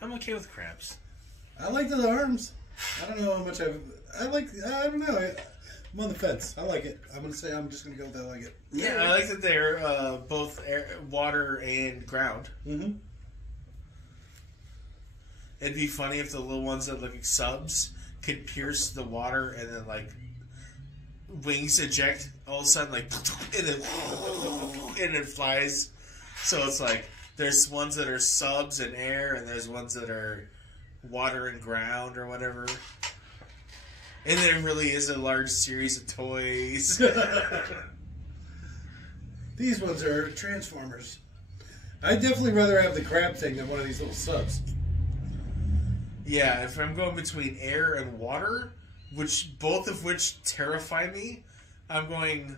I'm okay with crabs. I like the arms. I don't know how much I don't know. I'm on the fence. I like it. I'm just gonna go with I like it. Yeah, I like that they're both water and ground. Mm-hmm. It'd be funny if the little ones that look like subs could pierce the water and then like wings eject all of a sudden, like, and it flies. So it's like there's ones that are subs and air, and there's ones that are water and ground or whatever. And there really is a large series of toys. These ones are Transformers. I'd definitely rather have the crab thing than one of these little subs. Yeah, if I'm going between air and water, both of which terrify me, I'm going,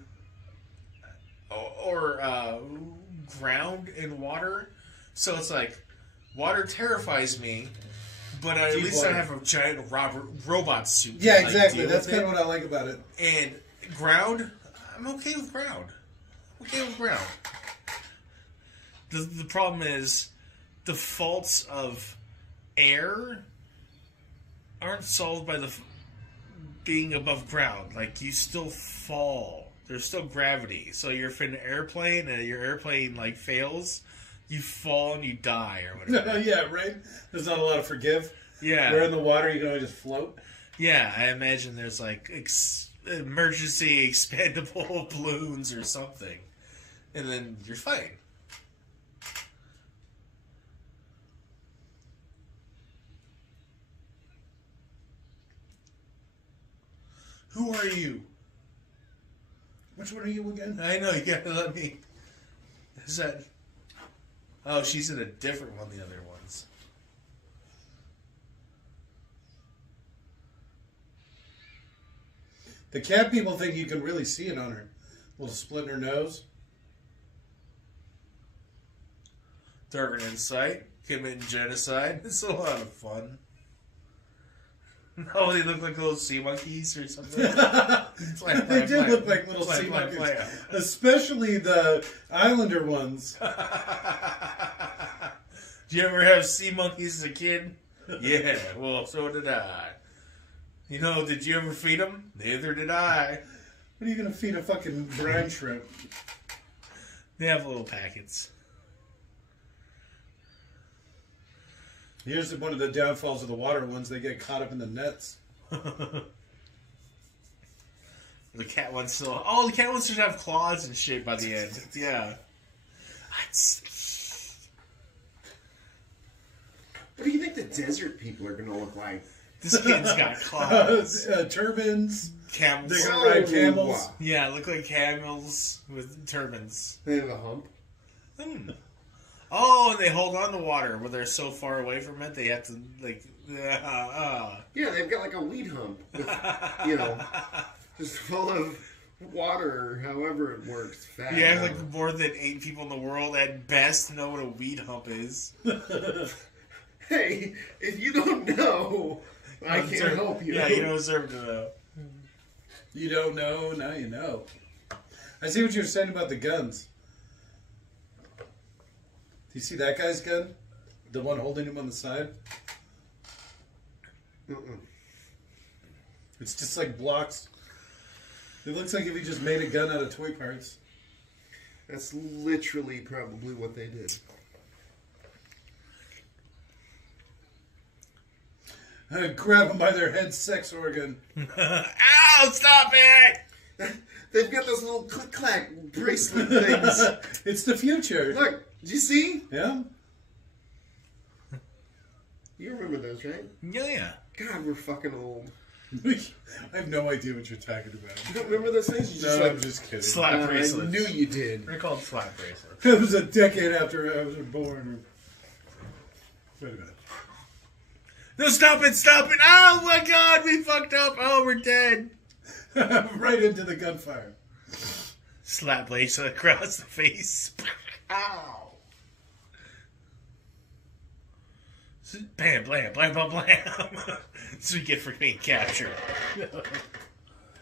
or more ground in water, so it's like water terrifies me, but at least I have a giant robot suit. Yeah, to, like, exactly. deal That's with kind it. of what I like about it. And ground, I'm okay with ground. Okay with ground. The problem is the faults of air aren't solved by the being above ground. Like, you still fall. There's still gravity. So you're in an airplane and your airplane like fails, you fall and you die or whatever. Yeah, right? There's not a lot of forgive. Yeah. Where in the water you can only just float. Yeah, I imagine there's like emergency expandable balloons or something. And then you're fine. Who are you? Which one are you again? I know, you gotta let me. Is that. Oh, she's in a different one, the other ones. The cat people think you can really see it on her. Little split in her nose. Target Insight, committing genocide. It's a lot of fun. Oh, they look like little sea monkeys or something. They do look like little sea monkeys. Especially the Islander ones. Did you ever have sea monkeys as a kid? Yeah, well, so did I. You know, did you ever feed them? Neither did I. What are you going to feed a fucking brine shrimp? They have little packets. Here's one of the downfalls of the water ones. They get caught up in the nets. The cat ones still... Oh, the cat ones should have claws and shit by the end. Yeah. What do you think the desert people are going to look like? This kid's got claws. Turbans. Camels. They're going to ride camels. Wow. Yeah, look like camels with turbans. They have a hump. Oh, and they hold on to water where they're so far away from it, they have to, like... Yeah, they've got like a weed hump. With, you know, just full of water, however it works. Fat. Yeah, like more than 8 people in the world at best know what a weed hump is. Hey, if you don't know, I can't help you. Yeah, you don't deserve to know. You don't know, now you know. I see what you're saying about the guns. Do you see that guy's gun? The one holding him on the side? It's just like blocks. It looks like if he just made a gun out of toy parts. That's literally probably what they did. Grab them by their head sex organ. Ow! Stop it! They've got those little click-clack bracelet things. It's the future. Look, did you see? Yeah? You remember those, right? Yeah. God, we're fucking old. I have no idea what you're talking about. You don't remember those things? You No, I'm just kidding. Slap I bracelets. knew you did. They're called slap bracelets. It was a decade after I was born. Wait a minute. No, stop it! Stop it! Oh my god, we fucked up! Oh, we're dead! Right into the gunfire. Slap bracelet across the face. Ow! Bam, blam, blam, blam, blam. That's what we get for being captured.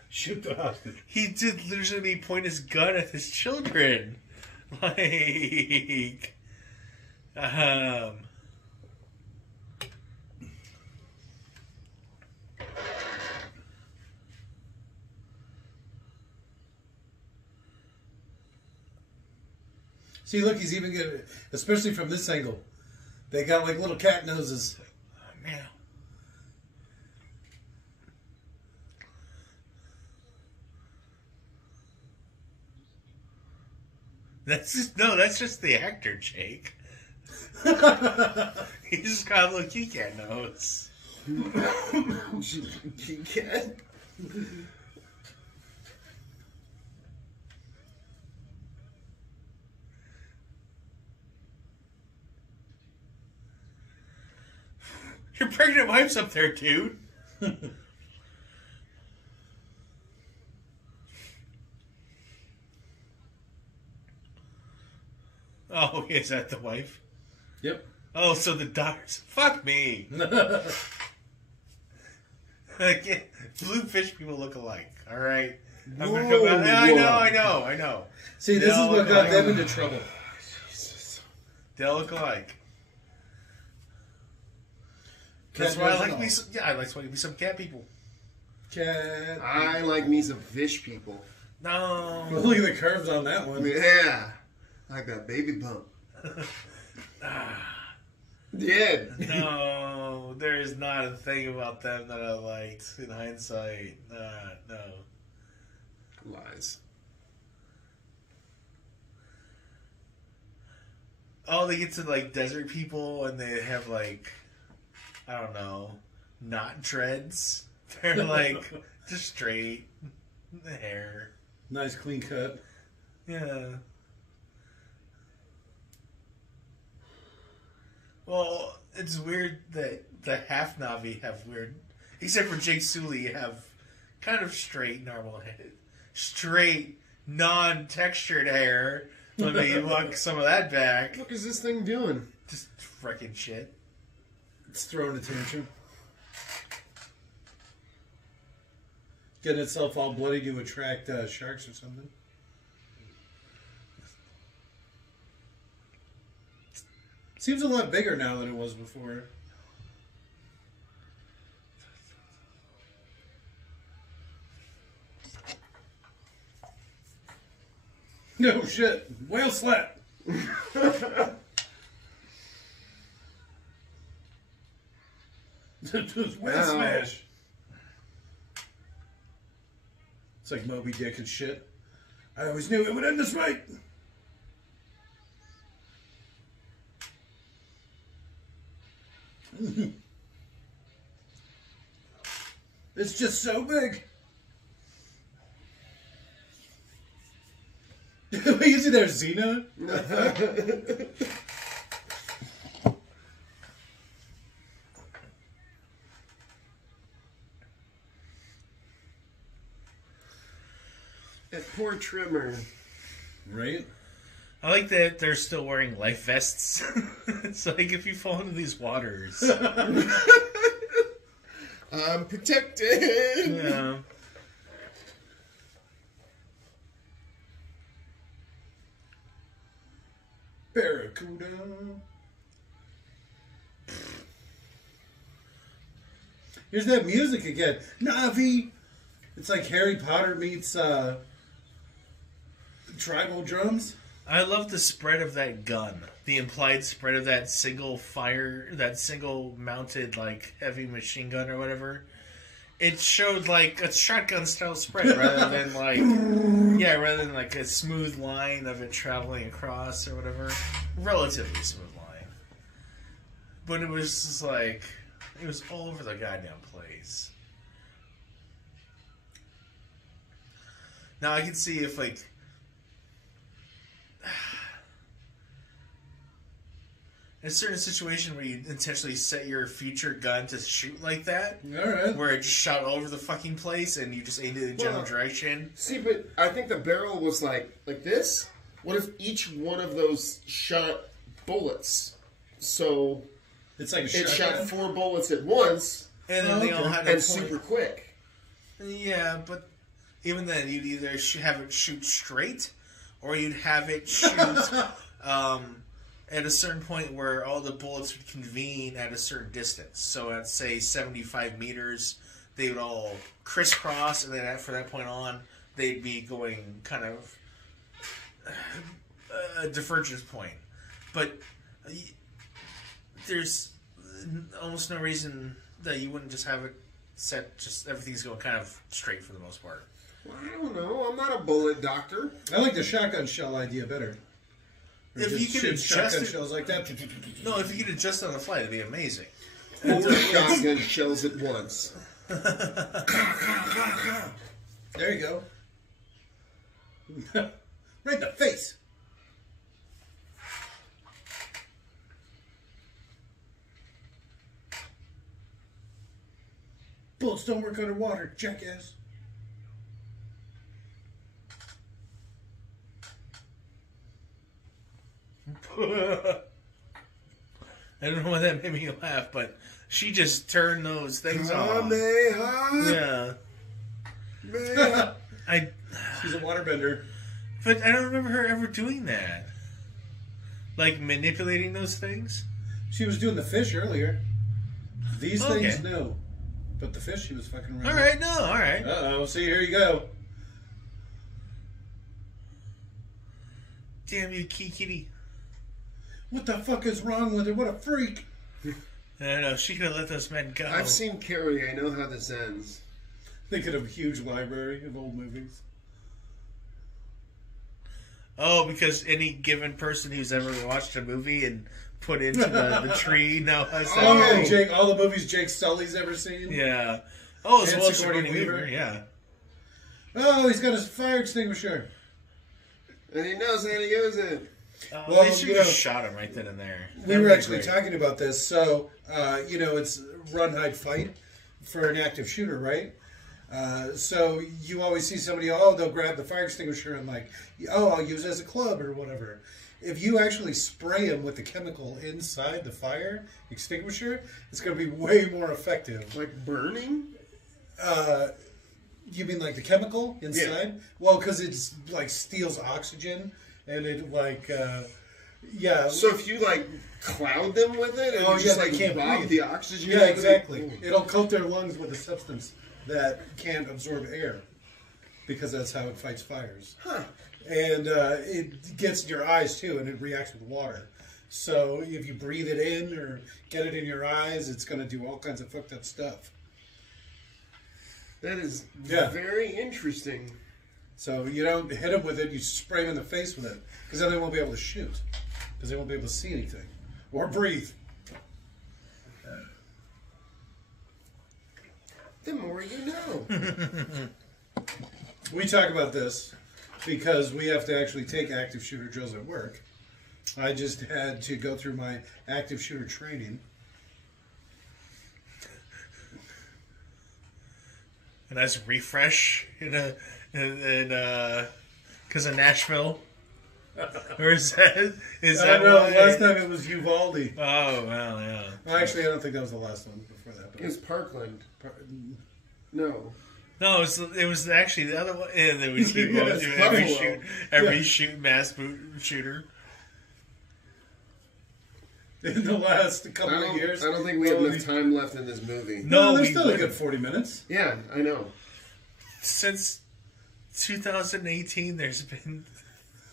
Shoot the hostage. He did literally point his gun at his children. Like... See, look, he's even good, especially from this angle. They got like little cat noses. Man. That's just the actor, Jake. He just got a little kitty cat nose. Kitty cat? Your pregnant wife's up there, dude. Oh, is that the wife? Yep. Oh, so the daughter's... Fuck me. Blue fish people look alike, alright? I'm gonna come out. I know. See, this is what got them into trouble. They all look alike. That's why I like me some... Yeah, I like me some cat people. Cat. I like me some fish people. No. Well, look at the curves on that one. Yeah. I like that baby bump. Yeah. No, there is not a thing about them that I liked in hindsight. No. Lies. Oh, they get to like desert people and they have like, I don't know, not dreads. They're like just straight. The hair. Nice clean cut. Yeah. Well, it's weird that the half Navi have weird, except for Jake Sully, have kind of straight, normal head. Straight, non-textured hair. Let me walk some of that back. What is this thing doing? Just freaking shit. It's throwing attention. Getting itself all bloody to attract sharks or something. Seems a lot bigger now than it was before. No shit. Whale slap. Just whale smash. It's like Moby Dick and shit. I always knew it would end this way. It's just so big. You see there, Xena? That poor trimmer. Right? I like that they're still wearing life vests. It's like if you fall into these waters. I'm protected. Yeah. Barracuda. Here's that music again. Navi. It's like Harry Potter meets tribal drums. I love the spread of that gun. The implied spread of that single mounted like heavy machine gun or whatever. It showed like a shotgun style spread rather than like a smooth line of it traveling across or whatever. Relatively smooth line. But it was just like it was all over the goddamn place. Now I can see if like in a certain situation where you intentionally set your future gun to shoot like that, Alright. where it just shot all over the fucking place and you just aimed it in the general direction. See, but I think the barrel was like this. What if each one of those shot bullets? So It's like a it shotgun. shot 4 bullets at once And then they all Okay. had and a super quick. Yeah, but even then, you'd either have it shoot straight, or you'd have it shoot at a certain point where all the bullets would convene at a certain distance. So at, say, 75 meters, they would all crisscross, and then from that point on, they'd be going kind of a divergence point. But there's almost no reason that you wouldn't just have it set, just everything's going kind of straight for the most part. Well, I don't know. I'm not a bullet doctor. I like the shotgun shell idea better. Or If just you could shoot adjust shotgun it- shells like that. No, if you could adjust on the fly, it'd be amazing. 4 shotgun shells at once. There you go. Right in the face. Bullets don't work underwater, jackass. I don't know why that made me laugh, but she just turned those things on. Yeah. She's a waterbender. But I don't remember her ever doing that. Like manipulating those things? She was doing the fish earlier. These Okay. things, no. But the fish, she was fucking around. Alright, no, alright. Uh-oh, see, here you go. Damn you, Kitty. What the fuck is wrong with her? What a freak. I don't know, she could have let those men go. I've seen Carrie. I know how this ends. Thinking of a huge library of old movies. Oh, because any given person who's ever watched a movie and put into the tree now has that. Oh, yeah, movie. Jake, all the movies Jake Sully's ever seen. Yeah. Oh, as And well as Sigourney Sigourney Weaver. Weaver. Yeah. Oh, he's got his fire extinguisher. And he knows how to use it. Well, They should you have know, just shot him right then and there. We That'd were be actually great. talking about this. So, it's run, hide, fight for an active shooter, right? So you always see somebody, they'll grab the fire extinguisher and I'll use it as a club or whatever. If you actually spray them with the chemical inside the fire extinguisher, it's going to be way more effective. Like burning? You mean like the chemical inside? Yeah. Well, because it's like steals oxygen and it yeah. So if you cloud them with it and Oh, you just yeah, they can't rob breathe. the oxygen? Yeah, out of it? exactly. Ooh. It'll coat their lungs with a substance that can't absorb air because that's how it fights fires. Huh. And it gets in your eyes too, and it reacts with water. So if you breathe it in or get it in your eyes, it's going to do all kinds of fucked up stuff. That is Yeah. very interesting. So you don't hit them with it, you spray them in the face with it. Because then they won't be able to shoot. Because they won't be able to see anything. Or breathe. The more you know. We talk about this because we have to actually take active shooter drills at work. I just had to go through my active shooter training. A nice refresh because of Nashville. Or is that I don't know. why? Last time it was Uvalde. Oh well, yeah. Well, actually, I don't think that was the last one before that. It was Parkland. No. No, it was actually the other one. And they would keep Yeah, going it's through Buffalo. every mass shooter. In the last I couple of don't, years. I don't think we have well, enough time left in this movie. No, No, there's we still a wouldn't. good 40 minutes. Yeah, I know. Since 2018, there's been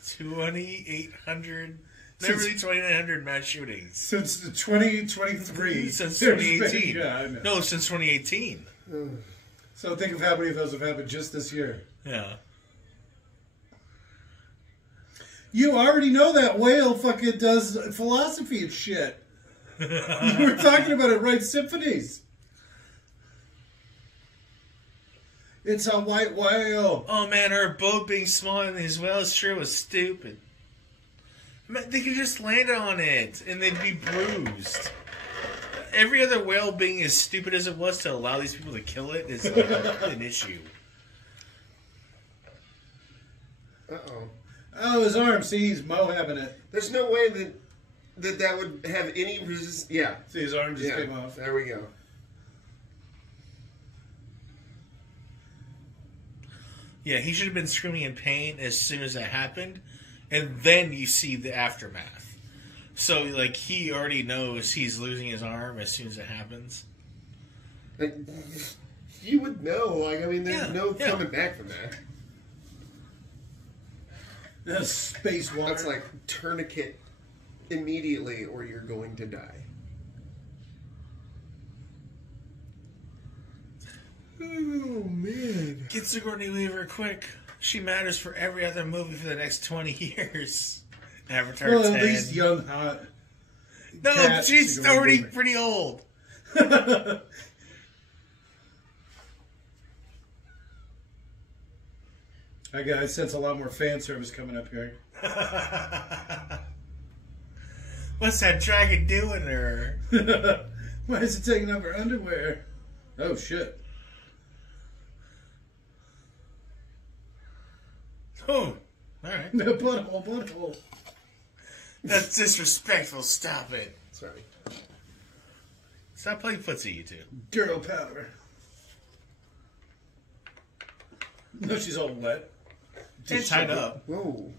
2,800. Nearly 2,900 mass shootings. Since 2023. Since there's been- 2018. Yeah, I know. No, since 2018. So think of how many of those have happened just this year. Yeah. You already know that whale fucking does philosophy and shit. You were talking about it, writes symphonies. It's a white whale. Oh man, her boat being smaller than his whale sure was stupid. Man, they could just land on it and they'd be bruised. Every other whale being as stupid as it was to allow these people to kill it is like an issue. Uh-oh. Oh, his arm. See, he's mohabbing it. There's no way that would have any resist. Yeah. See, his arm just Yeah. came off. There we go. Yeah, he should have been screaming in pain as soon as that happened, and then you see the aftermath. So, like, he already knows he's losing his arm as soon as it happens. Like, you would know. Like, I mean, there's Yeah, no yeah. coming back from that. That's space water. That's like tourniquet immediately, or you're going to die. Oh man! Get Sigourney Weaver quick. She matters for every other movie for the next 20 years. Avatar well, 10. at least young, hot. No, Cat she's Sigourney already Weaver. pretty old. I sense a lot more fan service coming up here. What's that dragon doing to her? Why is it taking off her underwear? Oh, shit. Oh, alright. Butthole. That's disrespectful. Stop it. Sorry. Stop playing footsie, you two. Girl power. No, she's all wet. She's tied up. Whoa.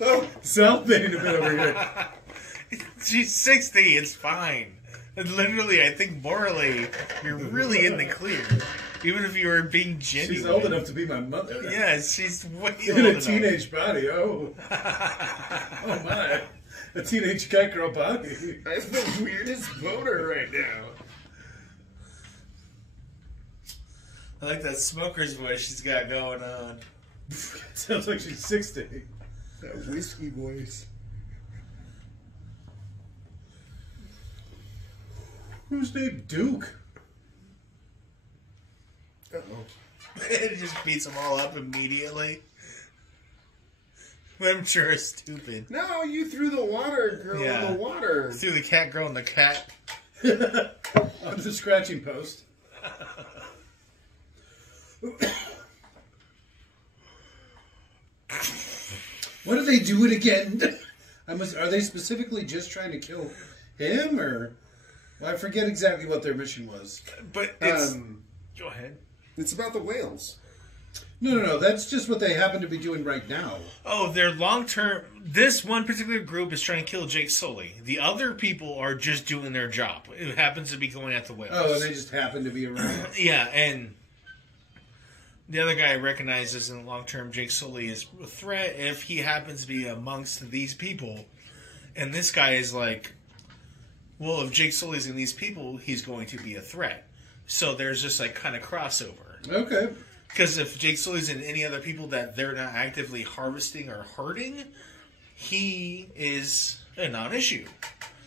Oh, self-baiting a bit over here. She's 60. It's fine. And literally, I think morally, you're really in the clear. Even if you were being genuine. She's old enough to be my mother. Yeah, she's way In old a enough. teenage body, oh. Oh my. A teenage cat girl body. I have the weirdest boner right now. I like that smoker's voice she's got going on. Sounds like she's 60. That whiskey voice. Who's named Duke? Uh-oh. It just beats them all up immediately. I'm sure it's stupid. No, you threw the water girl in the water. Threw the cat girl in the cat. On the scratching post. What are they doing again? Are they specifically just trying to kill him, or I forget exactly what their mission was. But it's go ahead. It's about the whales. No. That's just what they happen to be doing right now. Oh, they're long term. This one particular group is trying to kill Jake Sully. The other people are just doing their job. It happens to be going at the whales. Oh, and they just happen to be around. Yeah, and the other guy recognizes in the long term Jake Sully is a threat if he happens to be amongst these people. And this guy is like, well, if Jake Sully's in these people, he's going to be a threat. So there's just like kind of crossover. Okay. Because if Jake Sully's in any other people that they're not actively harvesting or hurting, he is a non-issue.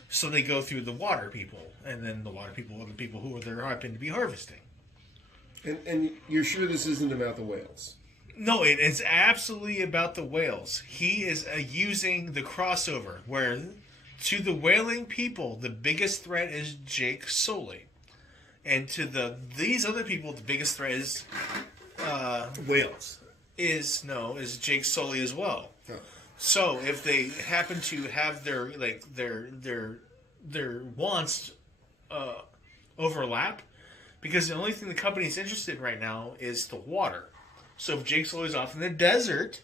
So they go through the water people, and then the water people are the people who are there happen to be harvesting. And you're sure this isn't about the whales? No, it is absolutely about the whales. He is using the crossover, where to the whaling people, the biggest threat is Jake Sully. And to these other people, the biggest threat is Whales. is Jake Sully as well. Oh. So if they happen to have their wants overlap, because the only thing the company's interested in right now is the water. So if Jake Sully's off in the desert,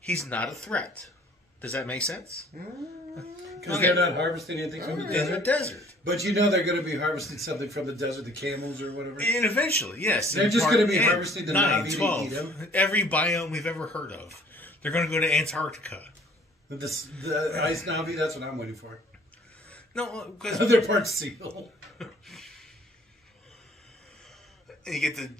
he's not a threat. Does that make sense? Because they're not harvesting anything from the In the desert. desert. But you know they're going to be harvesting something from the desert, the camels or whatever. And eventually, yes. They're just going to be harvesting the Navi to 12. eat them. Every biome we've ever heard of. They're going to go to Antarctica. The ice Navi, that's what I'm waiting for. No, because Other parts seal. you get the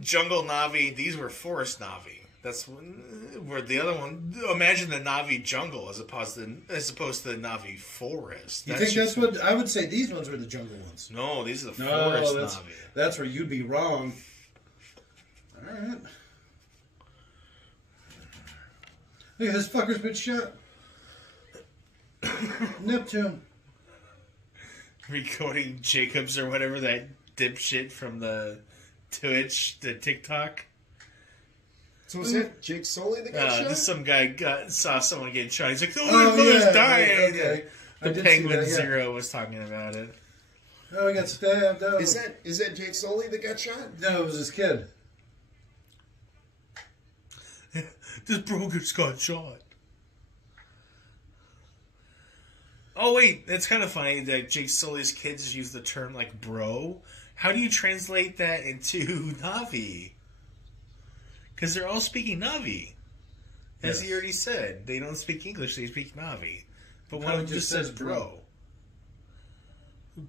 jungle Navi. These were forest Navi. That's where the other one. Imagine the Navi jungle as opposed to the Navi forest. You think that's what I would say? These ones were the jungle ones. No, these are the No, forest that's, Navi. that's where you'd be wrong. All right. Look at this fucker's been shot. Neptune. Recording Jacobs or whatever, that dipshit from the Twitch, the TikTok. So was that Jake Sully that got shot? This some guy saw someone getting shot. He's like, "Oh, Oh, my brother's yeah, dying." okay. I The did see Penguin that, yeah. Zero was talking about it. Oh, he got stabbed. Oh. Is that Jake Sully that got shot? No, it was his kid. This bro just got shot. Oh wait, that's kind of funny that Jake Sully's kids use the term like "bro." How do you translate that into Navi? Because they're all speaking Navi, as he Yes. already said. They don't speak English; they speak Navi. But one Probably of them just just says says "bro."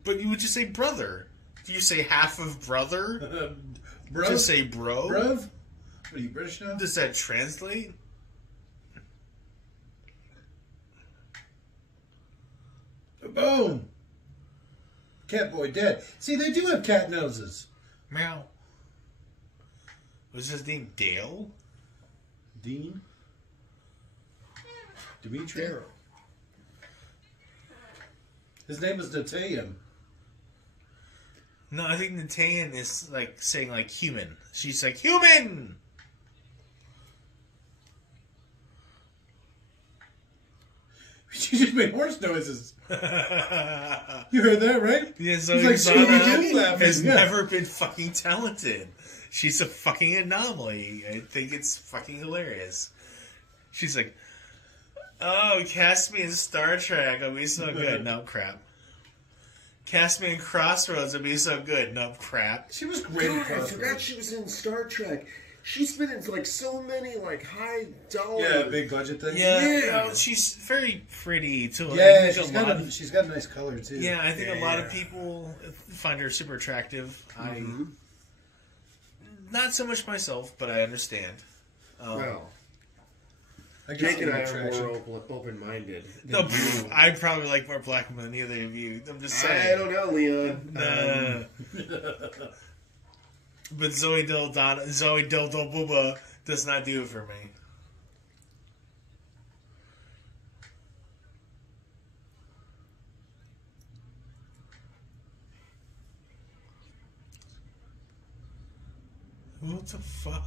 But you would just say "brother." Do you say half of "brother"? Bruv? Just say "bro." Bruv? What are you, British now? Does that translate? Boom! Catboy dead. See, they do have cat noses. Meow. Was his name Dale? Dean? Dimitri? Daryl. His name is Natayan. No, I think Natayan is like saying like human. She's like human. She just made horse noises. You heard that, right? Yeah, He's Zoe like Saldana Scooby-Doo laughing. has Yeah. never been fucking talented. She's a fucking anomaly. I think it's fucking hilarious. She's like, oh, cast me in Star Trek. It'll be so good. No, crap. Cast me in Crossroads. It'll be so good. No, crap. She was great God, at I Crossroads. forgot she was in Star Trek. She's been in like so many like high dollar. Yeah, big budget thing. Yeah, Yeah. she's very pretty, too. I Yeah, think she's got a nice color, too. Yeah, I think a lot of people find her super attractive. Not so much myself, but I understand. Well, I guess Jake and I it's are attraction. more open-minded. No, I probably like more black women than either of you. I'm just saying. I don't know, Leon. But Zoe Booba does not do it for me. What the fuck?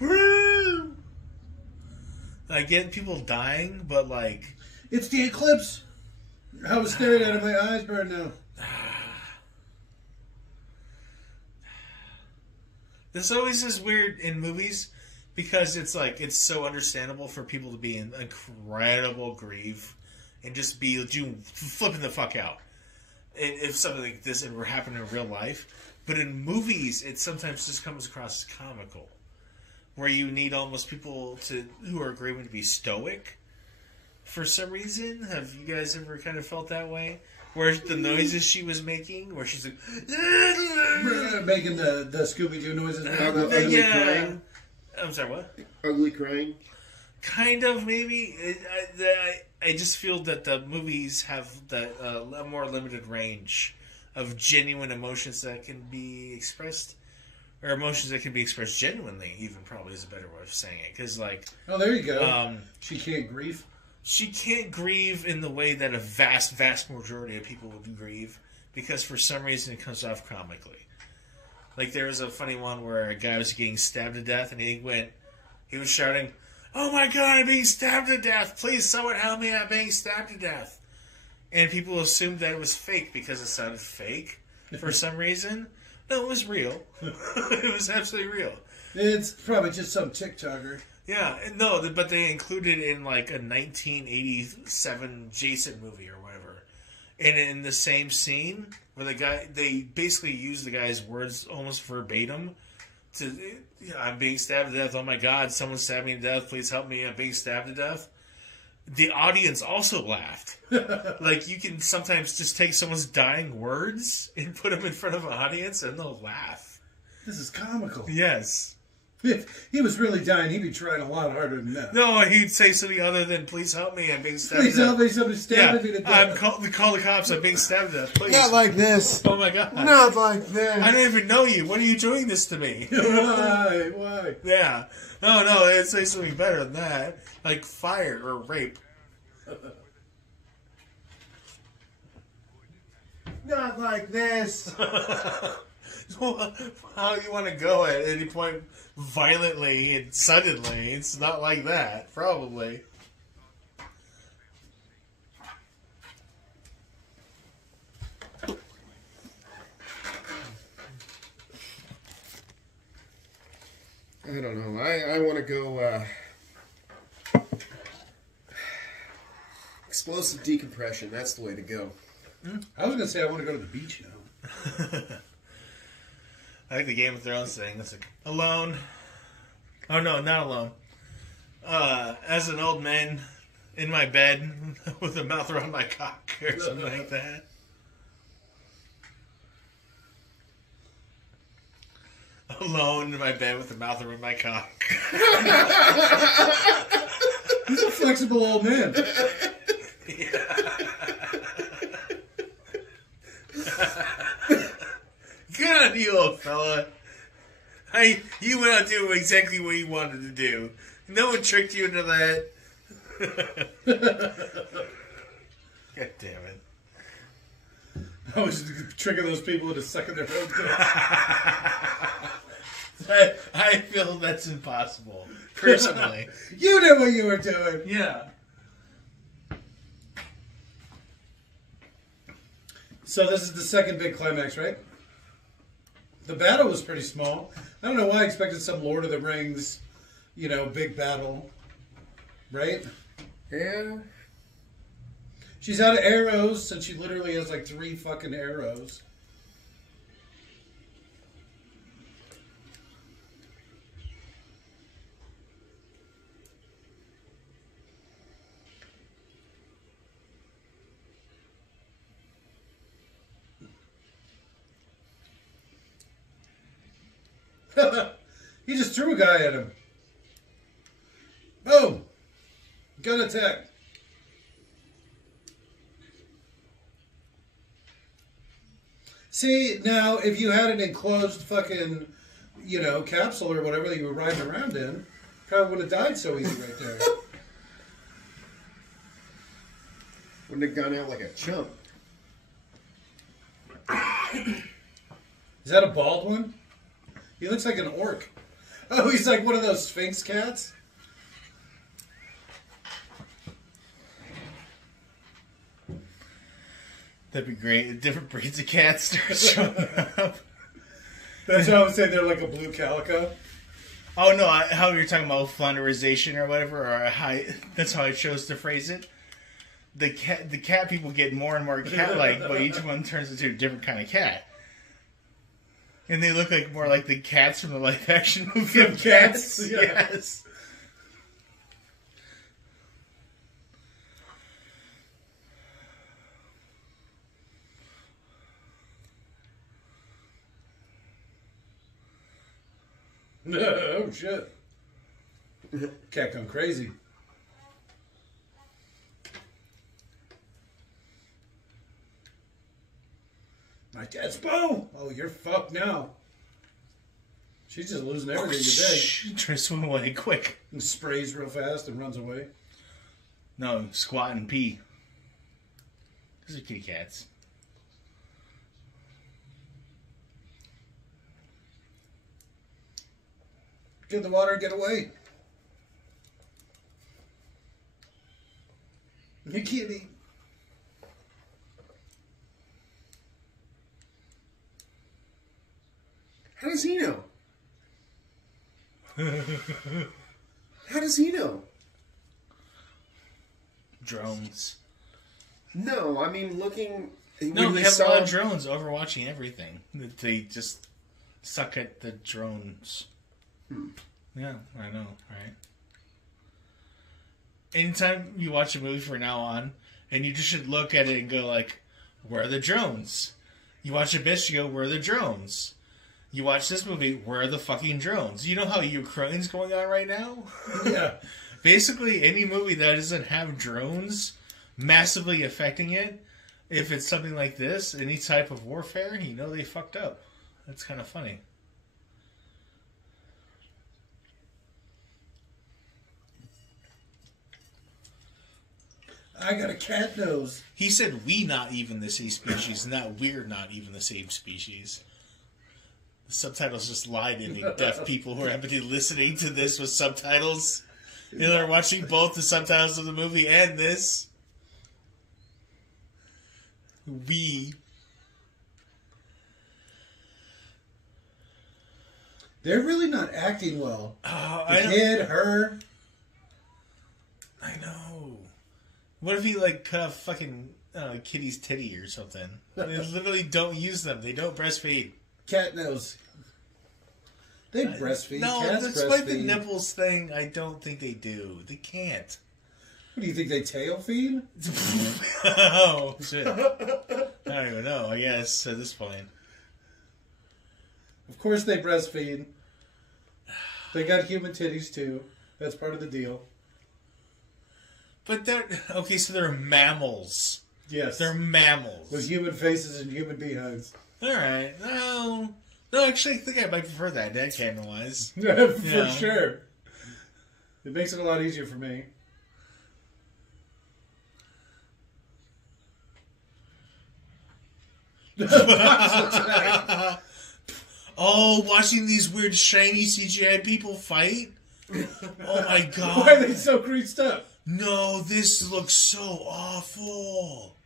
Woo! I get people dying, but like... It's the eclipse. I was staring at it, my eyes burn now. This always is weird in movies because it's like it's so understandable for people to be in incredible grief and just be flipping the fuck out if something like this ever happened in real life. But in movies, it sometimes just comes across as comical, where you need almost people who are grieving to be stoic. For some reason, have you guys ever kind of felt that way? Where the noises she was making, where she's like... Making the Scooby-Doo noises. Ugly crying? I'm sorry, what? Ugly crying? Kind of, maybe. I just feel that the movies have a more limited range of genuine emotions that can be expressed, or emotions that can be expressed genuinely, even probably is a better way of saying it. Because, like... Oh, there you go. She can't grieve. She can't grieve in the way that a vast, vast majority of people would grieve, because for some reason it comes off comically. Like, there was a funny one where a guy was getting stabbed to death, and he was shouting, "Oh my god, I'm being stabbed to death! Please, someone help me, I'm being stabbed to death!" And people assumed that it was fake because it sounded fake for some reason. No, it was real. It was absolutely real. It's probably just some TikToker. Yeah, no, but they included in like a 1987 Jason movie or whatever. And in the same scene, where they basically use the guy's words almost verbatim to, "I'm being stabbed to death, oh my god, someone stabbed me to death, please help me, I'm being stabbed to death." The audience also laughed. Like, you can sometimes just take someone's dying words and put them in front of an audience and they'll laugh. This is comical. Yes. If he was really dying, he'd be trying a lot harder than that. No, he'd say something other than, "Please help me, I'm being stabbed Please to death." help me, somebody stabbed me to death. Call the cops, I'm being stabbed to death, please. Not like this. Oh my god. Not like this. I don't even know you. What are you doing this to me? Why? Yeah. No, it'd say something better than that. Like fire or rape. Not like this. How you want to go at any point violently and suddenly? It's not like that, probably. I don't know. I want to go explosive decompression. That's the way to go. I was going to say I want to go to the beach now. I like the Game of Thrones thing. It's like, alone. Oh no, not alone. As an old man in my bed with a mouth around my cock or something like that. Alone in my bed with a mouth around my cock. He's a flexible old man. Good on you, old fella. You went out doing exactly what you wanted to do. No one tricked you into that. God damn it. I was tricking those people into sucking their own dick. I feel that's impossible personally. You knew what you were doing. Yeah. So this is the second big climax, right? The battle was pretty small. I don't know why I expected some Lord of the Rings, big battle. Right? Yeah. She's out of arrows, and she literally has like 3 fucking arrows. He just threw a guy at him. Boom! Gun attack. See, now, if you had an enclosed fucking, capsule or whatever that you were riding around in, probably would have died so easy right there. Wouldn't have gone out like a chump. Is that a bald one? He looks like an orc. Oh, he's like one of those Sphinx cats? That'd be great. Different breeds of cats start showing up. That's what I was saying. They're like a blue calico. Oh no! How you're talking about flounderization or whatever, or that's how I chose to phrase it. The cat people get more and more cat-like, but each one turns into a different kind of cat, and they look like more like the cats from the live-action movie of Cats. Yeah. Yes. Oh, shit. Cat gone crazy. My dad's bow! Oh, you're fucked now. She's just losing everything today. Try to swim away quick. And sprays real fast and runs away. No, squat and pee. Those are kitty cats. Get in the water and get away. You kitty. How does he know? How does he know? Drones. No, I mean looking. No, when they he have a saw- lot of drones overwatching everything. They just suck at the drones. Yeah, I know, right? Anytime you watch a movie from now on, and you just should look at it and go like, where are the drones? You watch Abyss, you go, where are the drones? You watch this movie, where are the fucking drones? You know how Ukraine's going on right now? Yeah. Basically, any movie that doesn't have drones massively affecting it, if it's something like this, any type of warfare, you know they fucked up. That's kind of funny. I got a cat nose. He said we not even the same species, not we're not even the same species. The subtitles just lied to the deaf people who are happen to be listening to this with subtitles. They're watching both the subtitles of the movie and this. We. They're really not acting well. I The kid, her. I know. What if he like cut off fucking kitty's titty or something? They literally don't use them. They don't breastfeed. Cat nose. They breastfeed. No, Cats despite breastfeed. the nipples thing, I don't think they do. They can't. What do you think, they tail feed? Oh, shit. I don't even know, I guess, at this point. Of course they breastfeed. They got human titties too. That's part of the deal. But they're... Okay, so they're mammals. Yes. They're mammals. With human faces and human behinds. Alright, no, actually, I think I might prefer that canon-wise. For Yeah. sure. It makes it a lot easier for me. Oh, watching these weird shiny CGI people fight? Oh my god. Why are they so greased up? No, this looks so awful.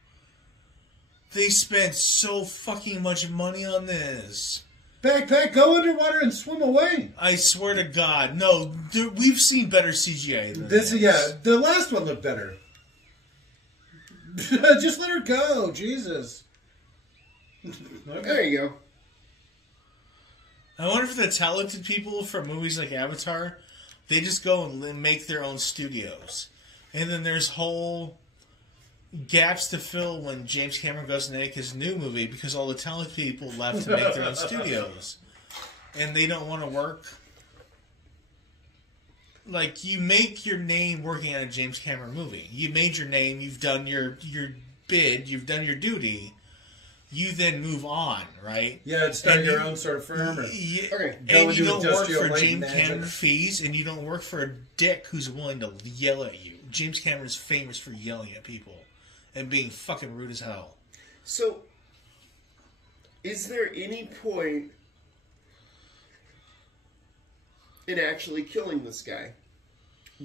They spent so fucking much money on this. Backpack, go underwater and swim away. I swear to God, no. We've seen better CGI than This, yeah, the last one looked better. Just let her go, Jesus. There you go. I wonder if the talented people from movies like Avatar, they just go and make their own studios. And then there's whole gaps to fill when James Cameron goes to make his new movie because all the talented people left to make their own studios. And they don't want to work. Like, you make your name working on a James Cameron movie. You made your name, you've done your bid, you've done your duty. You then move on, right? Yeah, and start your own sort of firm. Okay. And you don't work for James Cameron fees, and you don't work for a dick who's willing to yell at you. James Cameron is famous for yelling at people and being fucking rude as hell. So, is there any point in actually killing this guy?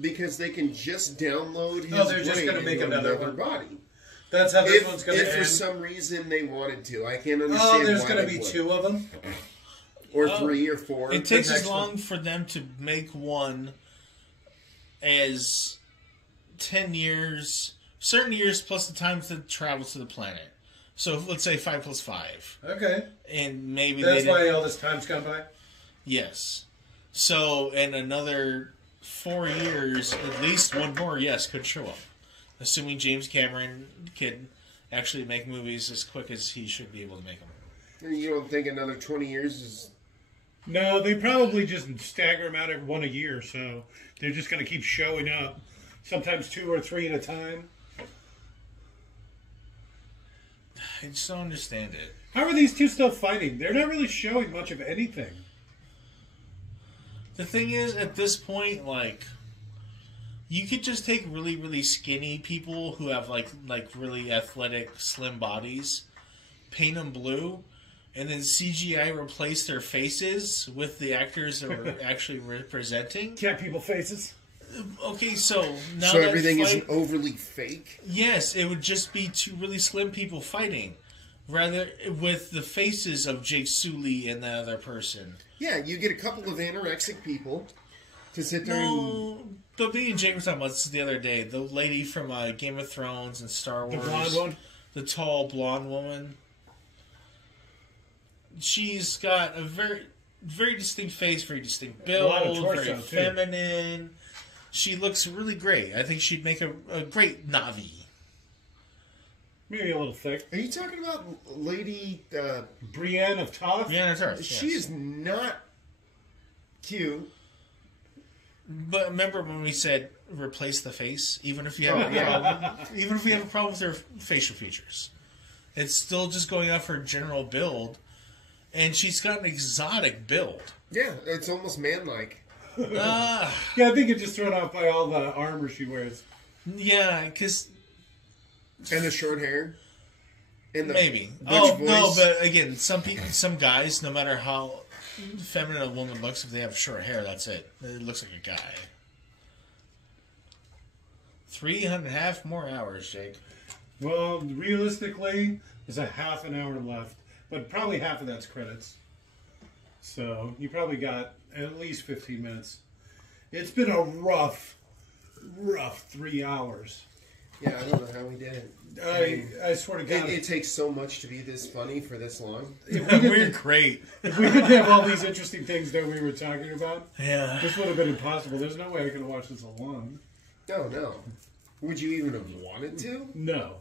Because they can just download his they're just brain gonna make into another another one. body. That's how this one's going to If end. for some reason they wanted to, I can't understand. Oh, there's why going to they be would. 2 of them. Or 3 or 4. It takes as next long one. for them to make one as 10 years, certain years plus the time to travel to the planet. So let's say 5 plus 5. Okay. And maybe That's they why didn't- all this time's gone by? Yes. So in another 4 years, at least one more, yes, could show up. Assuming James Cameron can actually make movies as quick as he should be able to make them. You don't think another 20 years is... No, they probably just stagger them out every 1 a year, so they're just going to keep showing up. Sometimes 2 or 3 at a time. I just don't understand it. How are these 2 still fighting? They're not really showing much of anything. The thing is, at this point, like, you could just take really, really skinny people who have, like really athletic, slim bodies, paint them blue, and then CGI replace their faces with the actors that were actually representing. Cat people faces. Okay, so now So that everything fight, isn't overly fake? yes, it would just be 2 really slim people fighting, rather with the faces of Jake Sully and the other person. Yeah, you get a couple of anorexic people to sit there and... No, but me and Jake were talking about this the other day. The lady from Game of Thrones and Star Wars. The blonde one? The tall blonde woman. She's got a very, very distinct face, very distinct build, lot of torso, very too. feminine. She looks really great. I think she'd make a great Navi. Maybe a little thick. Are you talking about Lady... Brienne of Toth? Yeah, that's her. She is not cute. But remember when we said replace the face, even if you have a problem, even if we have a problem with her facial features, it's still just going off her general build, and she's got an exotic build. Yeah, it's almost man-like. Ah, Yeah, I think it's just thrown off by all the armor she wears. yeah, because And the short hair. And the maybe. butch Oh voice. no, but again, some people, some guys, no matter how feminine a woman looks, if they have short hair, that's it. It looks like a guy. 3.5 more hours, Jake. Well, realistically, there's a half an hour left. But probably half of that's credits. So, you probably got at least 15 minutes. It's been a rough 3 hours. Yeah, I don't know how we did it. I swear to God. It takes so much to be this funny for this long. We're great. If we didn't have all these interesting things that we were talking about, Yeah. this would have been impossible. There's no way I could have watched this alone. No. Would you even have wanted to? No.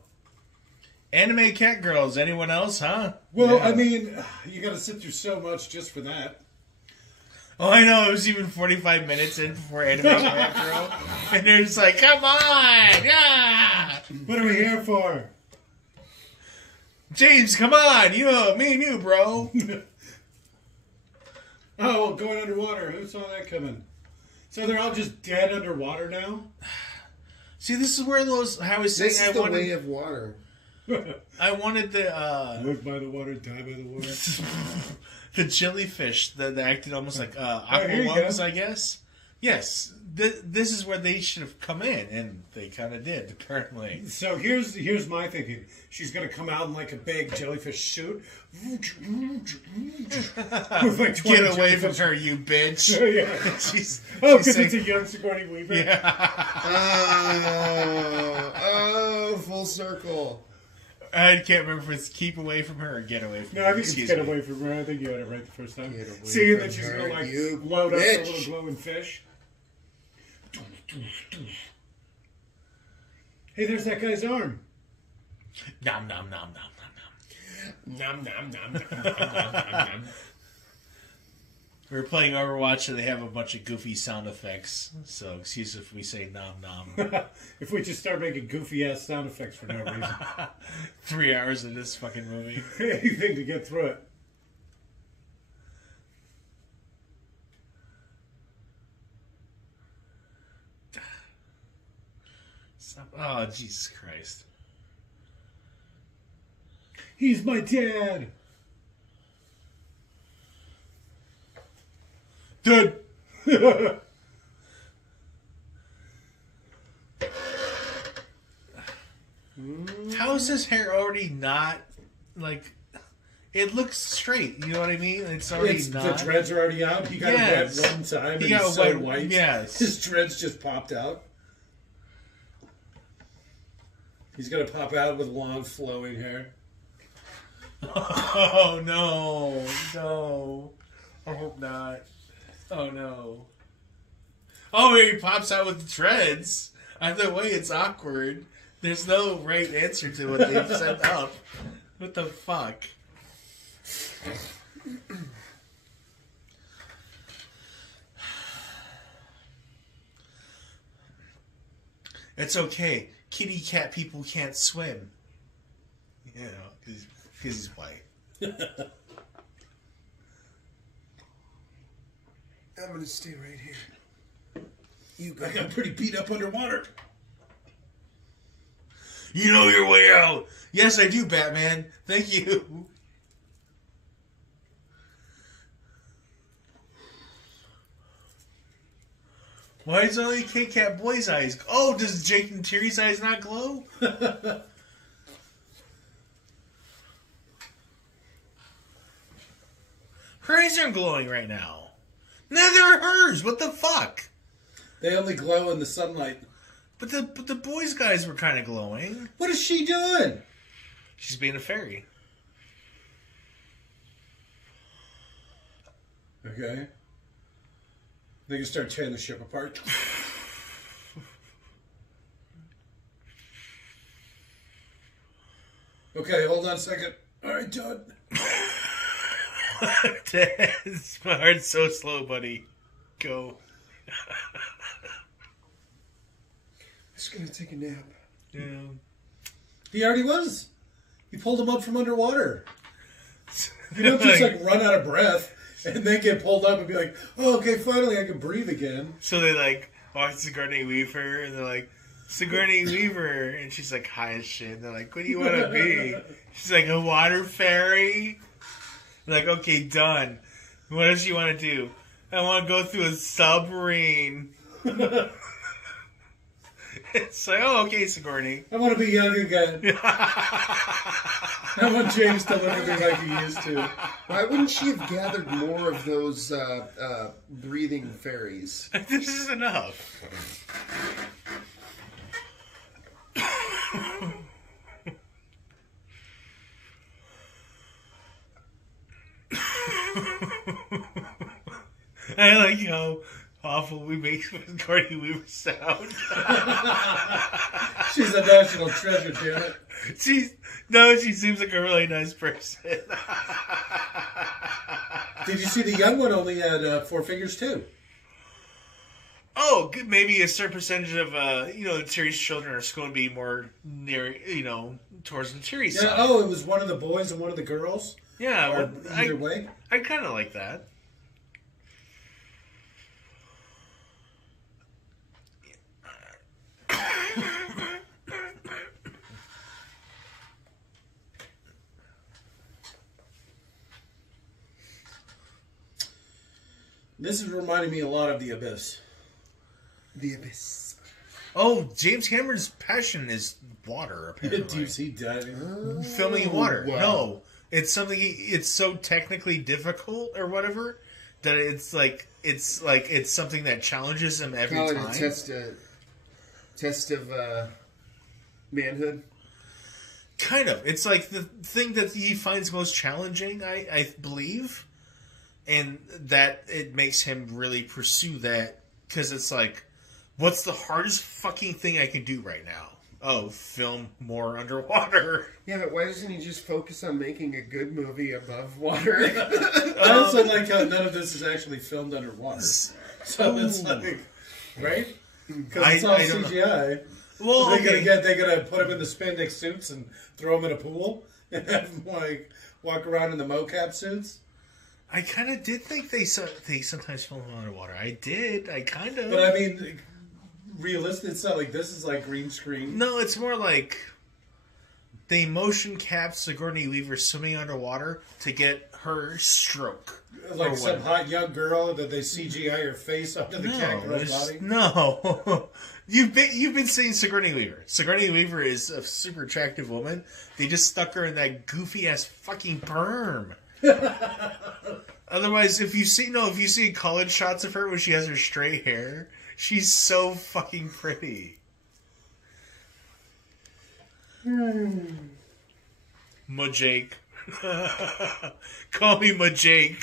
Anime cat girls. Anyone else, huh? Well, Yeah. I mean, you got to sit through so much just for that. Oh, I know. It was even 45 minutes in before Anime Cat Girl. And they're just like, come on! Yeah! What are we here for? James, come on! Me and you, bro! Oh, going underwater. Who saw that coming? So they're all just dead underwater now? See, this is where those... How I was saying This I is the wanted... way of water. I wanted the... Live by the water, die by the water. the jellyfish that acted almost like here aqua you lungs, go. I guess. Yes, this is where they should have come in, and they kind of did, apparently. So here's my thinking. She's gonna come out in like a big jellyfish suit. With like 20 Get away from jellyfish. her, you bitch. Yeah. she's Because saying- it's a young Sigourney Weaver. Yeah. Oh, full circle. I can't remember if it's keep away from her or get away from No, her. I think it's Excuse get me. away from her. I think you had it right the first time. Get away Seeing from that she's her, gonna like you load up the bitch. little glowing fish. Hey, there's that guy's arm. Nom nom nom nom nom nom. Nom nom nom nom nom nom nom. We were playing Overwatch and they have a bunch of goofy sound effects. So excuse if we say nom nom. If we just start making goofy ass sound effects for no reason. 3 hours of this fucking movie. Anything to get through it. Stop. Oh, Jesus Christ. He's my dad. Dude. How is his hair already not like? It looks straight. You know what I mean? It's already The not. dreads are already out. He got Yes. it wet one time. He and got he's so wet- white. yes. His dreads just popped out. He's gonna pop out with long flowing hair. Oh no, no! I hope not. Oh no! Oh, he pops out with dreads. Either way, it's awkward. There's no right answer to what they've set up. What the fuck? It's okay. Kitty cat people can't swim. You know, because he's white. I'm gonna stay right here. You I got pretty beat up underwater. You know your way out. Yes, I do, Batman. Thank you. Why is only Kit Kat Boy's eyes? Oh, does Jake and Terry's eyes not glow? Her eyes aren't glowing right now. Neither are hers. What the fuck? They only glow in the sunlight. But the boys' guys were kind of glowing. What is she doing? She's being a fairy. Okay. They can start tearing the ship apart. Okay, hold on a second. All right, Todd. My heart's so slow, buddy. Go. Just gonna take a nap. Yeah. He already was. He pulled him up from underwater. You don't just like run out of breath and then get pulled up and be like, oh, okay, finally I can breathe again. So they like watch Sigourney Weaver, and they're like, Sigourney Weaver, and she's like high as shit. And they're like, what do you want to be? She's like, a water fairy. They're like, okay, done. What else you want to do? I want to go through a submarine. It's like, oh, okay, Sigourney. I want to be young again. I want James to look at me like he used to. Why wouldn't she have gathered more of those breathing fairies? This is enough. I like how awful we make Sigourney Weaver sound. She's a national treasure, damn it. She seems like a really nice person. Did you see the young one only had 4 fingers too? Oh, good. Maybe a certain percentage of the Terry's children are going to be more near, towards the Terry's Yeah. side. Oh, it was one of the boys and one of the girls. Yeah, Or well, either way. I kind of like that. This is reminding me a lot of The Abyss. The Abyss. Oh, James Cameron's passion is water, apparently. Deep sea diving. Filming in water. Wow. No. It's something, it's so technically difficult or whatever that it's something that challenges him every Call it time. a test of manhood. Kind of. It's like the thing that he finds most challenging, I believe. And that it makes him really pursue that. Because it's like, what's the hardest fucking thing I can do right now? Oh, film more underwater. Yeah, but why doesn't he just focus on making a good movie above water? I also like how none of this is actually filmed underwater. So it's like, right? Because it's all I don't CGI. Well, They're gonna put him in the spandex suits and throw him in a pool and have him like walk around in the mocap suits. I kind of did think they sometimes film underwater. I did. I kind of. But I mean, realistic. It's not like this is like green screen. No, it's more like they motion cap Sigourney Weaver swimming underwater to get her stroke. Like or some whatever. hot young girl that they CGI her face onto the kangaroo's body. No. You've been seeing Sigourney Weaver. Sigourney Weaver is a super attractive woman. They just stuck her in that goofy ass fucking perm. Otherwise, if you see college shots of her when she has her straight hair, she's so fucking pretty. Majake. Call me Majake.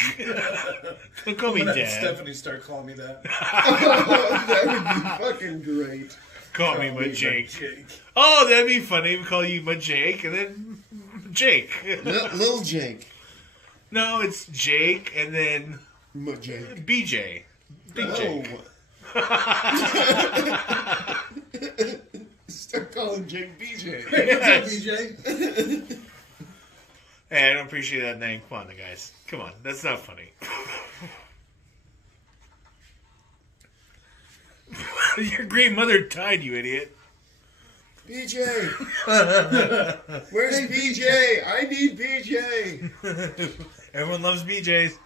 Don't call me I'm gonna have Dad. Stephanie start calling me that. That would be fucking great. Call me Majake. Oh, that'd be funny. We call you Majake and then Jake. Lil Jake. No, it's Jake and then Jake. BJ. Big Jake. Start calling Jake BJ. Yes. BJ. Hey, I don't appreciate that name. Come on, guys. Come on. That's not funny. Your great mother died, you idiot. BJ. Where's BJ? I need BJ. Everyone loves BJs.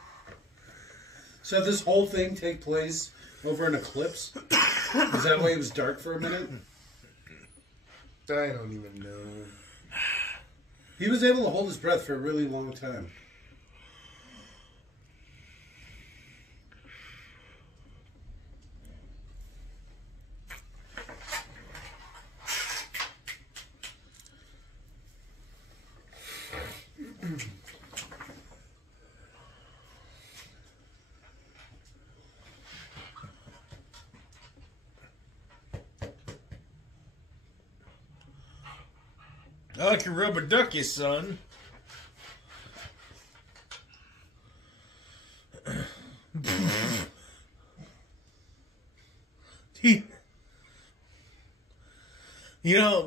So this whole thing take place over an eclipse? Is that why it was dark for a minute? I don't even know. He was able to hold his breath for a really long time. I can rub a ducky, son.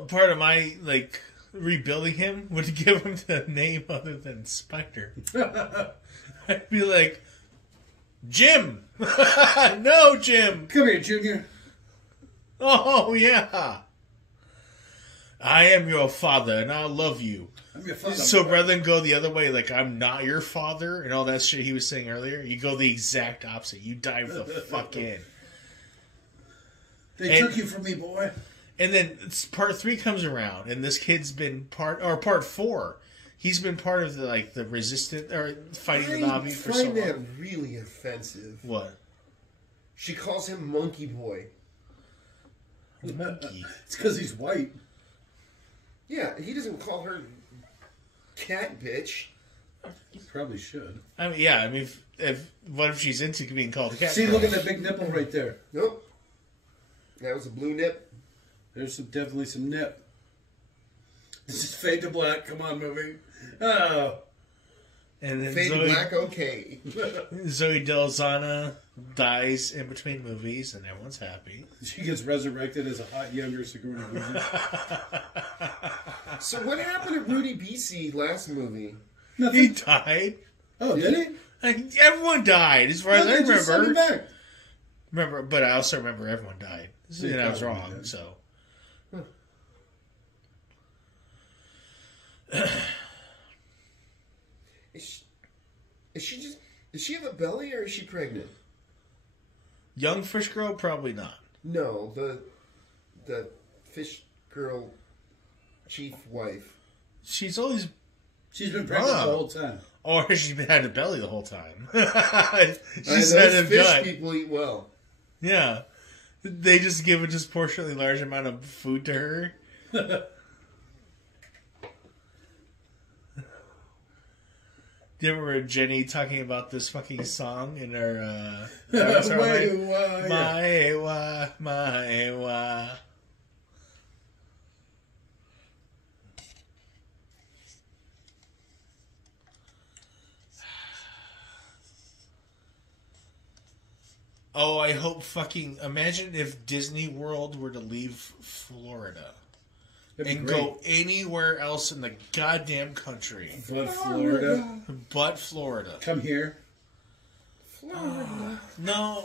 Part of my rebuilding him would give him the name other than Spider. I'd be like, Jim. No, Jim. Come here, Junior. Oh yeah. I am your father, and I love you. I'm your father. So rather than go the other way, like I'm not your father, and all that shit he was saying earlier, you go the exact opposite. You dive the fuck in. They took you from me, boy. And then part 3 comes around, and this kid's been part 4. He's been part of the resistance or fighting the Navi for so I find that long. really offensive. What? She calls him Monkey Boy. Monkey. It's because he's white. Yeah, he doesn't call her cat bitch. He probably should. I mean, yeah. I mean, if what if she's into being called a cat? See, look at that big nipple right there. Nope. That was a blue nip. There's definitely some nip. This is Fade to Black. Come on, movie. Oh. And then Fade to black, okay. Zoe Delzana dies in between movies, and everyone's happy. She gets resurrected as a hot younger Sigourney Weaver. So what happened to Rudy BC last movie? He Nothing. died. Oh, did he? Everyone died, as far as I They just sent him remember. back. Remember, but I also remember everyone died. And I was probably wrong, did. so. Does she have a belly or is she pregnant? Young fish girl, probably not. No, the fish girl chief wife. She's been pregnant the whole time. Or she's had a belly the whole time. Those fish people eat well. Yeah. They just give a disproportionately large amount of food to her. Do you remember Jenny talking about this fucking song in her my wa. Oh, I hope fucking... Imagine if Disney World were to leave Florida and go anywhere else in the goddamn country. But Florida. Come here. Florida. No.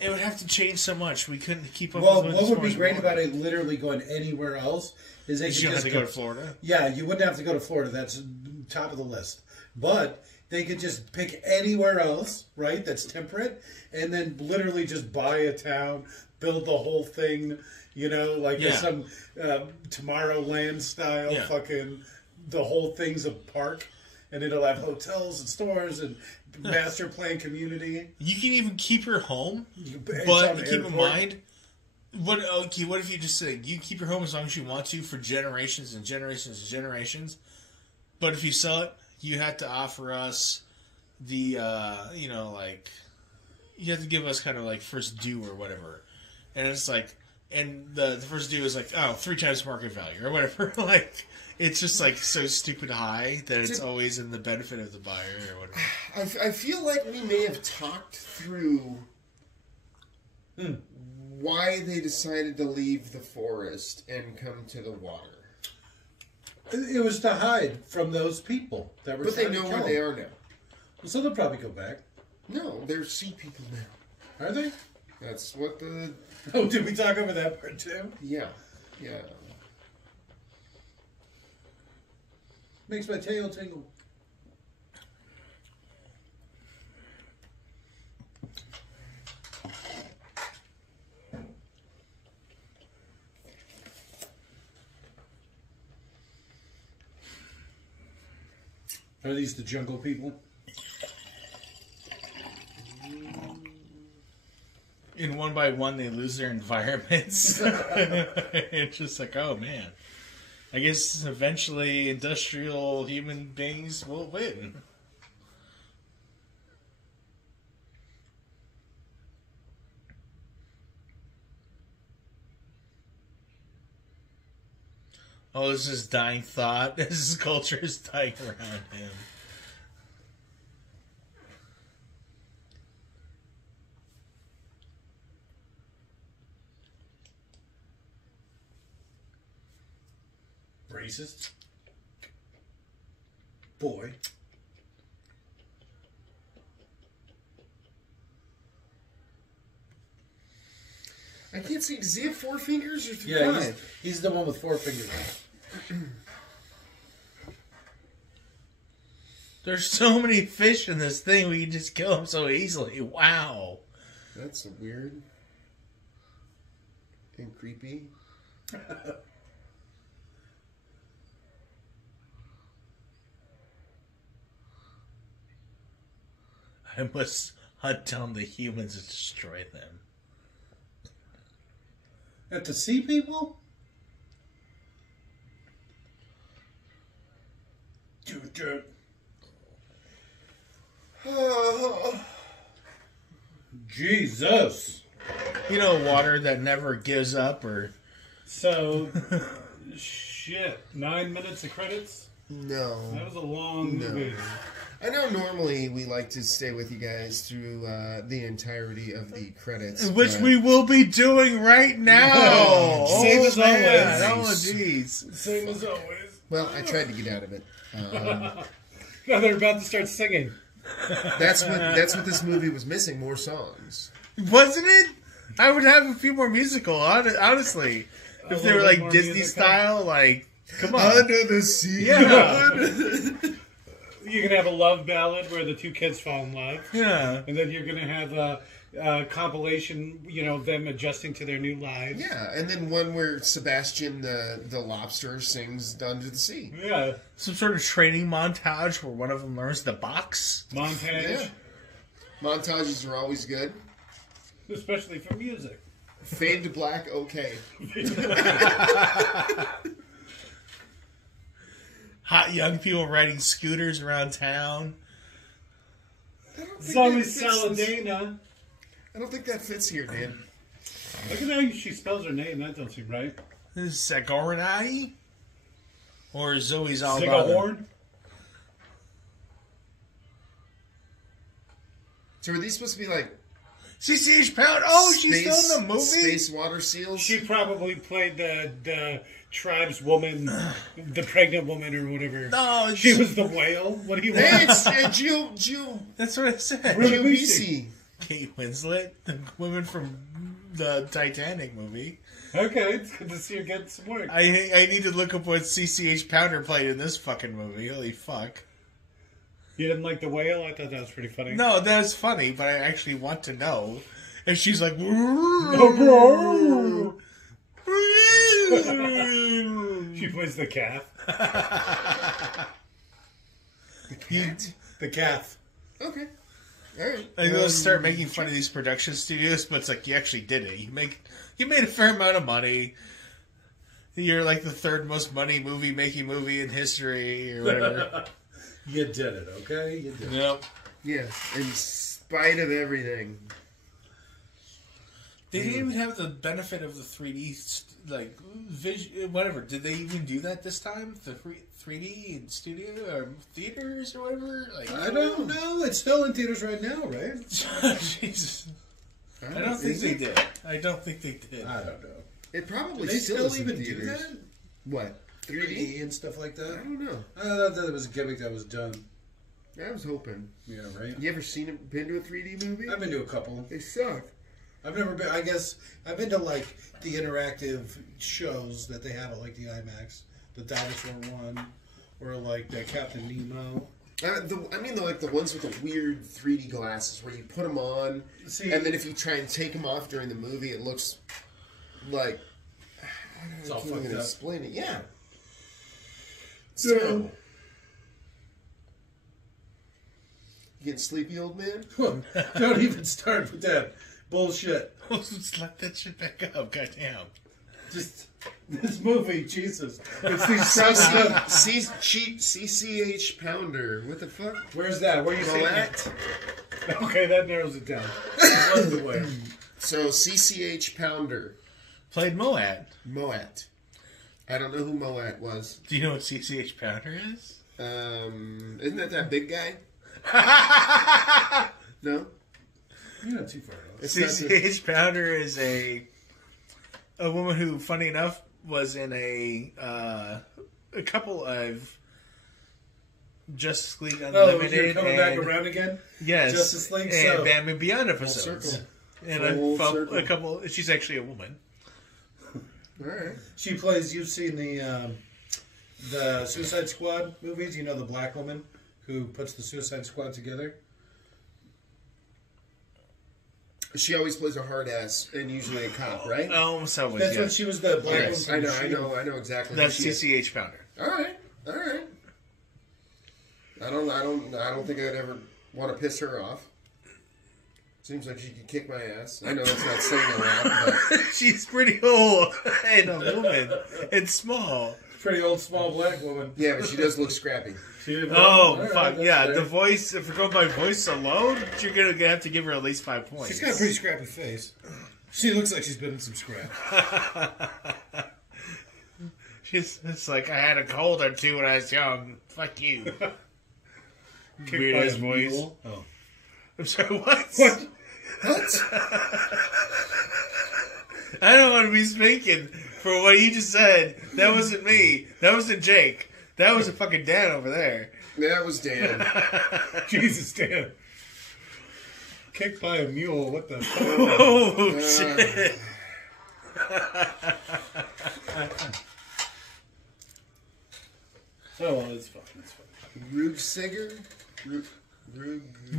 It would have to change so much. We couldn't keep up Well, with what would be great about it literally going anywhere else is they you could don't just have to go to Florida? Yeah, you wouldn't have to go to Florida. That's top of the list. But... they could just pick anywhere else, right, that's temperate, and then literally just buy a town, build the whole thing, you know, like some Tomorrowland style fucking, the whole thing's a park, and it'll have hotels and stores and master plan community. You can even keep your home, but keep in mind, what if you just say, you keep your home as long as you want to for generations and generations and generations, but if you sell it, you have to offer us the, you have to give us kind of like first due or whatever. And it's like, and the first due is like, 3 times market value or whatever. Like, it's just like so stupid high that it's always in the benefit of the buyer or whatever. I feel like we may have talked through why they decided to leave the forest and come to the water. It was to hide from those people that were. But they know where they are now. Well, so they'll probably go back. No, they're sea people now. Are they? That's what the... Oh, did we talk over that part too? Yeah. Makes my tail tingle. Are these the jungle people? And one by one, they lose their environments. It's just like, oh man. I guess eventually industrial human beings will win. Oh, this is dying thought. This culture is dying around him. Racist. Boy. I can't see. Does he have 4 fingers or 5? Yeah, he's the one with 4 fingers. There's so many fish in this thing, we can just kill them so easily. Wow. That's weird. And creepy. I must hunt down the humans and destroy them. At the sea people? Dude. Jesus. You know, water that never gives up, or... So, shit, 9 minutes of credits? No. That was a long movie. I know normally we like to stay with you guys through the entirety of the credits. Which we will be doing right now. Same as always. Oh, jeez. Same as always. Well, I tried to get out of it. Now they're about to start singing. That's what this movie was missing, more songs. Wasn't it? I would have a few more musical, honestly. If they were like Disney style, like, come on. Under the sea. Yeah. You're gonna have a love ballad where the two kids fall in love. Yeah. And then you're gonna have a compilation, of them adjusting to their new lives. Yeah, and then one where Sebastian the lobster sings Under the Sea. Yeah. Some sort of training montage where one of them learns the box. Montage. Yeah. Montages are always good. Especially for music. Fade to black, okay. Hot young people riding scooters around town. Zoe Saladena. I don't think that fits here, Dan. Look at how she spells her name. That don't seem right. Is Sagoranai? Or Zoe's all about it? Zigahorn? So are these supposed to be like CCH Pound? Oh, she's space, still in the movie? Space water seals? She probably played the tribe's woman, the pregnant woman or whatever. No, She was the whale. What do you Hey, want? it's Jill That's what I said. Busey. Kate Winslet, the woman from the Titanic movie. Okay, it's good to see her getting some work. I need to look up what CCH Pounder played in this fucking movie. Holy fuck. You didn't like the whale? I thought that was pretty funny. No, that was funny, but I actually want to know. And she's like, She plays the calf. The cat? The calf. Okay. Alright. I'm gonna start making fun of these production studios, but it's like you actually did it. You made a fair amount of money. You're like the third most money making movie in history or whatever. You did it, okay? You did it. Yep. Yeah, in spite of everything. They didn't even have the benefit of the 3D, whatever. Did they even do that this time? The 3D in studio or theaters or whatever? Like, I don't know. It's still in theaters right now, right? Jesus. I don't think they did. I don't think they did. I don't know. It probably Do they still still is in even do theaters. that? What? 3D and stuff like I that? don't know. I thought that was a gimmick that was done. I was hoping. Yeah, right? You ever been to a 3D movie? I've been to a couple. They suck. I've never been, I guess, I've been to like the interactive shows that they have at like the IMAX, the dinosaur one, or like the Captain Nemo. I mean, the ones with the weird 3D glasses where you put them on, See, and then if you try and take them off during the movie, it looks like it's all I can't even fucked up. explain it. Yeah. So, You getting sleepy, old man? don't even start with that bullshit. Let's let that shit back up. Goddamn. Just this movie, Jesus. It's these stuff. CCH Pounder. What the fuck? Where's that? Where are you seeing that? Moat. Okay, that narrows it down. What's the way? So CCH Pounder. Played Moat. Moet. I don't know who Moet was. Do you know what CCH Pounder is? Isn't that big guy? No? You're not too far off. It's not the- CCH Pounder is a woman who, funny enough, was in a couple of Justice League Oh, Unlimited. you're coming and, back around again? Yes, Justice League, and so- Batman Beyond Full episodes. circle. And Full I felt circle. a couple. She's actually a woman. Alright. She plays, you've seen the Suicide Squad movies, you know, the black woman who puts the Suicide Squad together? She always plays a hard ass and usually a cop, right? Almost always. That's Yeah. when she was the black Yes, woman. I from know Shield. exactly. That's who she is. CCH Pounder. All right. I don't think I'd ever want to piss her off. Seems like she could kick my ass. I know that's not saying a lot, but She's pretty old and a woman and small. Pretty old, small black woman. yeah, but she does look scrappy. She did Oh, all right, fuck. that's Yeah, fair. the voice, if we're going by voice alone, you're going to have to give her at least 5 points. She's got a pretty scrappy face. She looks like she's been in some scrap. It's like, I had a cold or two when I was young. Fuck you. Kicked Weird by ass a voice. mule. Oh. I'm sorry, what? What? I don't want to be speaking for what you just said. That wasn't me. That wasn't Jake. That was a fucking Dan over there. That was Dan. Jesus, Dan. Kicked by a mule. What the fuck? Oh, shit. Oh, well, it's fine. It's fine. Rugseger?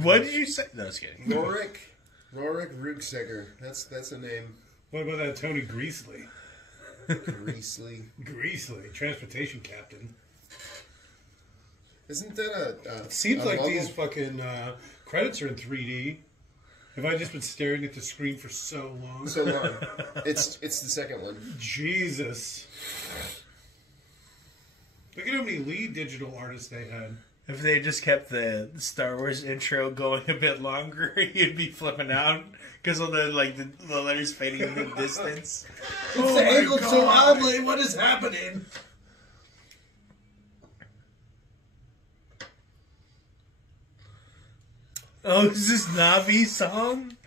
What did you say? No, I was kidding. Rorik Rugseger. That's a name. What about that Tony Greasley? Greasley, transportation captain. Isn't that It seems like level? these fucking credits are in 3D. Have I just been staring at the screen for so long? So long. It's the second one. Jesus. Look at how many lead digital artists they had. If they just kept the Star Wars intro going a bit longer, you'd be flipping out because of the letters fading in the distance. It's angled so oddly. What is happening? Oh, is this Navi's song?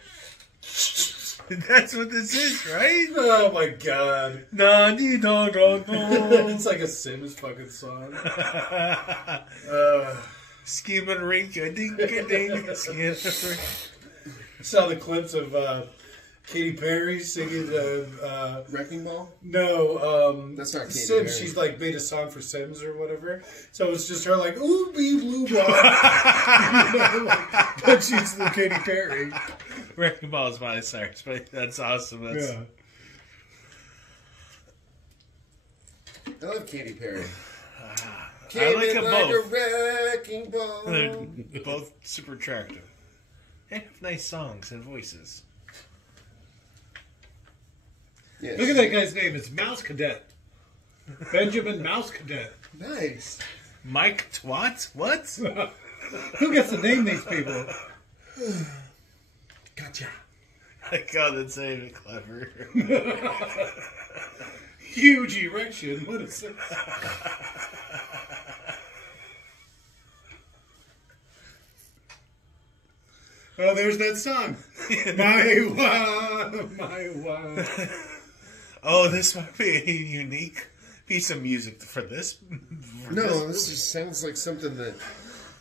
That's what this is, right? Oh my god. Nani do do do. It's like a Sims fucking song. Scheming rinka dinka ding. Saw the clips of Katy Perry singing Wrecking Ball? no, That's not Katy Sims. Perry. She's like made a song for Sims or whatever. So it's just her like ooh bee blue blah. But she's the Katy Perry. Wrecking Ball is my search, but that's awesome. That's, Yeah. I love Katy Perry. I like them both. a wrecking ball. They're both super attractive. They have nice songs and voices. Yes. Look at that guy's name. It's Mouse Cadet. Benjamin Mouse Cadet. Nice. Mike Twat? What? Who gets to name these people? Gotcha. God, that's not even clever. Huge erection. What is it? Oh, there's that song. My wow. Oh, this might be a unique piece of music for this. No, this just sounds like something that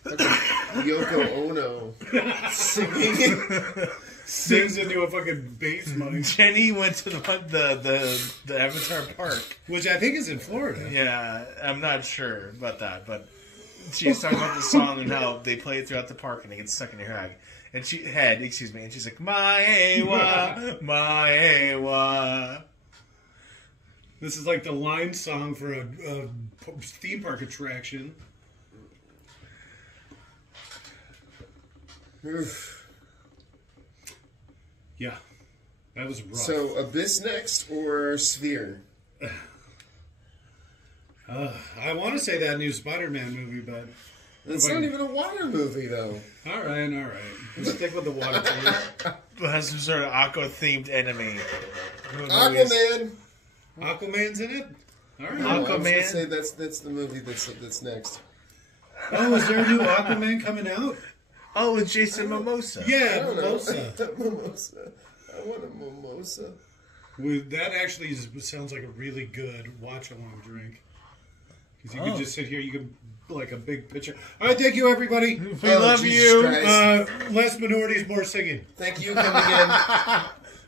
fucking Yoko Ono singing. Sings into a fucking bass money. Jenny went to the Avatar Park. Which I think is in Florida. Yeah, I'm not sure about that, but she was talking about the song and how they play it throughout the park and it gets stuck in your head. And and she's like, my wa. This is like the line song for a theme park attraction. Oof. Yeah, that was rough. So, Abyss next or Sphere? I want to say that new Spider-Man movie, but It's not even a water movie, though. all right. Let's stick with the water theme. It has some sort of aqua-themed enemy. Aquaman. Aquaman's in it. All right. No, I was gonna Aquaman. say that's the movie that's next. Oh, is there a new Aquaman coming out? Oh, it's Jason Momoa. I Yeah, don't know. Mimosa. Mimosa. I want a mimosa. Well, that actually sounds like a really good watch-along drink. Because you can just sit here, you can like a big picture. All right, thank you, everybody. We love Jesus you. Christ. Less minorities, more singing. Thank you. Come again.